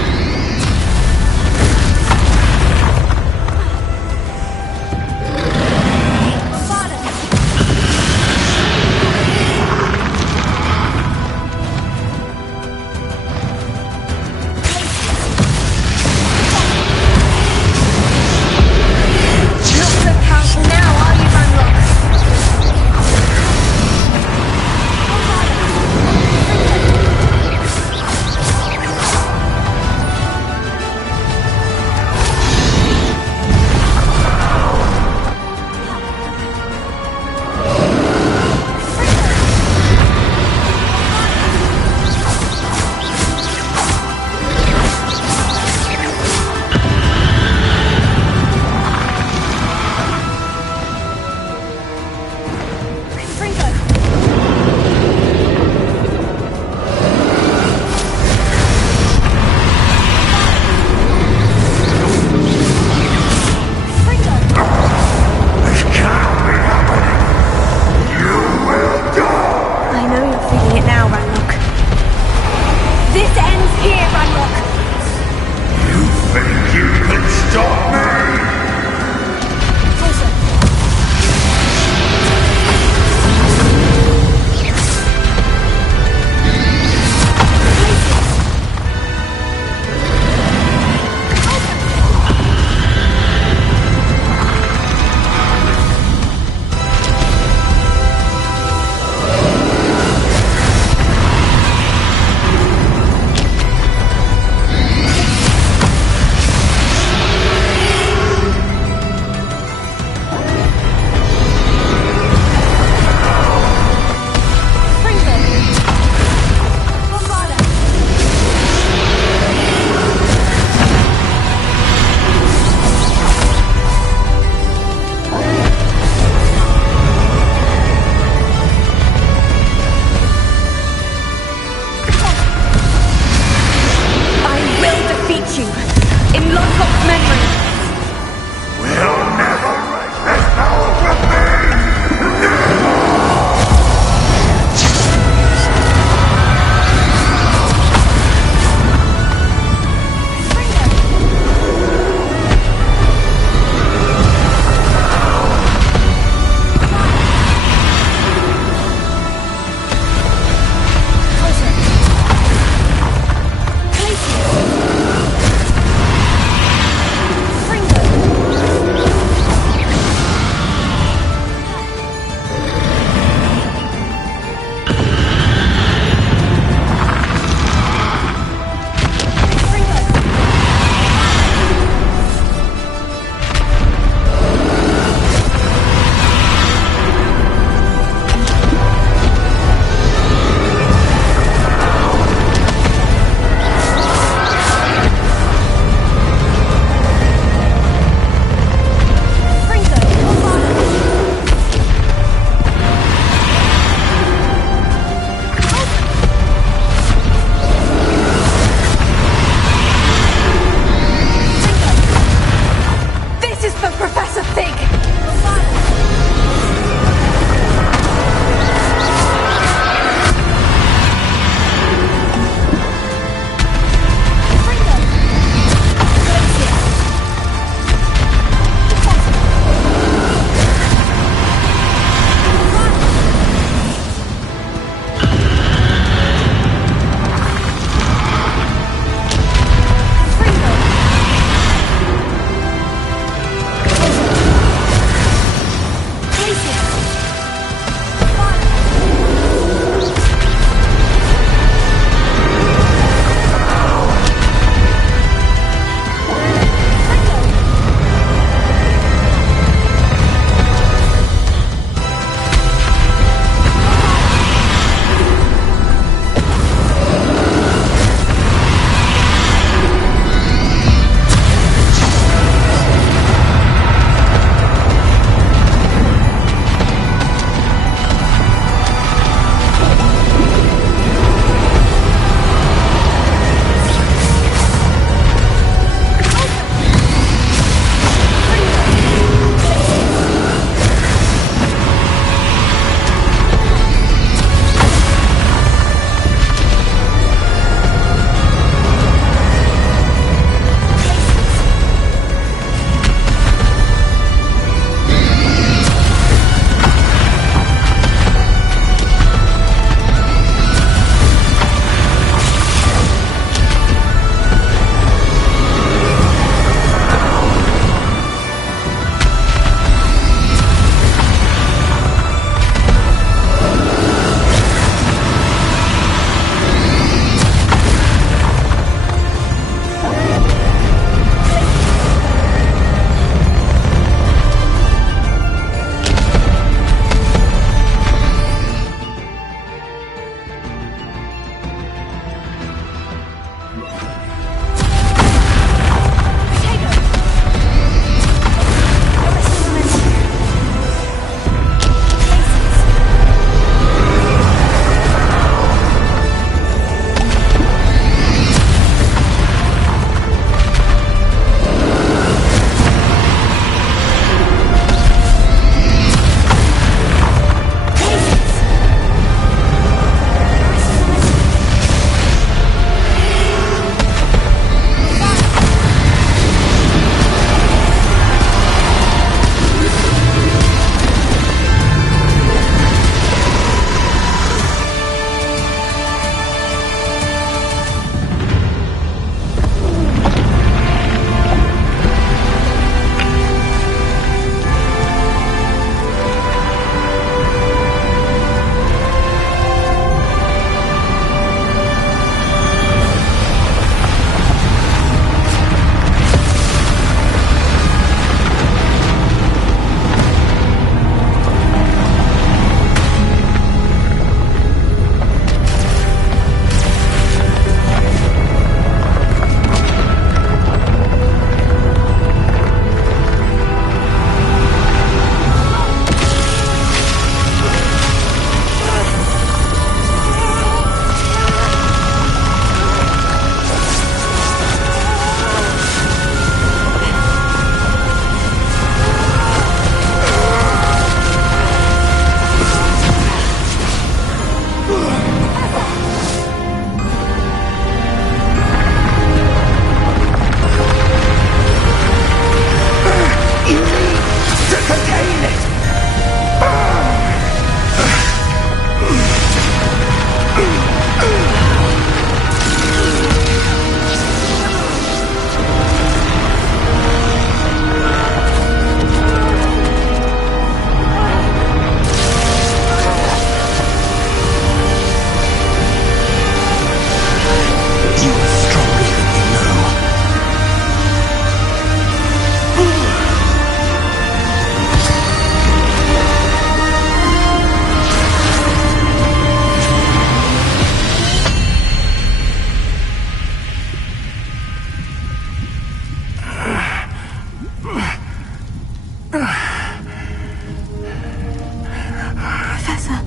Professor.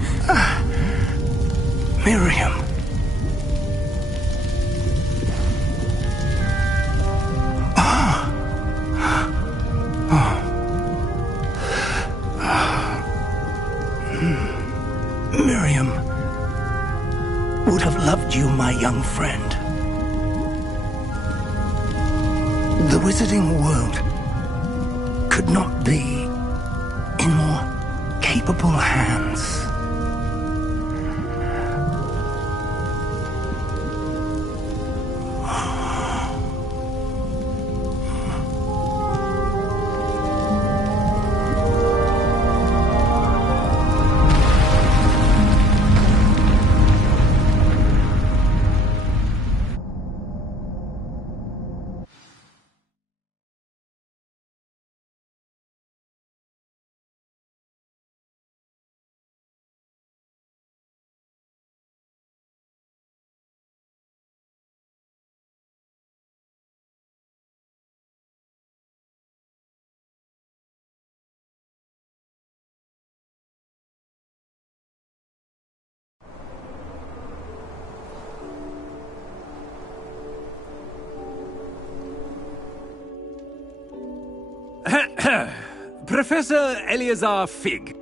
Miriam. Miriam would have loved you, my young friend. The wizarding world could not be in more capable hands. Professor Eleazar Fig.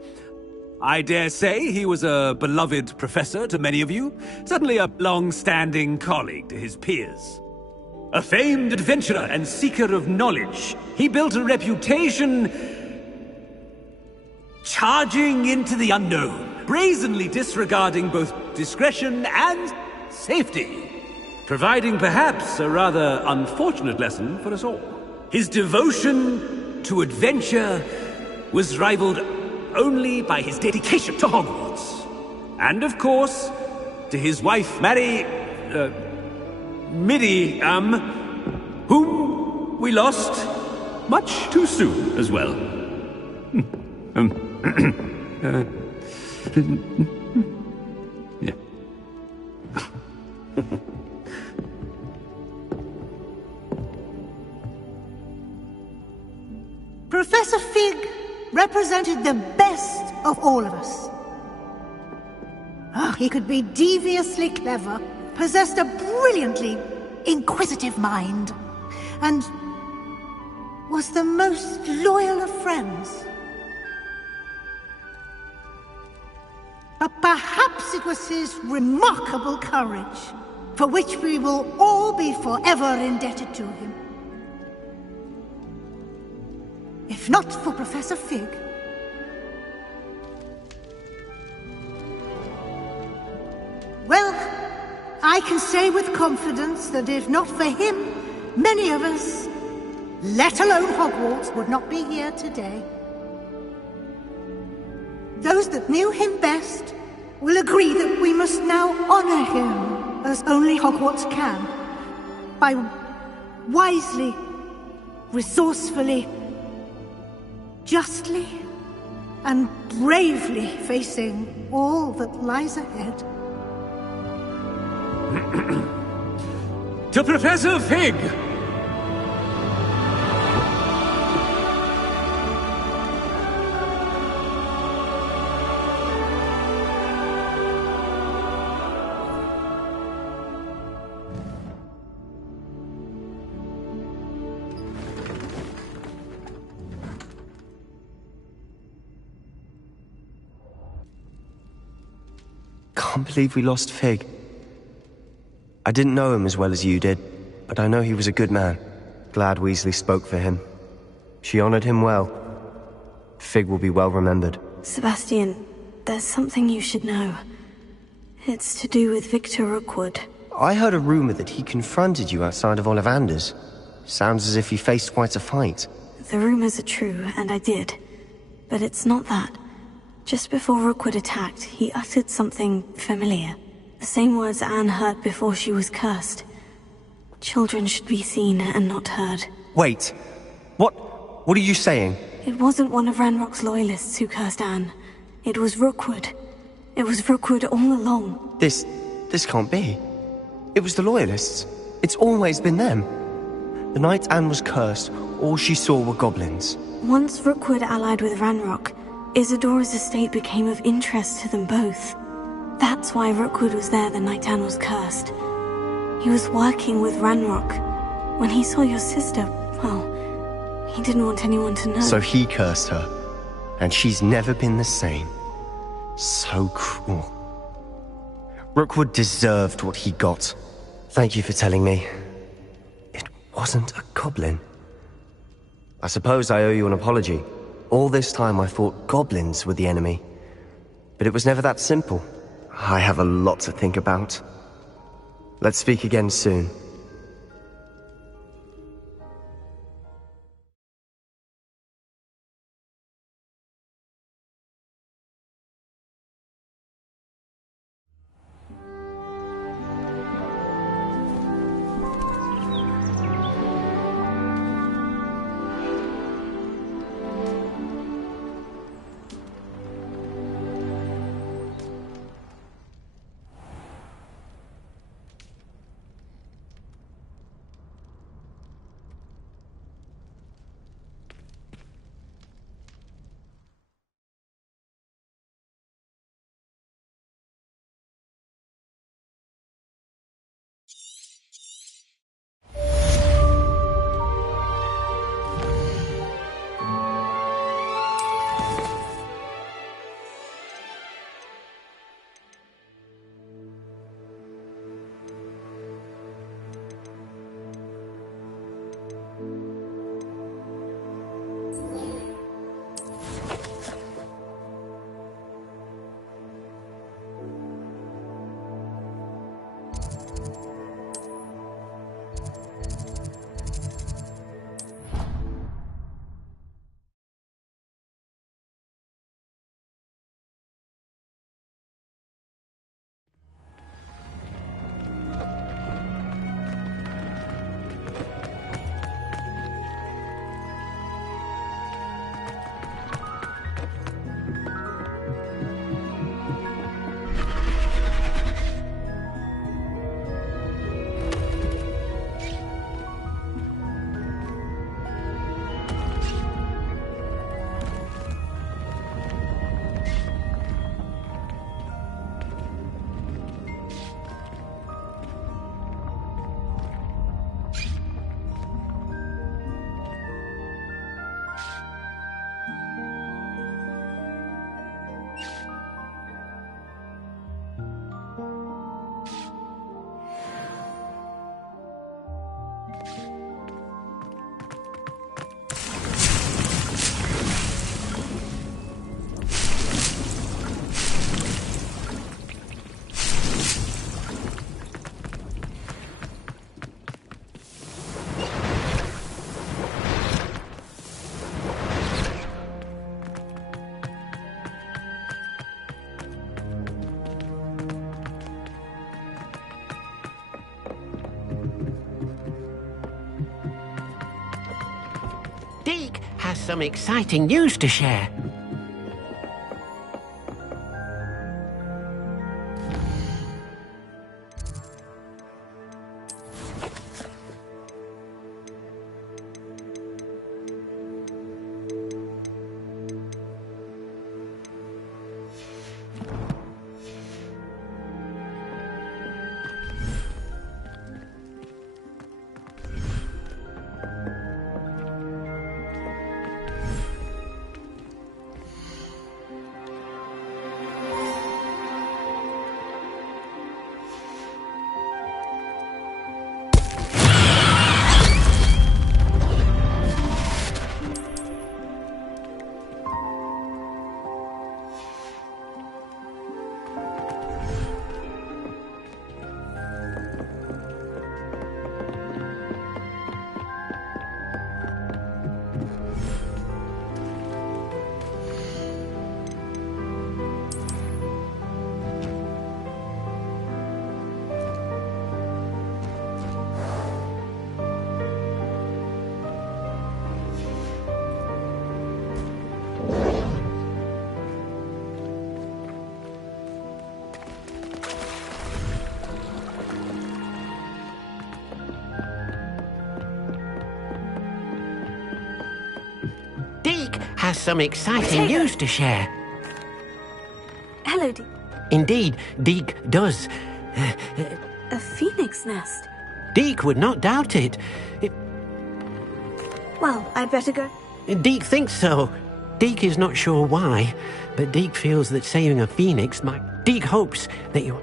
I dare say he was a beloved professor to many of you, certainly a long-standing colleague to his peers. A famed adventurer and seeker of knowledge, he built a reputation charging into the unknown, brazenly disregarding both discretion and safety, providing perhaps a rather unfortunate lesson for us all. His devotion to adventure was rivaled only by his dedication to Hogwarts. And of course, to his wife, Miriam, whom we lost much too soon as well. Yeah. Professor Fig represented the best of all of us. He could be deviously clever, possessed a brilliantly inquisitive mind, and was the most loyal of friends. But perhaps it was his remarkable courage, for which we will all be forever indebted to him. If not for Professor Fig, well, I can say with confidence that if not for him, many of us, let alone Hogwarts, would not be here today. Those that knew him best will agree that we must now honor him as only Hogwarts can, by wisely, resourcefully, justly, and bravely facing all that lies ahead. To Professor Fig! Can't believe we lost Fig. I didn't know him as well as you did, but I know he was a good man. Glad Weasley spoke for him. She honored him well. Fig will be well remembered. Sebastian, there's something you should know. It's to do with Victor Rookwood. I heard a rumor that he confronted you outside of Ollivander's. Sounds as if he faced quite a fight. The rumors are true, and I did. But it's not that. Just before Rookwood attacked, he uttered something familiar. The same words Anne heard before she was cursed. Children should be seen and not heard. Wait. What are you saying? It wasn't one of Ranrock's loyalists who cursed Anne. It was Rookwood. It was Rookwood all along. This can't be. It was the loyalists. It's always been them. The night Anne was cursed, all she saw were goblins. Once Rookwood allied with Ranrock, Isadora's estate became of interest to them both. That's why Rookwood was there the night Anne was cursed. He was working with Ranrock. When he saw your sister, well, he didn't want anyone to know. So he cursed her, and she's never been the same. So cruel. Rookwood deserved what he got. Thank you for telling me. It wasn't a goblin. I suppose I owe you an apology. All this time I thought goblins were the enemy. But it was never that simple. I have a lot to think about. Let's speak again soon. Deke has some exciting news to share. has some exciting news to share. Hello, Deek. Indeed, Deek does. A phoenix nest? Deek would not doubt it. Well, I'd better go. Deek thinks so. Deek is not sure why, but Deek feels that saving a phoenix might... Deek hopes that you...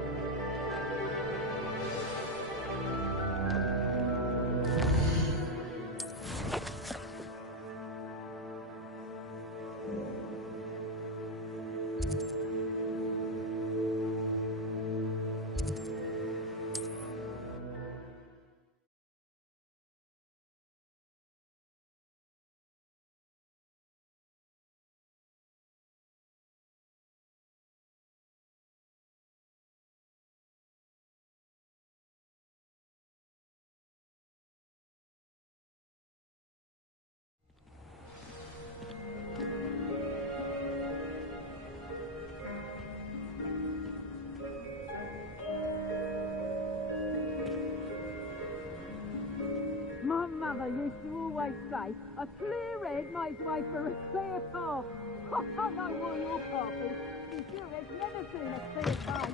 My mother used to always say, a clear head makes way for a clear path. I don't know what your path is. You sure has never seen a clear path.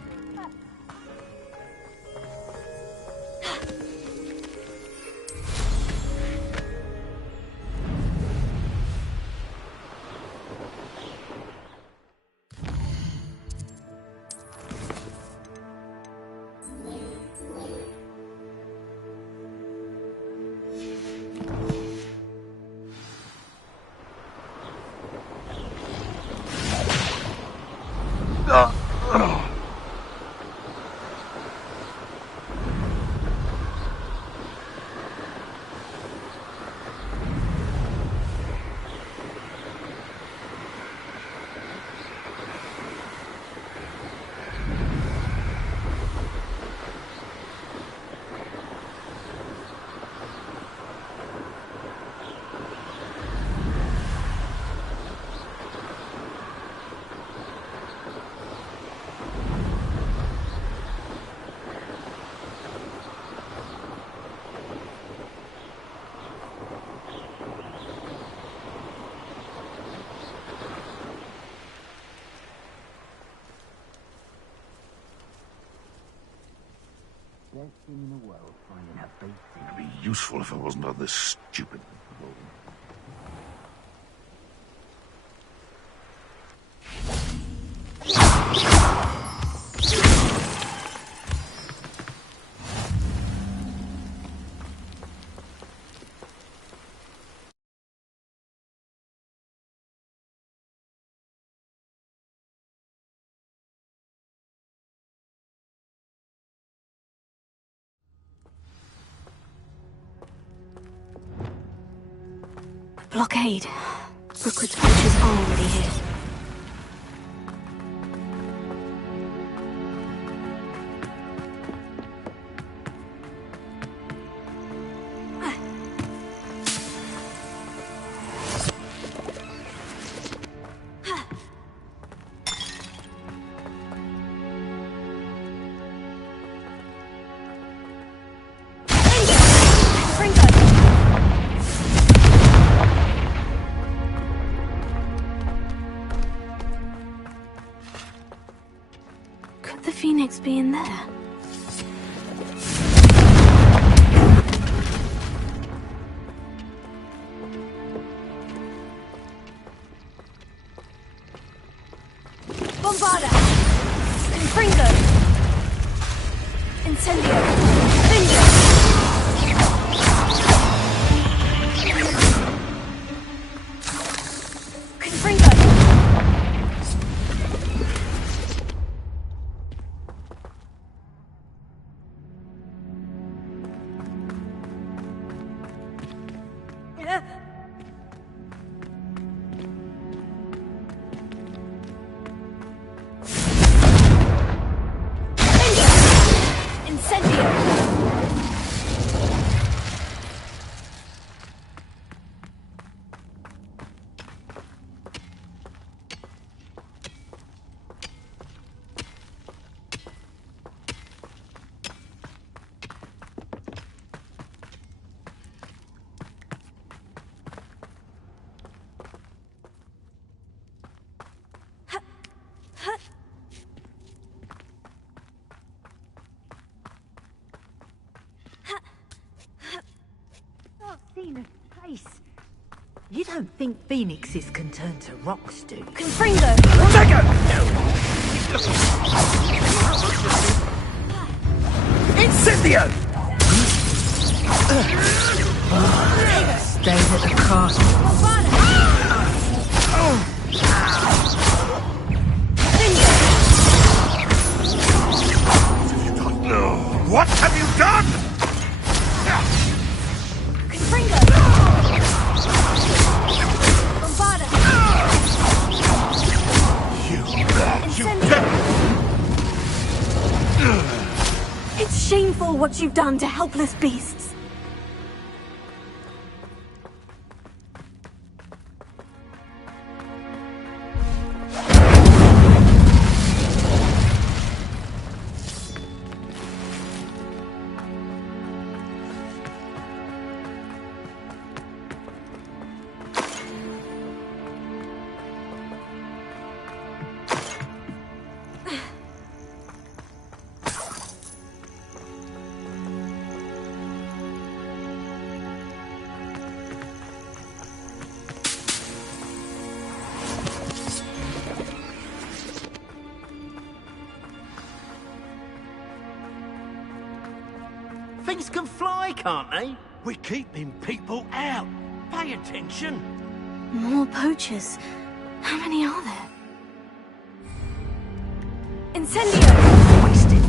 Best thing in the world, finding a bait. It'd be useful if I wasn't on this stupid road. Blockade. Rookwood's poachers are already here. Could the Phoenix be in there? Bombarda! Confringo! Incendio! Bingo! Confringo! Incendio! don't think phoenixes can turn to rocks, do you? Confringo! Incendio! Stayed at the castle. What have you done? Confringo! Bombarda! It's shameful what you've done to helpless beasts. Things can fly, can't they? We're keeping people out. Pay attention. More poachers. How many are there? Incendio! Wasted.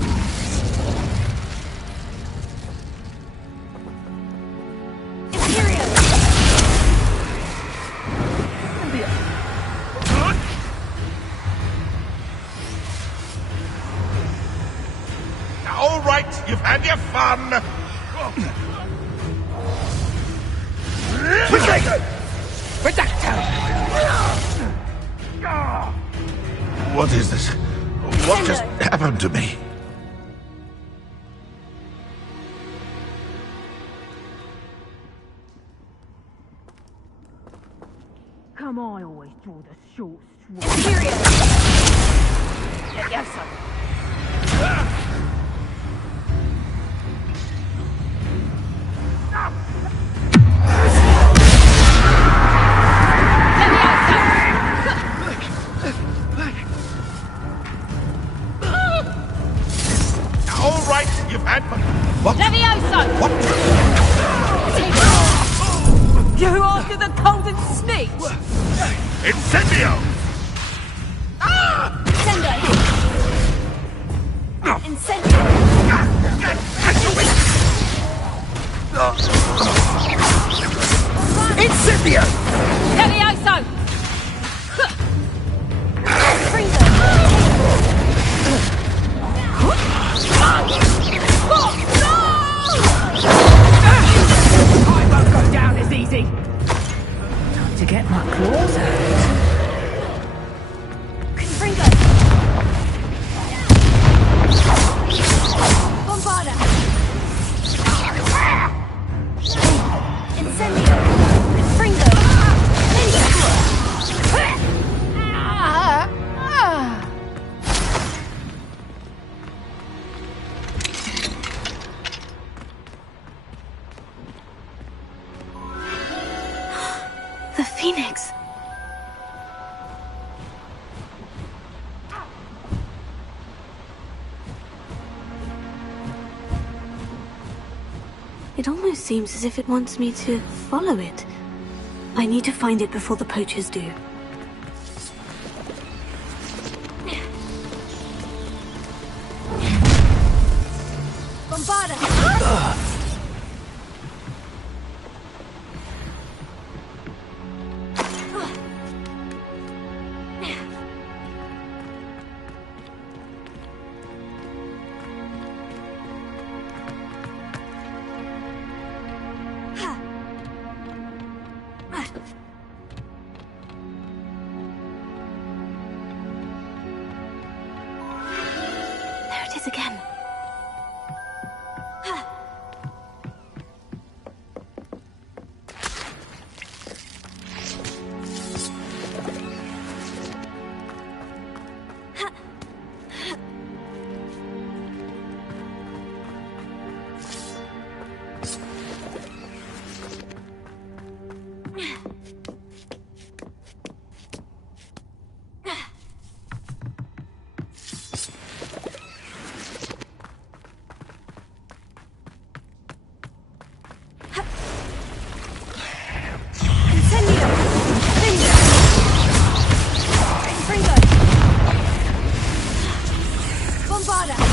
Imperio! All right, you've had your fun. What is this? What just happened to me? Come on, always draw the short straw. Imperio! Yes, sir. All right, you've had fun. What? Levioso! What? You after the cold and sneak? Incendio! Sendo! Incendio! Incendio! Levioso! Confringo! I won't go down as easy. Time to get my claws out. Confringo! Bombarda! Incendio! Confringo! The Phoenix. It almost seems as if it wants me to follow it. I need to find it before the poachers do. Bombarda! There it is again. Bombarda!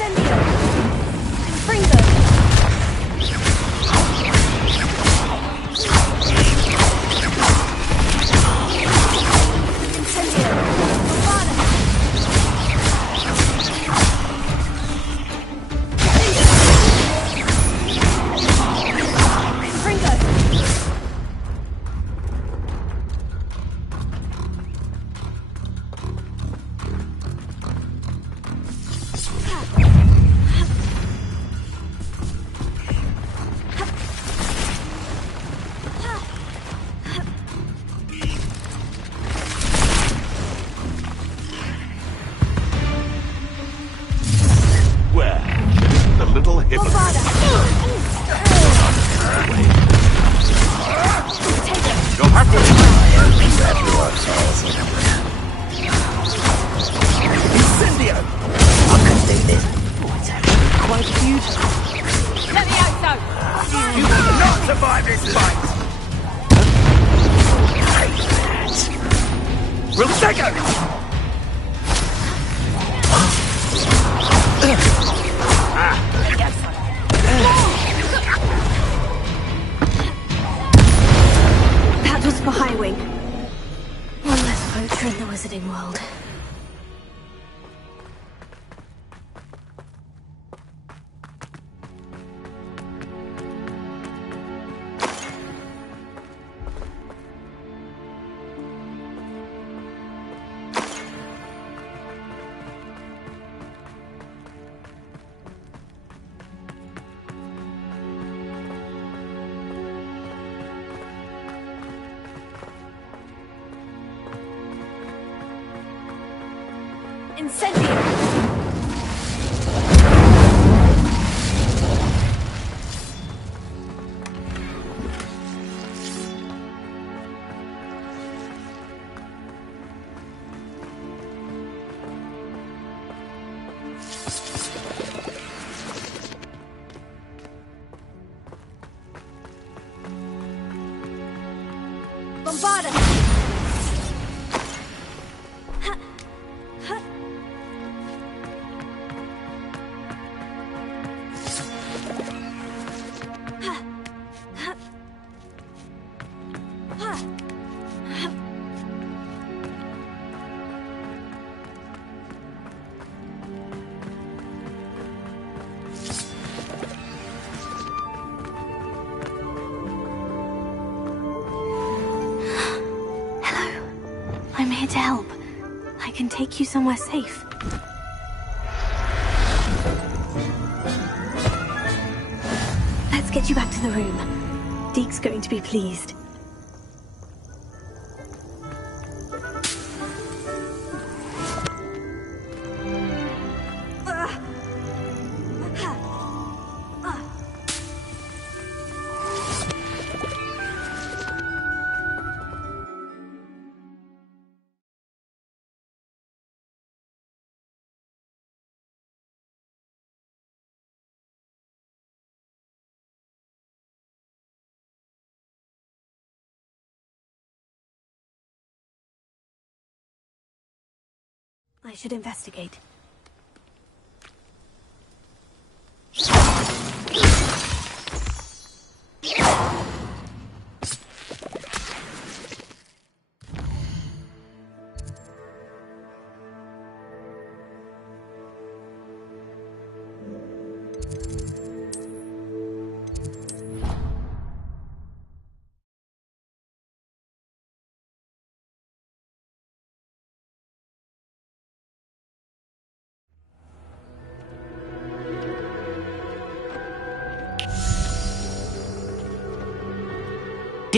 Incendio! That was for Highwing. One less poacher in the Wizarding World. Incendio! Bombarda! I'm here to help. I can take you somewhere safe. Let's get you back to the room. Deke's going to be pleased. I should investigate.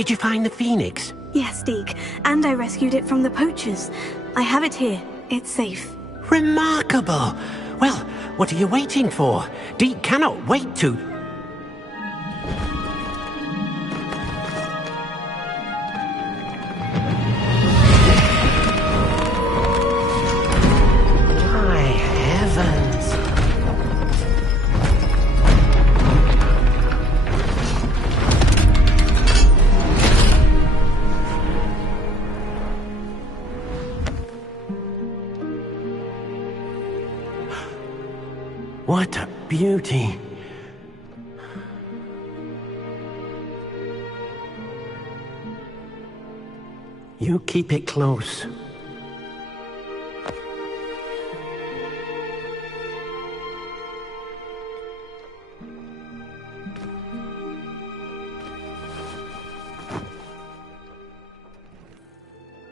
Did you find the phoenix? Yes, Deke, and I rescued it from the poachers. I have it here. It's safe. Remarkable! Well, what are you waiting for? Deke cannot wait to... My heavens! What a beauty! You keep it close.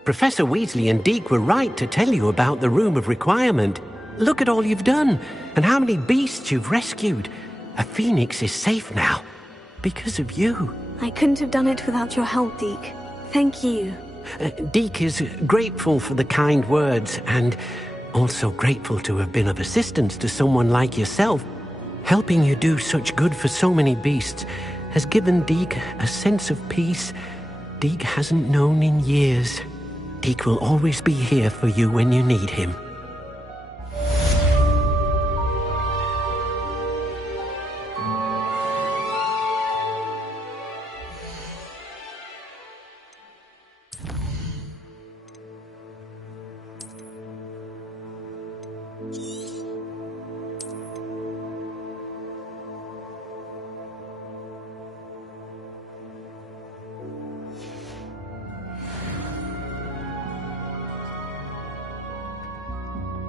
Professor Weasley and Deke were right to tell you about the Room of Requirement. Look at all you've done, and how many beasts you've rescued. A phoenix is safe now, because of you. I couldn't have done it without your help, Deke. Thank you. Deke is grateful for the kind words, and also grateful to have been of assistance to someone like yourself. Helping you do such good for so many beasts has given Deke a sense of peace Deke hasn't known in years. Deke will always be here for you when you need him. You